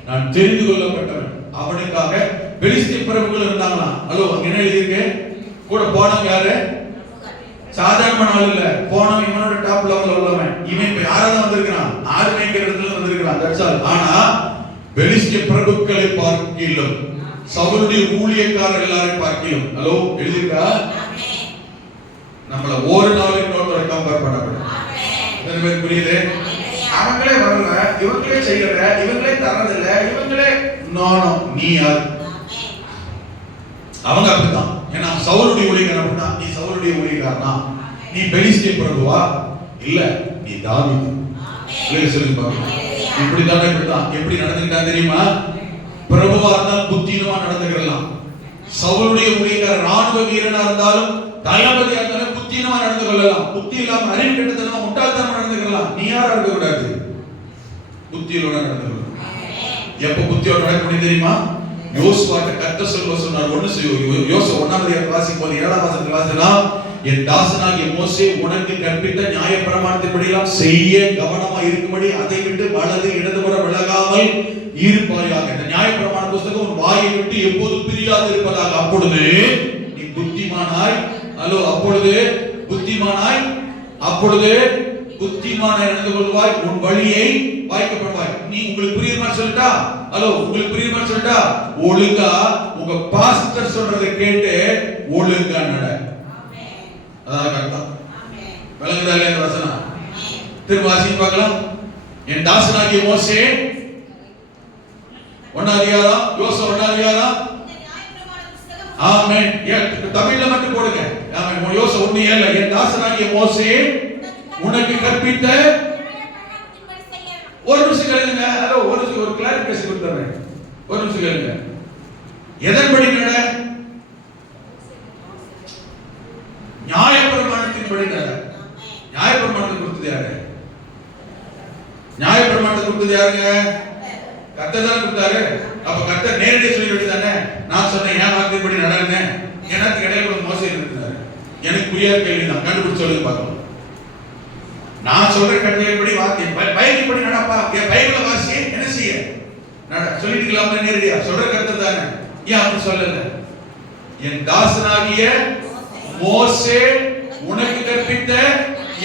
நான் தெரிந்து கொள்ளப்பட்டவன். அவனுக்காக பெலிஸ்திய பிரபுக்கள் இருந்தாங்களா? ஹலோ, அங்க என்ன எழுதியிருக்கு? கூட போனவங்க யாரு? சாதாரண ஆள் இல்ல, போனவன் இவனோட டாப் லெவல்ல உள்ளவன். இவன் இப்ப யாராவது வந்திருக்கான்? ஆடு மேய்க்கிற இடத்துல வந்திருக்கான். That's all. ஆனா பெலிஸ்திய பிரபுக்களை பார்க்கிலும் சவுலுடைய ஊழியக்காரர் எல்லாரையும் பார்க்கிலும், ஹலோ எழுதியிருக்கா? நம்மள ஒரு நாளைக்கு இன்னொருத்தரை கம்பேர் பண்ணக்கூடாது. எத்தனை பேர் புரியுது? அவங்களே வரல, இவங்களே செய்யல, இவங்களே தரதில்ல, இவங்களே நோனோ. நீ யார்? அவங்க அப்படித்தான். ஏன்னா சவுலுடைய ஊழியக்காரன் அப்படித்தான். நீ சவுலுடைய ஊழியக்காரனா? நீ பெலிஸ்திய பிரபுவா? இல்ல, நீ தாவீது. சொல்லுங்க பாருங்க. இப்படிதான் இப்படித்தான். எப்படி நடந்துக்கிட்டான் தெரியுமா? பிரபுவா இருந்தாலும் புத்தினமா நடந்துக்கலாம். சவுலுடைய ஊழியக்காரர் ராணுவ வீரனா இருந்தாலும் தளபதியா இருந்தாலும் புத்தினமா நடந்து கொள்ளலாம். புத்தி இல்லாம அறிவு கெட்டத்தனமா முட்டாள்தனமா நடந்துக்கலாம். நீ யாரா இருக்க கூடாது? புத்தியோட நடந்து கொள்ளணும். எப்ப புத்தியோட நடக்க முடியும் தெரியுமா? யோசுவாட்ட கர்த்தர் சொன்னார். யோசுவா 1ஆம் அதிகாரம் வாசிக்கும் போது 7ஆம் வசனத்தில் வாசினா, என் தாசனாகிய மோசே உனக்கு கற்பித்த நியாயப்பிரமாணத்தின்படியெல்லாம் செய்ய கவனமா இருக்கும்படி அதை விட்டு வலது இடதுபுறம் விலகாமல் இருப்பாயாக. இந்த நியாயப்பிரமாண புத்தகம் உன் வாயை விட்டு எப்போது பிரியாது இருப்பதாக. அப்பொழுது நீ புத்திமானாய். ஹலோ, அப்பொழுது புத்திமானாய், அப்பொழுது புத்திமானாய் நடந்து கொள்வாய், உன் வழியை வாய்க்கப்படுவாய். நீ உங்களுக்கு புரியுமா சொல்லிட்டா? ஹலோ, உங்களுக்கு புரியுமா சொல்லிட்டா? ஒழுங்கா உங்க பாஸ்டர் சொல்றதை கேட்டு ஒழுங்கா நட. அதான் அர்த்தம். விளங்குதா இல்லையா இந்த வசனம்? திரும்ப வாசிக்க பார்க்கலாம். என் தாசனாகிய மோசே 1ஆம் அதிகாரம், யோசுவா 1ஆம் அதிகாரம். ஆமென். தமிழ்ல மட்டும் போடுங்க. ஆமென். யோசுவா 1:7. என் தாசனாகிய மோசே உனக்கு கற்பித்த. ஒரு நிமிஷம் கேளுங்க. ஹலோ, ஒரு கிளாரிஃபிகேஷன் கொடுத்துறேன். ஒரு நிமிஷம் கேளுங்க. எதன்படி நட? நியாயப்பிரமாணத்தின்படி நட. நியாயப்பிரமாணத்தை கொடுத்தது யாரு? நியாயப்பிரமாணத்தை கொடுத்தது யாருங்க? கர்த்தர் தான் கொடுத்தாரு. அப்ப கர்த்தர் நேரடியாக சொல்லி விட்டுதானே. நான் சொன்னேன் ஏன் வார்த்தைப்படி நடன்னு. எனக்கு இடையில மோசம் இருந்தாரு. எனக்கு புரியாத கேள்வி தான். கண்டுபிடிச்சு சொல்லுங்க பார்க்கலாம். நான் சொல்ற கட்டளைப்படி வார்த்தை பைபிள் படி நடப்பா. என் பைபிளை வாசி, என்ன செய்ய நட சொல்லிட்டுக்கலாம்ல. நேரடியா சொல்ற கர்த்தர் தானே. ஏன் அப்படி சொல்லல? என் தாசனாகிய மோசே உனக்கு கற்பித்த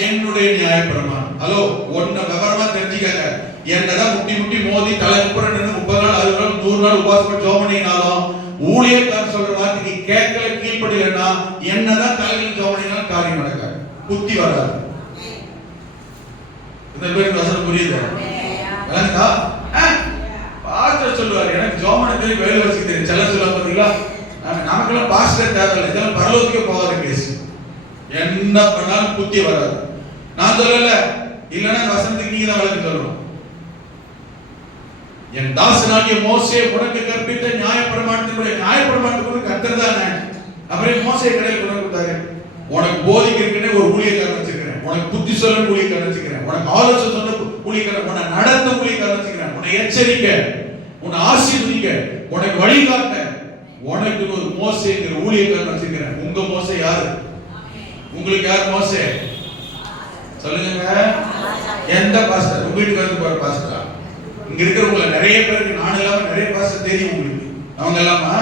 என்னுடைய நியாயப்பிரமாணம். ஹலோ, ஒன்ன விவரமா தெரிஞ்சுக்கங்க. என்னதான் முட்டி முட்டி மோதி தலை குப்புற நின்று 30 நாள் 60 நாள் 100 நாள் உபாசம் ஜோமனினாலும் ஊழியக்காரர் சொல்ற வார்த்தைக்கு கேட்கல கீழ்ப்படியலன்னா என்னதான் தலையில் ஜோமனினாலும் காரியம் நடக்காது, புத்தி வராது. இந்த பேருக்கு வசனம் புரியுது? பாஸ்டர் சொல்லுவார் எனக்கு ஜோமனை தெரியும், வேலை வச்சு தெரியும். சில சொல்ல பாத்தீங்களா, நமக்கெல்லாம் பாஸ்டர் தேவையில்லை, இதெல்லாம் பரலோகத்துக்கே போகாத கேஸ். என்ன பண்ணாலும் புத்தி வராது. நான் சொல்லல, இல்லைன்னா வசனத்துக்கு நீங்க தான் வழக்கு சொல்லணும். என் தாசனாகிய மோசே உனக்கு கற்பித்த நியாயப்பிரமாணத்தினுடைய நியாயப்பிரமாணத்துக்கு கர்த்தர் தானே. அப்புறம் மோசே கடையில் கொண்டு கொடுத்தாரு. உனக்கு போதிக்கிறதுக்குன்னே ஒரு ஊழியக்காரன் வச்சுக்கிறேன், உனக்கு புத்தி சொல்ல ஊழியக்காரன் வச்சுக்கிறேன், உனக்கு ஆலோசனை சொன்ன ஊழியக்காரன், உன்னை நடத்த ஊழியக்காரன் வச்சுக்கிறேன், உன்னை எச்சரிக்க, உன்னை ஆசீர்வதிக்க, உனக்கு வழிகாட்ட உனக்கு ஒரு மோசேங்கிற ஊழியக்காரன் வச்சுக்கிறேன். உங்க மோசே யாரு? உங்களுக்கு யார் மோசே? சொல்லுங்க. எந்த பாஸ்டர்? உங்க வீட்டுக்கு வந்து போற பாஸ்டரா? இங்க இருக்கிறவங்க நிறைய பேருக்கு நான் இல்லாம நிறைய பாஸ்டர் தெரியும் உங்களுக்கு. அவங்க எல்லாமா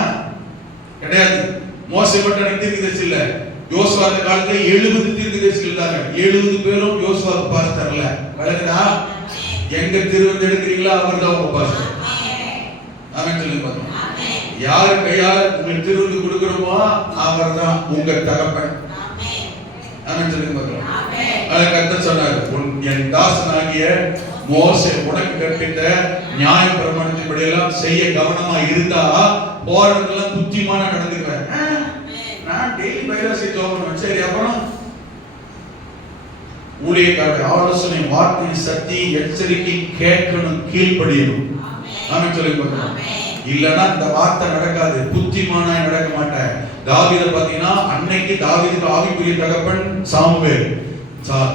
கிடையாது. மோசே மட்டும் எனக்கு தீர்க்கதரிசி இல்ல. யோசுவா அந்த காலத்துல 70 தீர்க்கதரிசிகள் இருந்தாங்க. 70 பேரும் யோசுவாக்கு பாஸ்டர் இல்ல. வழங்குதா? எங்க திருவந்து எடுக்கிறீங்களோ அவர் தான் உங்க பாஸ்டர். ஆமென் சொல்லுங்க பாருங்க. யார் கையால் உங்களுக்கு திருவந்து கொடுக்கிறோமோ அவர் தான் உங்க தகப்பன். ஆமென் சொல்லுங்க பாருங்க. அதை கர்த்தர் சொன்னார், என் தாசனாகிய மோசே உனக்கு கற்பித்த நியாயப்பிரமாணத்தின்படி எல்லாம் செய்ய கவனமா இருந்தா போறதெல்லாம் புத்திமான நடந்துக்குவேன். நான் டெய்லி பைபிள் ஜெபம். சரி, அப்புறம் ஊழியக்காரர் ஆலோசனை, வார்த்தை, சக்தி, எச்சரிக்கை கேட்கணும், கீழ்ப்படியணும். ஆமென் சொல்லுங்க. இல்லன்னா இந்த வார்த்தை நடக்காது, புத்திமானாய் நடக்க மாட்டேன். தாவீதை பாத்தீங்கன்னா அன்னைக்கு தாவீதுக்கு ஆவிக்குரிய தகப்பன் சாமுவேல்.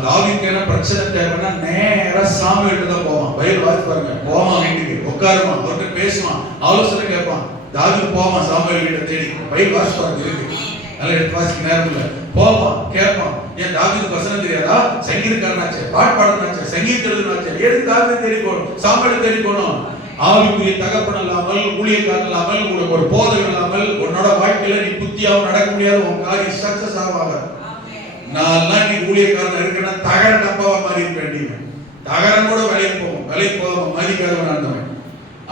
தாவீதுக்கு என்ன பிரச்சனை தேவைன்னா நேரா சாமுவேல்கிட்ட தான் போவான். பைபிள் வாசி பாருங்க. போவான், வீட்டுக்கு உட்காருவான், அவர்கிட்ட பேசுவான், ஆலோசனை கேட்பான். தாவீது போவான் சாமுவேல் கிட்ட தேடி. பைபிள் வாசி பாருங்க இருக்கு. நல்லா எடுத்து வாசிக்க நேரம் இல்ல. போவான், கேட்பான். ஏன் தாவீதுக்கு வசனம் தெரியாதா? சங்கீதக்காரனாச்சே, பாட்டு பாடனாச்சே, சங்கீத எழுதுனாச்சே, எதுக்கு தாவீது தேடி போகணும், சாமுவேலை தேடி போகணும்? ஆவிக்குரிய தகப்பன் இல்லாமல், ஊழியக்காரன் இல்லாமல், உங்களுக்கு ஒரு போதகர் இல்லாமல் உன்னோட வாழ்க்கையில நீ புத்தியாவும் நடக்க முடியாது. உன் காரியம் சக்சஸ் ஆகாது. நான் இன்னைக்கு ஊழியக்காரன் இருக்கேன்னா தகர டப்பாவா மாறி இருக்க வேண்டியவன். தகரம் கூட விலைக்கு போகாம மதிக்காதவன் இருந்தவன்.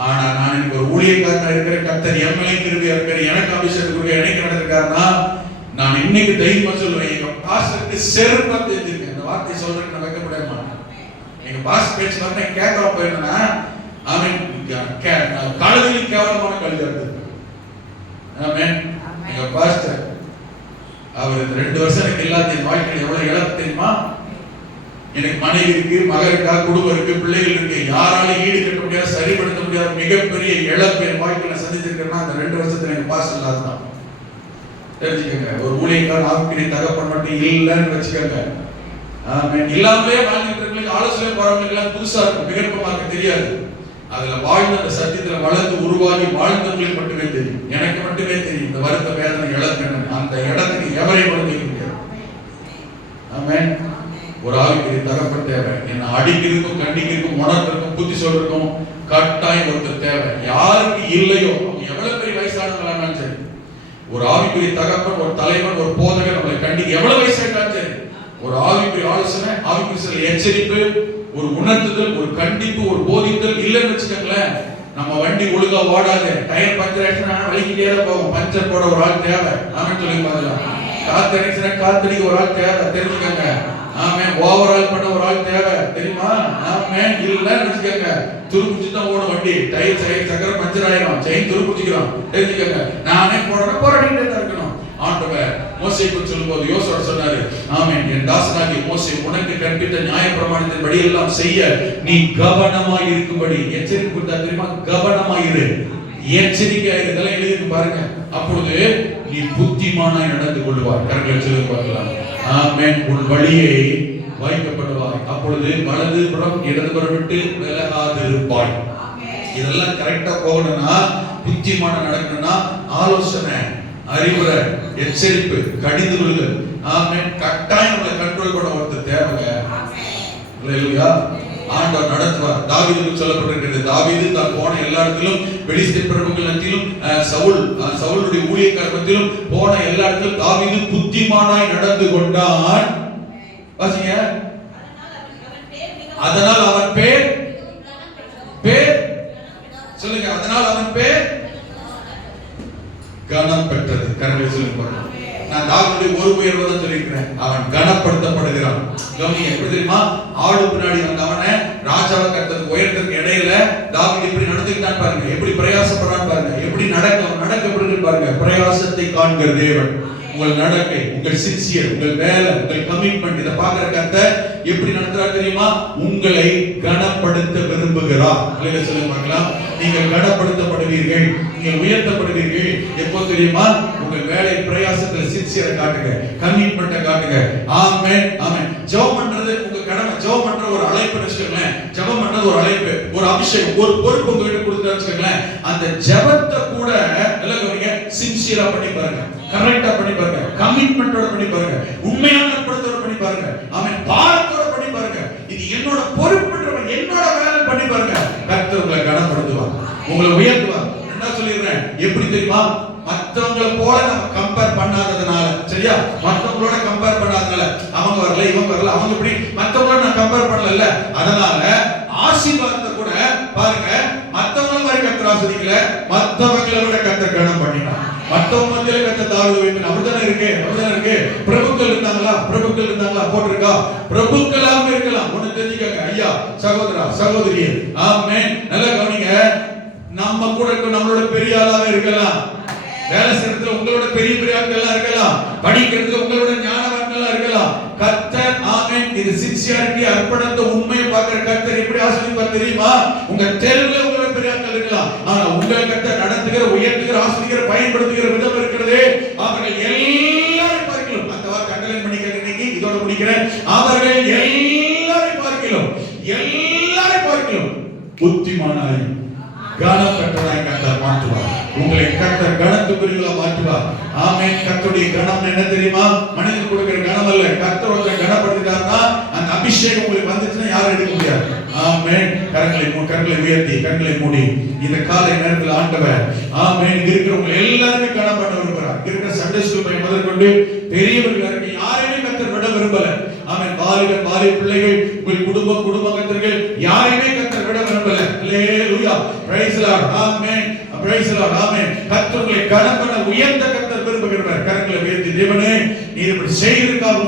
ஆனா நான் எனக்கு ஒரு ஊழியக்காரனா இருக்கிற கர்த்தர் எம்எல்ஏ கிருபையா இருக்கிற எனக்கு அபிஷேகம் கொடுக்க எனக்கு நடந்திருக்காருன்னா நான் இன்னைக்கு தைரியமா சொல்லுவேன், எங்க பாஸ்டருக்கு செருப்பா தெரிஞ்சிருக்கேன். இந்த வார்த்தை சொல்றதுக்கு நான் வைக்கப்பட மாட்டேன். எங்க பாஸ் பேச்சு வந்து கேட்கலாம் போயிருந்தேன்னா ஆமென் கழுதைக்கு கேவலமான கழுதை இருந்தது. ஆமென். எங்க பாஸ்டர் அவர் 2 வருஷம் எனக்கு எல்லாத்தையும் வாழ்க்கையில் எவ்வளவு இழப்பு தெரியுமா? எனக்கு மனைவி இருக்கு, மகன் இருக்கா, குடும்பம் இருக்கு, பிள்ளைகள் இருக்கு, யாராலும் ஈடு கட்ட முடியாது, சரிப்படுத்த முடியாத மிகப்பெரிய இழப்பு என் வாழ்க்கையில சந்திச்சிருக்கேன்னா அந்த 2 வருஷத்துல எனக்கு பாஸ் இல்லாதான். தெரிஞ்சுக்கங்க, ஒரு ஊழியக்காரன் ஆவிக்குரிய தகப்பன் மட்டும் இல்லைன்னு வச்சுக்கோங்க. இல்லாமலே வாழ்ந்துட்டு இருக்கவங்களுக்கு ஆலோசனை போறவங்களுக்கு எல்லாம் புதுசா இருக்கும், விகற்பமா இருக்க தெரியாது. அதுல வாழ்ந்த அந்த சத்தியத்துல வளர்ந்து உருவாகி வாழ்ந்தவங்களுக்கு மட்டுமே தெரியும். எனக்கு மட்டுமே தெரியும் இந்த வருத்த வேதனை இழப்பு அந்த இடத்துக்கு எவரையும் கொண்டு வைக்க முடியாது. ஆமென். ஒரு ஆவிக்குரிய தகப்பன் தேவை. என்ன அடிக்கிறதுக்கும் கண்டிக்கிறதுக்கும் உணர்றதுக்கும் புத்தி சொல்றதுக்கும் கட்டாயம் ஒருத்தர் தேவை. யாருக்கு இல்லையோ அவங்க எவ்வளவு பெரிய வயசானவங்களானாலும் சரி, ஒரு ஆவிக்குரிய தகப்பன், ஒரு தலைவன், ஒரு போதகர் நம்மளை கண்டிக்க எவ்வளவு வயசானாலும் சரி, ஒரு ஆவிக்குரிய ஆலோசனை, ஆவிக்குரிய எச்சரிப்பு, ஒரு உணர்த்துதல், ஒரு கண்டிப்பு, ஒரு போதித்தல் இல்லைன்னு வச்சுக்கோங்களேன், நம்ம வண்டி ஒழுங்கா ஓடாது. டயர் பஞ்சர் ஆயிடுச்சுன்னா வலிக்கிட்டே தான் போகும். பஞ்சர் போட ஒரு ஆள் தேவை. ஆமென் சொல்லி பாருங்க. காத்தடிச்சுன்னா காத்தடிக்க ஒரு ஆள் தேவை. தெரிஞ்சுக்கங்க. ஆமென். ஓவரால் பண்ண ஒரு ஆள் தேவை. தெரியுமா? ஆமென். இல்லைன்னு வச்சுக்கோங்க, துருப்பிடிச்சு தான் ஓடும் வண்டி. டயர் சக்கர பஞ்சர் ஆயிடும், செயின் துருப்பிடிச்சுக்கிறோம். தெரிஞ்சுக்கங்க. நானே போராடிட்டே தான் இருக்கணும். ஆண்டவர் மோசேக்கு சொல்லும்போது யோசுவா சொன்னாரு, ஆமென், என் தாசனாகிய மோசே உனக்கு கற்பித்த நியாயப்பிரமாணத்தின் படி எல்லாம் செய்ய நீ கவனமாய் இருக்கும்படி எச்சரிக்கை கொடுத்தா தெரியுமா? கவனமாய் இரு, எச்சரிக்கையா இரு. இதெல்லாம் எழுதி பாருங்க. அப்பொழுது நீ புத்திமானாய் நடந்து கொள்வாய். கரெக்டா சொல்லி பார்க்கலாம். ஆமென். உன் வழியை வைக்கப்படுவாய். அப்பொழுது வலது புறம் இடது புறம் விட்டு விலகாது இருப்பாய். இதெல்லாம் கரெக்டா போகணும்னா, புத்திமான நடக்கணும்னா ஆலோசனை, அறிவுரை, எச்சரிப்பு, கடிந்து கொள்ளுதல், ஆமென், கட்டாயம் நம்மளை கண்ட்ரோல் பண்ண ஒருத்தர் தேவைங்க. அல்லேலூயா. ஆண்டவர் நடத்துவார். தாவீதுக்கு சொல்லப்பட்டிருக்கிறது, தாவீது தான் போன எல்லா இடத்திலும், பெலிஸ்தர் பிரபுக்கள் மத்தியிலும், சவுலுடைய ஊழியக்காரர் மத்தியிலும் போன எல்லா இடத்திலும் தாவீது புத்திமானாய் நடந்து கொண்டான். வாசிங்க. அதனால் அவன் பேர் சொல்லுங்க, அதனால் அவன் பேர் கனம் பெற்றது. கரங்களை சொல்லுங்க. நான் தாவீதுடைய ஒரு உயர்வை தான் சொல்லியிருக்கிறேன். அவன் கனப்படுத்தப்படுகிறான். கவனிங்க, எப்படி தெரியுமா? ஆடு பின்னாடி வந்தவனை ராஜாவை கட்டத்துக்கு உயர்த்ததுக்கு இடையில தாவீது எப்படி நடந்துக்கிட்டான் பாருங்க, எப்படி பிரயாசப்படுறான் பாருங்க, எப்படி நடக்க பாருங்க. பிரயாசத்தை காண்கிற தேவன் உங்கள் நடக்கை, உங்கள் சின்சியர், உங்கள் வேலை, உங்கள் கமிட்மெண்ட், இதை பார்க்கிற கர்த்தர் எப்படி நடத்துறார் தெரியுமா? உங்களை கனப்படுத்த விரும்புகிறார். அல்லேலூயா சொல்லுங்க பார்க்கலாம். நீங்கள் கனப்படுத்தப்படுவீர்கள், நீங்கள் உயர்த்தப்படுவீர்கள். எப்போ தெரியுமா? உங்கள் வேலை பிரயாசத்துல சின்சியரை காட்டுங்க, கமிட்மெண்ட்டை காட்டுங்க. ஆமென், ஆமென். ஜெபம் பண்றது உங்க கடமை. ஜெபம் பண்ற ஒரு அழைப்பு வச்சுக்கோங்களேன். ஜெபம் பண்றது ஒரு அழைப்பு, ஒரு அபிஷேகம், ஒரு பொறுப்பு உங்ககிட்ட கொடுத்து வச்சுக்கோங்களேன். அந்த ஜெபத்தை கூட நல்லா கவனிங்க, சின்சியரா பண்ணி பாருங்க, கரெக்டா பண்ணி பாருங்க, கமிட்மெண்டோட பண்ணி பாருங்க, உண்மையான அர்ப்பணத்தோட பண்ணி பாருங்க. ஆமென். பாரத்தோட பண்ணி பாருங்க. இது என்னோட பொறுப்புன்றவன், என்னோட வேலை பண்ணி பாருங்க. கர்த்தர் உங்களை கனப்படுத்துவார், உங்களை உயர்த்துவார். என்ன சொல்லிடுறேன், எப்படி தெரியுமா? மற்றவங்களை போல நம்ம கம்பேர் பண்ணாததுனால, சரியா? மற்றவங்களோட கம்பேர் பண்ணாததுனால, அவங்க வரல, இவங்க வரல, அவங்க இப்படி மற்றவங்களோட நான் கம்பேர் பண்ணல. அதனால ஆசீர்வாதத்தை கூட பாருங்க, மற்றவங்கள மாதிரி கர்த்தர் ஆசீர்வதிக்கல, மற்றவங்களை விட கர்த்தர் கனம் பண்ணினார். மற்றவங்க மத்தியில கர்த்தர் தாழ்வு வைக்கணும். அப்படிதானே இருக்கு. பிரபுக்கள் இருந்தாங்களா போட்டிருக்கா? பிரபுக்களாக இருக்கலாம். ஒண்ணு தெரிஞ்சுக்கங்க ஐயா, சகோதரா, சகோதரியே. ஆமென். நல்லா கவனிங்க. நம்ம கூட இருக்க நம்மளோட பெரிய ஆளாவே இருக்கலாம், வேலை செய்யறதுல உங்களோட பெரிய ஆட்களா இருக்கலாம், படிக்கிறதுல உங்களோட ஞானவான்களா இருக்கலாம். கர்த்தர் ஆமென், இது சின்சியாரிட்டி, அர்ப்பணத்தை, உண்மையை பார்க்கிற கர்த்தர் எப்படி ஆசீர்வதிப்பார் தெரியுமா? உங்க தெருவுல உங்களோட பெரிய ஆட்கள் இருக்கலாம், ஆனா உங்களை கர்த்தர் நடத்துகிற, உயர்த்துகிற, ஆசீர்வதிக்கிற, பயன்படுத்துகிற விதம் இருக்கிறது. அவர்கள் எல்லாரும் பார்க்கலாம். அந்த வார்த்தை அண்டர்லைன் பண்ணிக்கிறேன். இன்னைக்கு இதோட முடிக்கிறேன். அவர்கள் எல்லாரும் பார்க்கலாம் புத்திமானாய் கனப்பட்டதாய் கர்த்தர் மாற்றுவார். உங்களை கர்த்தர் கனத்துக்குரியவர்களா மாற்றுவார். ஆமென். கர்த்தருடைய கனம் என்ன தெரியுமா? மனிதன் கொடுக்கிற கனம் அல்ல. கர்த்தர் உங்களை கனப்படுத்திட்டார்னா அந்த அபிஷேகம் உங்களுக்கு வந்துச்சுன்னா யாரும் எடுக்க முடியாது. ஆமென். கரங்களை உயர்த்தி, கண்களை மூடி இந்த காலை நேரத்தில் ஆண்டவர் ஆமென் இருக்கிறவங்க எல்லாருமே கனம் பண்ண விரும்புகிறார். இருக்கிற சண்டே ஸ்கூல் பையன் முதற்கொண்டு பெரியவர்கள் வரைக்கும் யாரையுமே கர்த்தர் விட விரும்பல. ஆமென். வாலிபர், வாலிப பிள்ளைகள், உங்கள் குடும்பத்தினர்கள் யாரையுமே கர்த்தர் விட விரும்பல. அல்லேலூயா. Praise the lord. ஆமென். Praise the lord. ஆமென். கர்த்தர் உங்களை கனம் பண்ண உயர்ந்த கர்த்தர் விரும்புகிறார். கரங்களை உயர்த்தி, தேவனே நீர் இப்படி செய்கிறதுக்காக